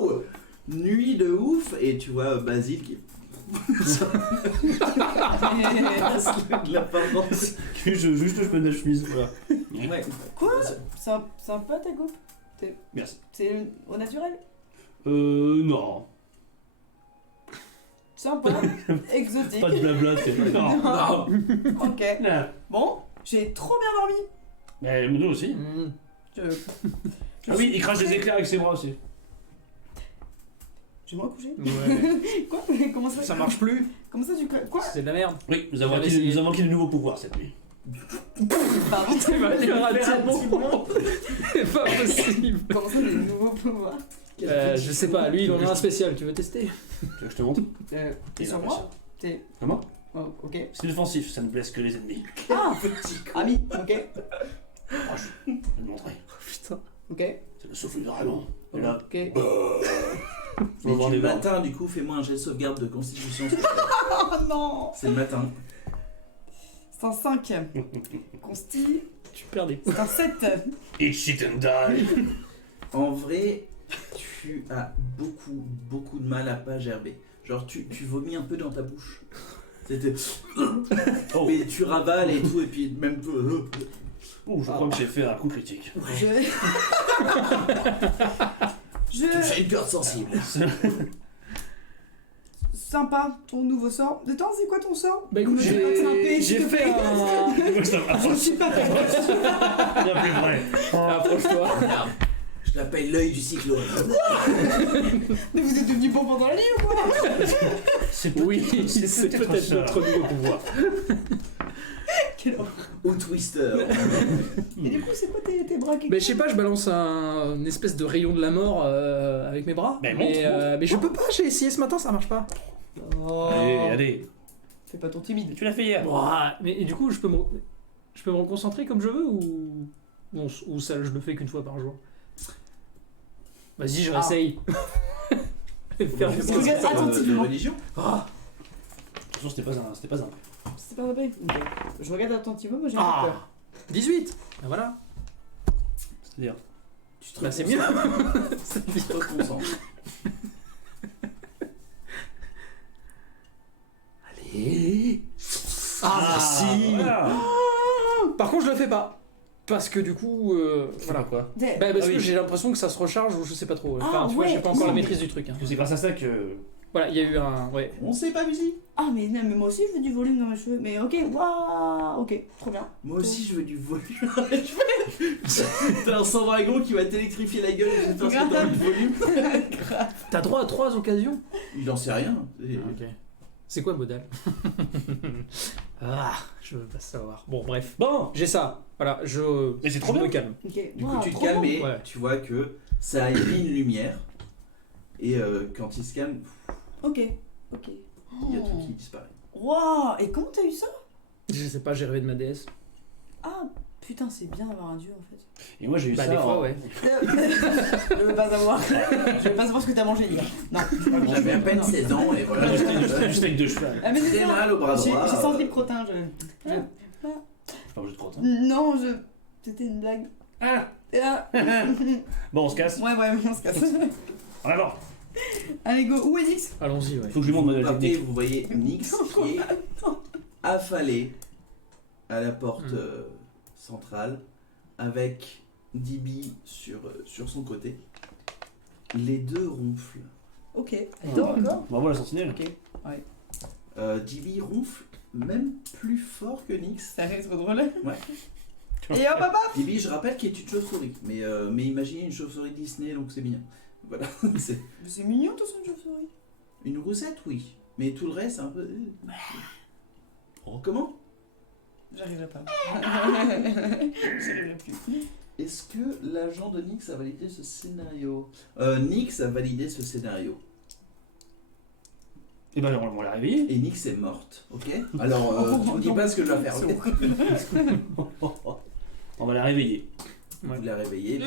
Wouh, nuit de ouf, et tu vois Basile qui de l'apparence. Juste je mets de la chemise, voilà. Ouais. Quoi Sympa ta coupe. Merci. C'est au naturel. Non. Sympa. Exotique. Pas de blabla, c'est... Non. Non. Ok. Non. Bon, j'ai trop bien dormi. Mais nous aussi. Hmm. Je Ah oui, suis il crache des couché. éclairs avec ses bras aussi. Je vais me recoucher. Ouais. Quoi Comment ça Ça marche plus. Comment ça tu quoi C'est de la merde. Oui, nous avons J'avais acquis essayé. de nouveaux pouvoirs cette nuit. Pardon. Impérativement. C'est pas possible. Comment ça des nouveaux pouvoirs Je sais pas, lui il en a un spécial, tu veux tester? Tu veux que je te montre? Et Il sur a moi T'es. Comment? Oh, ok. C'est défensif, ça ne blesse que les ennemis. Ah Petit con. Ami, ok. Ah, je vais te montrer. Putain. Ok. C'est le souffle du dragon. Et là, Ok. on va voir Mais les du dents. matin, du coup, fais-moi un jet de sauvegarde de constitution. s'il te plaît. Oh non C'est le matin. C'est un 5. Consti. Tu perds des C'est un 7. Eat shit and die. En vrai, tu as beaucoup de mal à pas gerber. Genre, tu vomis un peu dans ta bouche. C'était. Oh. Mais tu ravales et tout, et puis même. Oh, je crois que j'ai fait un coup critique. Je. J'ai une corde sensible. Sympa, ton nouveau sort. Attends, c'est quoi ton sort Bah écoute, Me dis pas que c'est un P, s'il j'ai te fait plaît. un... Je suis pas Bien plus vrai. Approche-toi. Je l'appelle l'œil du cyclone. Mais vous êtes devenus bon pendant la nuit ou quoi C'est Oui, c'est c'est peut-être ça. notre nouveau pouvoir. Quelle horreur. Ou Twister. Et du coup, c'est quoi tes bras qui Mais je sais pas, je balance une espèce de rayon de la mort avec mes bras. Ben, mais je peux pas, j'ai essayé ce matin, ça marche pas. Oh. Allez. Fais pas ton timide. Tu l'as fait hier. Ouah, mais et du coup, je peux me reconcentrer comme je veux ou ça, je le fais qu'une fois par jour. Vas-y, je réessaye. Faire du Parce que- attentivement. De religion. Ah, Attention, c'était pas un. C'est pas vrai. Ok. Je regarde attentivement, moi j'ai un peu ah, peur. 18. Ben voilà. C'est-à-dire. Tu te Bah c'est mieux. C'est Tu te reconcentres. Allez. Ah, merci. Voilà. Par contre, je le fais pas. Parce que du coup, voilà. Quoi? Bah, parce Ah oui. que j'ai l'impression que ça se recharge ou je sais pas trop. Enfin, Ah, tu vois, ouais. j'ai pas encore Non, la mais- maîtrise du truc. Hein. C'est grâce à ça que. Voilà, il y a eu un. Ouais. On sait pas, musique. Ah, mais non, mais moi aussi je veux du volume dans mes cheveux. Mais ok, waouh, ok, trop bien. Moi aussi, je veux du volume. T'as un sang-dragon qui va t'électrifier la gueule et te faire ça dans le volume. T'as droit à 3 occasions. Il en sait rien. Et- Ok. C'est quoi modal? Ah, je veux pas savoir. Bon, bref. Bon. J'ai ça. Voilà, Mais c'est trop je me bien. calme. Ok, Du coup, waouh, tu te trop calmes bon. et Ouais. tu vois que ça a émis une lumière. Et quand il se calme, Ok, ok. il y a tout qui disparaît. Waouh, et comment t'as eu ça Je sais pas, j'ai rêvé de ma déesse. Ah, putain, c'est bien d'avoir un dieu en fait. Et moi j'ai eu Bah, ça. des fois, en- ouais. Je veux pas savoir. Je veux pas savoir ce que t'as mangé hier. Non. J'avais à peine 16 ans et voilà. Juste avec deux cheval. Ah, mais c'est Très ça. mal au bras J'ai droit. senti le crottin. Je suis pas obligé de croire. Non, c'était une blague. Ah. Ah. Bon, on se casse. Ouais, on se casse. En avant. Allez, go. Où est Dix Allons-y, ouais. Faut que je lui montre ma Après, technique. vous voyez Nyx qui est affalé à la porte Hmm. centrale avec Dibi sur son côté. Les deux ronflent. Ok. Ah. D'accord. Bravo la sentinelle. Ok. Dibi ronfle même plus fort que Nyx. Ça reste trop drôle. Ouais. Et hop, hop, hop. Dibi, je rappelle qu'il est une chauve-souris. Mais imaginez une chauve-souris Disney, donc c'est mignon. Voilà. C'est C'est mignon tout ça, une chauve-souris. une roussette, oui. Mais tout le reste, c'est un peu. Oh, comment? J'arriverai pas. J'arriverai plus. est-ce que l'agent de Nyx a validé ce scénario? Nyx a validé ce scénario. Et ben on l'a réveillée. Et Nyx est morte, ok? Alors, je vous dis pas ce que je dois faire. On va la réveiller. Vous la réveillez.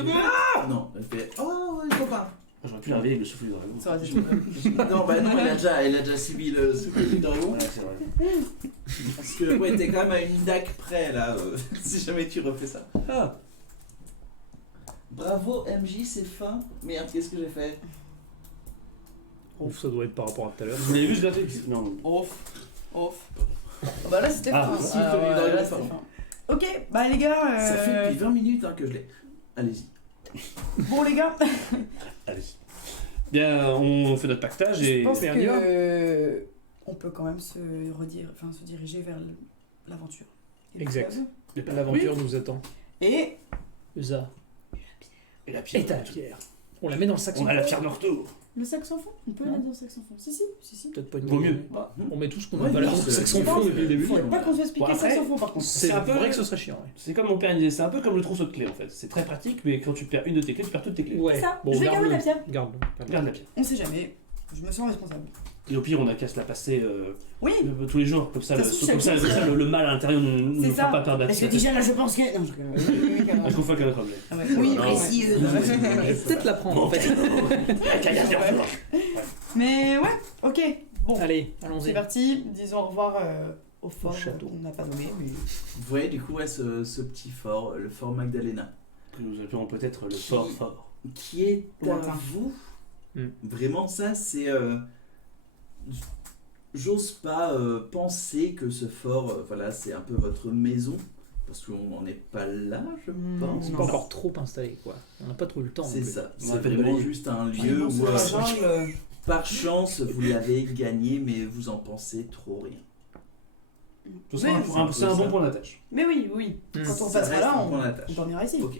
Non, elle fait oh, il faut pas. J'aurais pu la réveiller avec le souffle du dragon. Ça aurait été Non, bah non, elle a déjà subi le souffle du dragon. Ouais, c'est vrai. Parce que ouais, t'es quand même à une dac près là, si jamais tu refais ça. Ah, Bravo MJ, c'est fin. Merde, qu'est-ce que j'ai fait? Ouf, ça doit être par rapport à tout à l'heure. vous l'avez vu ce gâteau? Non. Off. Ah bah là c'était Ah, fin. si, le premier dragon, là, fin. c'était fin. Ok, bah les gars. Ça fait depuis 20 minutes que je l'ai. Allez-y. Bon les gars, Allez. Bien, on fait notre pactage et. je pense on y va. que on peut quand même se diriger vers l'aventure. Et le Exact. fleuve. L'aventure nous attend. Et Ça. Et la pierre. Et t'as la pierre. On la met dans le sac sans On a la fond. pierre de retour. le sac sans fond, on peut Non. aller dans le sac sans fond. Si. Peut-être pas une Vaut bonne mieux. idée. Bah, On met tout ce qu'on Ouais, a valeur non, dans le c'est- sac sans je fond pense depuis le début. faudrait pas qu'on se fasse piquer Bon, le sac après, sans fond par contre. C'est un peu- vrai que ce serait chiant. Ouais. C'est comme mon père disait, c'est un peu comme le trousseau de clés en fait. C'est très pratique, mais quand tu perds une de tes clés, tu perds toutes tes clés. Ouais. C'est ça. Bon, Je vais garder garde-le. la pierre. Garde-le. Garde la pierre. On sait jamais. Je me sens responsable. Et au pire, on a qu'à se la passer Oui. tous les jours. Comme ça, De toute façon, le mal à l'intérieur ne nous C'est fera ça. pas perdre la Parce que tête. déjà là je pense que. Non, je À chaque fois qu'elle a troublé. Oui, Non. précise. Peut-être la prendre en fait. Mais ouais, ok. Bon, Allez, c'est allons-y. parti. Disons au revoir au fort château. qu'on n'a pas nommé. Mais... Vous voyez du coup ouais, ce petit fort, le fort Magdalena, Que nous appelons peut-être le fort fort. qui est à Lointain. vous. Hmm. Vraiment ça, c'est... J'ose pas penser que ce fort, voilà, c'est un peu votre maison, parce qu'on n'en est pas là, je pense. C'est Non. pas encore trop installé quoi. On n'a pas trop eu le temps. C'est non plus. ça, On c'est a fait vraiment balayer. juste un Lieu lieu où, la jungle. par chance, vous l'avez gagné, mais vous en pensez trop rien. Tout ça, Mais- c'est un bon point d'attache. Mais oui, oui. Hmm. Quand on Ça passera reste là, un point d'attache. on dormira ici. Ok.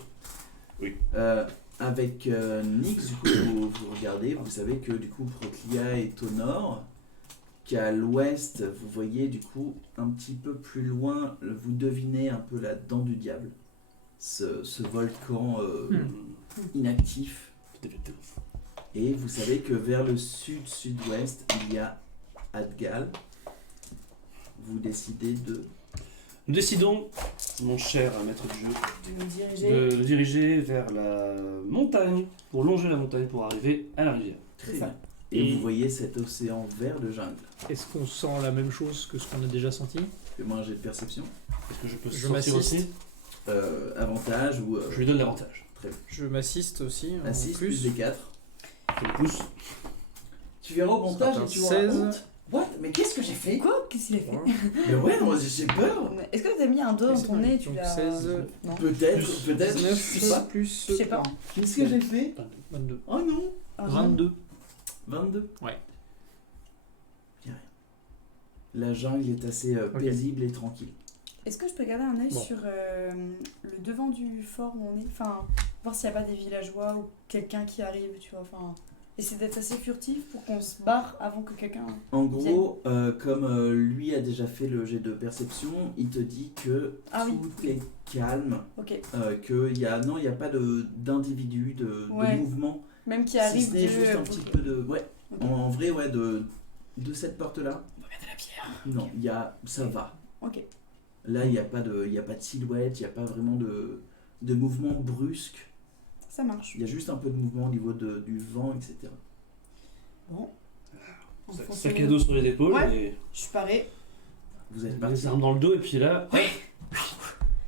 Oui. Avec Nyx, du coup, vous regardez, vous savez que du coup, Proclia est au nord, qu'à l'ouest, vous voyez du coup, un petit peu plus loin, vous devinez un peu la dent du diable, ce volcan inactif. Et vous savez que vers le sud-sud-ouest, il y a Adgal. Vous décidez de... Nous décidons, mon cher maître du jeu, De nous diriger. de le diriger vers la montagne, pour longer la montagne, pour arriver à la rivière. Très C'est ça. bien. Et Et- vous voyez cet océan vert de jungle. Est-ce qu'on sent la même chose que ce qu'on a déjà senti? Fais-moi un jet de perception. Est-ce que je peux Je sortir m'assiste. aussi? Avantage ou... Je lui donne l'avantage. Très bien. Je m'assiste aussi. En Assist plus plus. des 4. Je le pousse. Tu verras au montage Ça et tu fait un auras 16. honte. What? Mais qu'est-ce que j'ai fait? Quoi? Qu'est-ce qu'il a fait? Mais ouais, moi j'ai peur. Est-ce que t'as mis un doigt dans ton nez? Tu Donc l'as. 16, Non. Peut-être, peut-être. 19 je sais pas. plus. Je sais pas. Qu'est-ce que j'ai fait? 22. Oh non. Ah, non. 22. 22. Ouais. Y a rien. La jungle est assez Ok. paisible et tranquille. Est-ce que je peux garder un œil Bon. sur le devant du fort où on est? Enfin, voir s'il n'y a pas des villageois ou quelqu'un qui arrive, tu vois. Enfin, essayer d'être assez furtif pour qu'on se barre avant que quelqu'un. En gros, comme lui a déjà fait le jet de perception, il te dit que Ah oui. tout est calme, Ok. qu'il y a non, il n'y a pas d'individu, de Ouais. mouvement. Même qui Si arrive. ce n'est juste un petit ok. peu de, ouais. Ok. En vrai, ouais, de cette porte-là. On va mettre la pierre. Non, il y a, ça va. Ok. Là, il n'y a pas de silhouette, il n'y a pas vraiment de mouvement brusque. Ça marche. Il y a juste un peu de mouvement au niveau du vent, etc. Bon. On fonce Sac au- à dos sur les épaules Ouais. et Je suis paré. Vous êtes les parti. armes dans le dos, et puis là,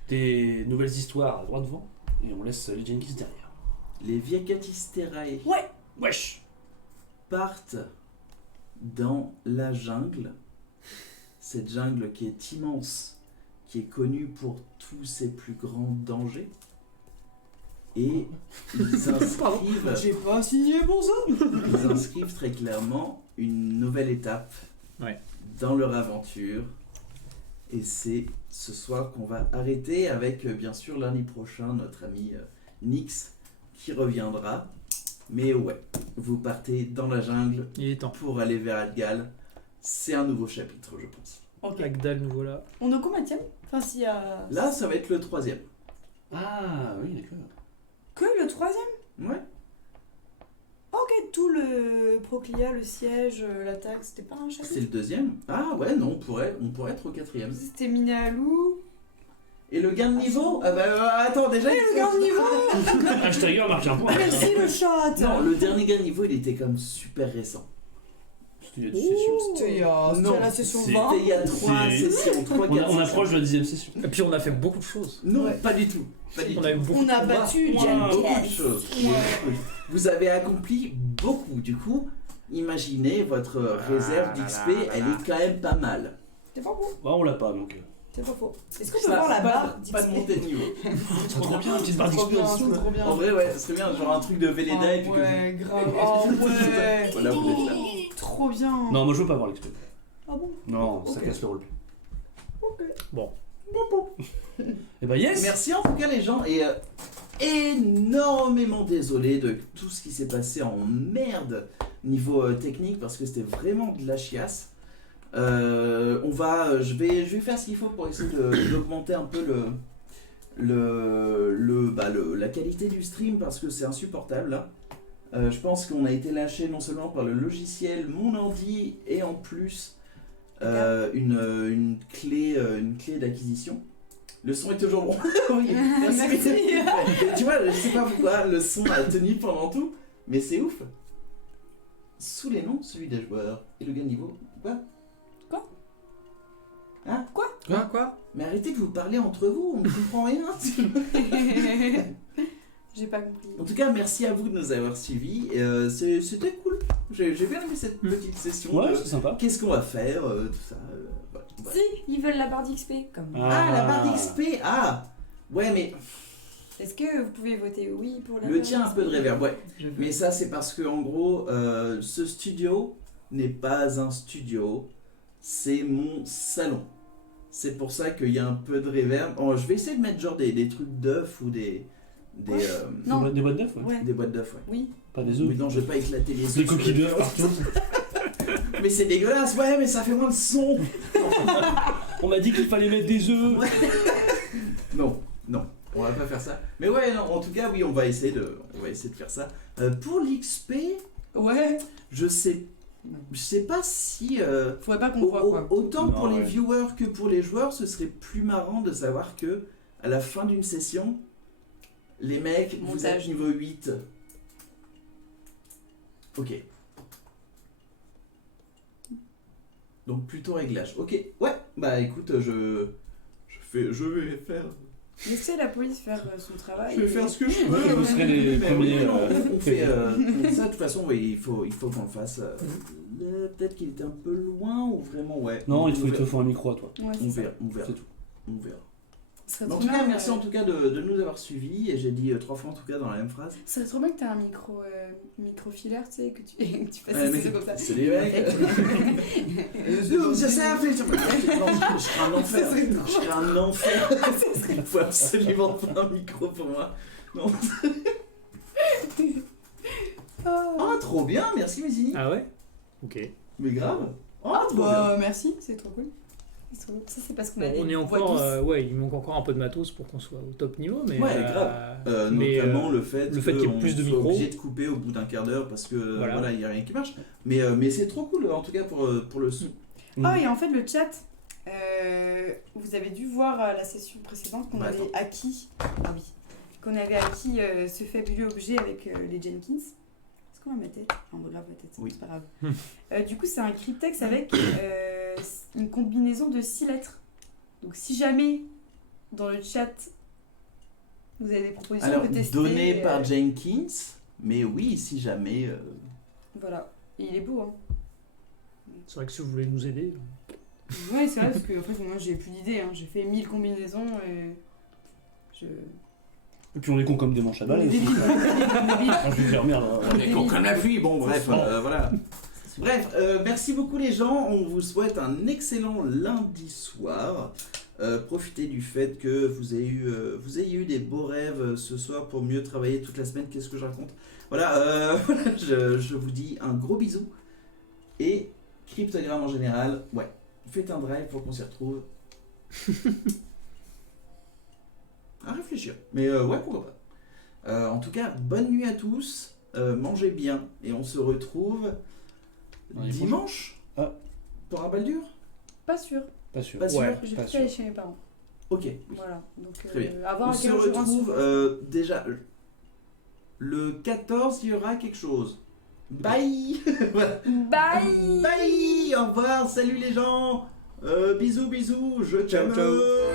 des nouvelles histoires à droit devant, et on laisse les Jenkins derrière. Les Viacatisterae Ouais. Wesh! partent dans la jungle. Cette jungle qui est immense, qui est connue pour tous ses plus grands dangers. Et ils inscrivent, J'ai pas signé pour ça. ils inscrivent très clairement une nouvelle étape Ouais. dans leur aventure. Et c'est ce soir qu'on va arrêter avec, bien sûr, lundi prochain, notre ami Nyx qui reviendra. Mais ouais, vous partez dans la jungle Il est temps. pour aller vers Adgal. C'est un nouveau chapitre, je pense. Ok. Agdal, nous voilà. On est au combien de Enfin, s'il y a. Là, ça va être le 3e. Ah oui, d'accord. Que le 3e? Ouais. Ok, tout le Proclia, le siège, l'attaque, c'était pas un C'est chapitre? le 2e. Ah ouais, non, on pourrait être au 4e. C'était Minalou. Et le gain de niveau? Ah bah attends, déjà... Le gain de niveau. Hashtag marque un point. Merci le chat. Non, le dernier gain de niveau, il était comme super récent. C'était il y a 10 sessions. C'était Non, la session c'est- 20. C'était il y a 3 C'est- sessions, 3, 4 On approche de la 10e session. Et puis on a fait beaucoup de choses. Non, Ouais. pas du tout. Pas du On tout. a eu beaucoup On a de combats. battu Beaucoup Jen de choses. Ouais. Vous avez accompli beaucoup. Du coup, imaginez votre réserve d'XP, elle est quand même pas mal. C'est pas faux. Bah, on l'a pas donc. C'est pas faux. Est-ce qu'on peut Ça, voir la pas- barre Pas de montée de niveau. C'est trop bien, une petite barre Trop bien, d'expérience. c'est trop bien. En vrai, ouais, ce serait bien, genre un truc de Véleda et puis que ouais, grave. Oh ouais. Voilà, vous êtes là. Trop bien. Non, moi je veux pas avoir l'XP. Ah bon? Non, ça Ok. casse le roleplay. Ok. Et bah yes. Merci en tout cas les gens et énormément désolé de tout ce qui s'est passé en merde niveau technique parce que c'était vraiment de la chiasse. Je vais faire ce qu'il faut pour essayer d'augmenter un peu la qualité du stream parce que c'est insupportable là. Je pense qu'on a été lâché non seulement par le logiciel, mon ordi et en plus une clé d'acquisition. Le son est toujours bon. Oui, Merci. Ouais, tu vois, je sais pas pourquoi le son a tenu pendant tout, mais c'est ouf. Sous les noms, celui des joueurs et le gain de niveau. Quoi? Hein? Quoi? Mais arrêtez de vous parler entre vous, on ne comprend rien. J'ai pas compris. En tout cas, merci à vous de nous avoir suivis. C'était cool. J'ai bien aimé cette petite session. Ouais, de c'est sympa. Qu'est-ce qu'on va faire, tout ça. Voilà. Si, ils veulent la barre d'XP. Comme. Ah, la barre d'XP. Ah, ouais, mais Est-ce que vous pouvez voter oui pour la le barre tien un peu de d'XP? réverb, ouais. Mais ça, c'est parce que en gros, ce studio n'est pas un studio, c'est mon salon. C'est pour ça qu'il y a un peu de réverb. Oh, je vais essayer de mettre genre des trucs d'œufs ou des Non. Des boîtes d'œufs, ouais. Ouais. des boîtes d'œufs, ouais. Oui. Pas des Mais œufs. non, je vais pas éclater les œufs. Des sur coquilles le- d'œufs partout. Mais c'est dégueulasse, ouais, mais ça fait moins de son. On m'a dit qu'il fallait mettre des œufs. Non, on va pas faire ça. Mais ouais, non, en tout cas, oui, on va essayer de faire ça. Pour l'XP, Ouais. je sais pas si Faudrait pas qu'on voit quoi. autant Non, pour les ouais. viewers que pour les joueurs, ce serait plus marrant de savoir que à la fin d'une session, les mecs, vous Montage. êtes niveau 8. Ok. Donc plutôt réglage. Ok, ouais, bah écoute, je vais faire. Laissez la police faire son travail. Je vais faire ce que je Ouais, veux. vous serez les Mais premiers, oui, non, euh, on fait ça de toute façon, oui, il faut qu'on le fasse. Peut-être qu'il était un peu loin ou vraiment, ouais. Non, il On te faut un micro à toi. Ouais, On c'est ça. verra. C'est tout. On verra. Ce serait En trop tout cas, bien, merci en tout cas de nous avoir suivis. Et j'ai dit 3 fois en tout cas dans la même phrase. Ce serait trop bien que t'aies un micro filaire, tu sais, que tu fasses Mais ça comme ça. c'est les mecs. Non, ça s'est appelé. Je serai un enfer. Ça serait Je serai un enfer. Il faut absolument pas un micro pour moi. Non. Oh, trop bien. Merci, Mizini. Ah ouais? Ok. Mais grave. Oh, Ah trop bien. bah merci, c'est trop cool. C'est trop cool. Ça c'est parce qu'on Bon, a des on est voix encore, douces. ouais, il manque encore un peu de matos pour qu'on soit au top niveau, mais Ouais, grave. mais, Notamment le fait qu'il y ait plus de soit micros. obligé de couper au bout d'un quart d'heure parce que Voilà. voilà, il n'y a rien qui marche. Mais c'est trop cool en tout cas pour le son. Ah et en fait le chat, vous avez dû voir à la session précédente qu'on Bah, avait acquis, qu'on avait acquis ce fabuleux objet avec les Jenkins. Est-ce qu'on va mettre tête? On va grave la tête, Oui. c'est pas grave. Du coup c'est un cryptex avec une combinaison de 6 lettres. Donc si jamais dans le chat vous avez des propositions Alors, de tester. donné par Jenkins, mais oui, si jamais. Voilà. Et il est beau hein. c'est vrai que si vous voulez nous aider. Ouais, c'est vrai, parce que en fait, moi j'ai plus d'idées. Hein. J'ai fait 1000 combinaisons et. Et puis on est con comme des manches à balles. On est aussi. débiles. On est débiles. Je vais dire merde. On est con comme la pluie, bon bref, Bon. voilà. Bref, merci beaucoup les gens, on vous souhaite un excellent lundi soir. Profitez du fait que vous ayez eu des beaux rêves ce soir pour mieux travailler toute la semaine. Qu'est-ce que je raconte? Voilà, je vous dis un gros bisou. Et cryptogramme en général, ouais, faites un drive pour qu'on s'y retrouve. À réfléchir. réfléchir. Mais ouais, pourquoi pas. En tout cas, bonne nuit à tous. Mangez bien. Et on se retrouve dimanche pour un Baldur. Pas sûr. Pas sûr. Pas sûr. Ouais. J'ai Pas pu sûr. aller chez mes parents. Ok. Voilà. Donc, Très bien. à voir On à se quelle heure je rentre retrouve sur- déjà le 14, il y aura quelque chose. Bye. Voilà. Bye. Bye. Au revoir. Salut les gens. Bisous, bisous. Je Ciao, t'aime. ciao.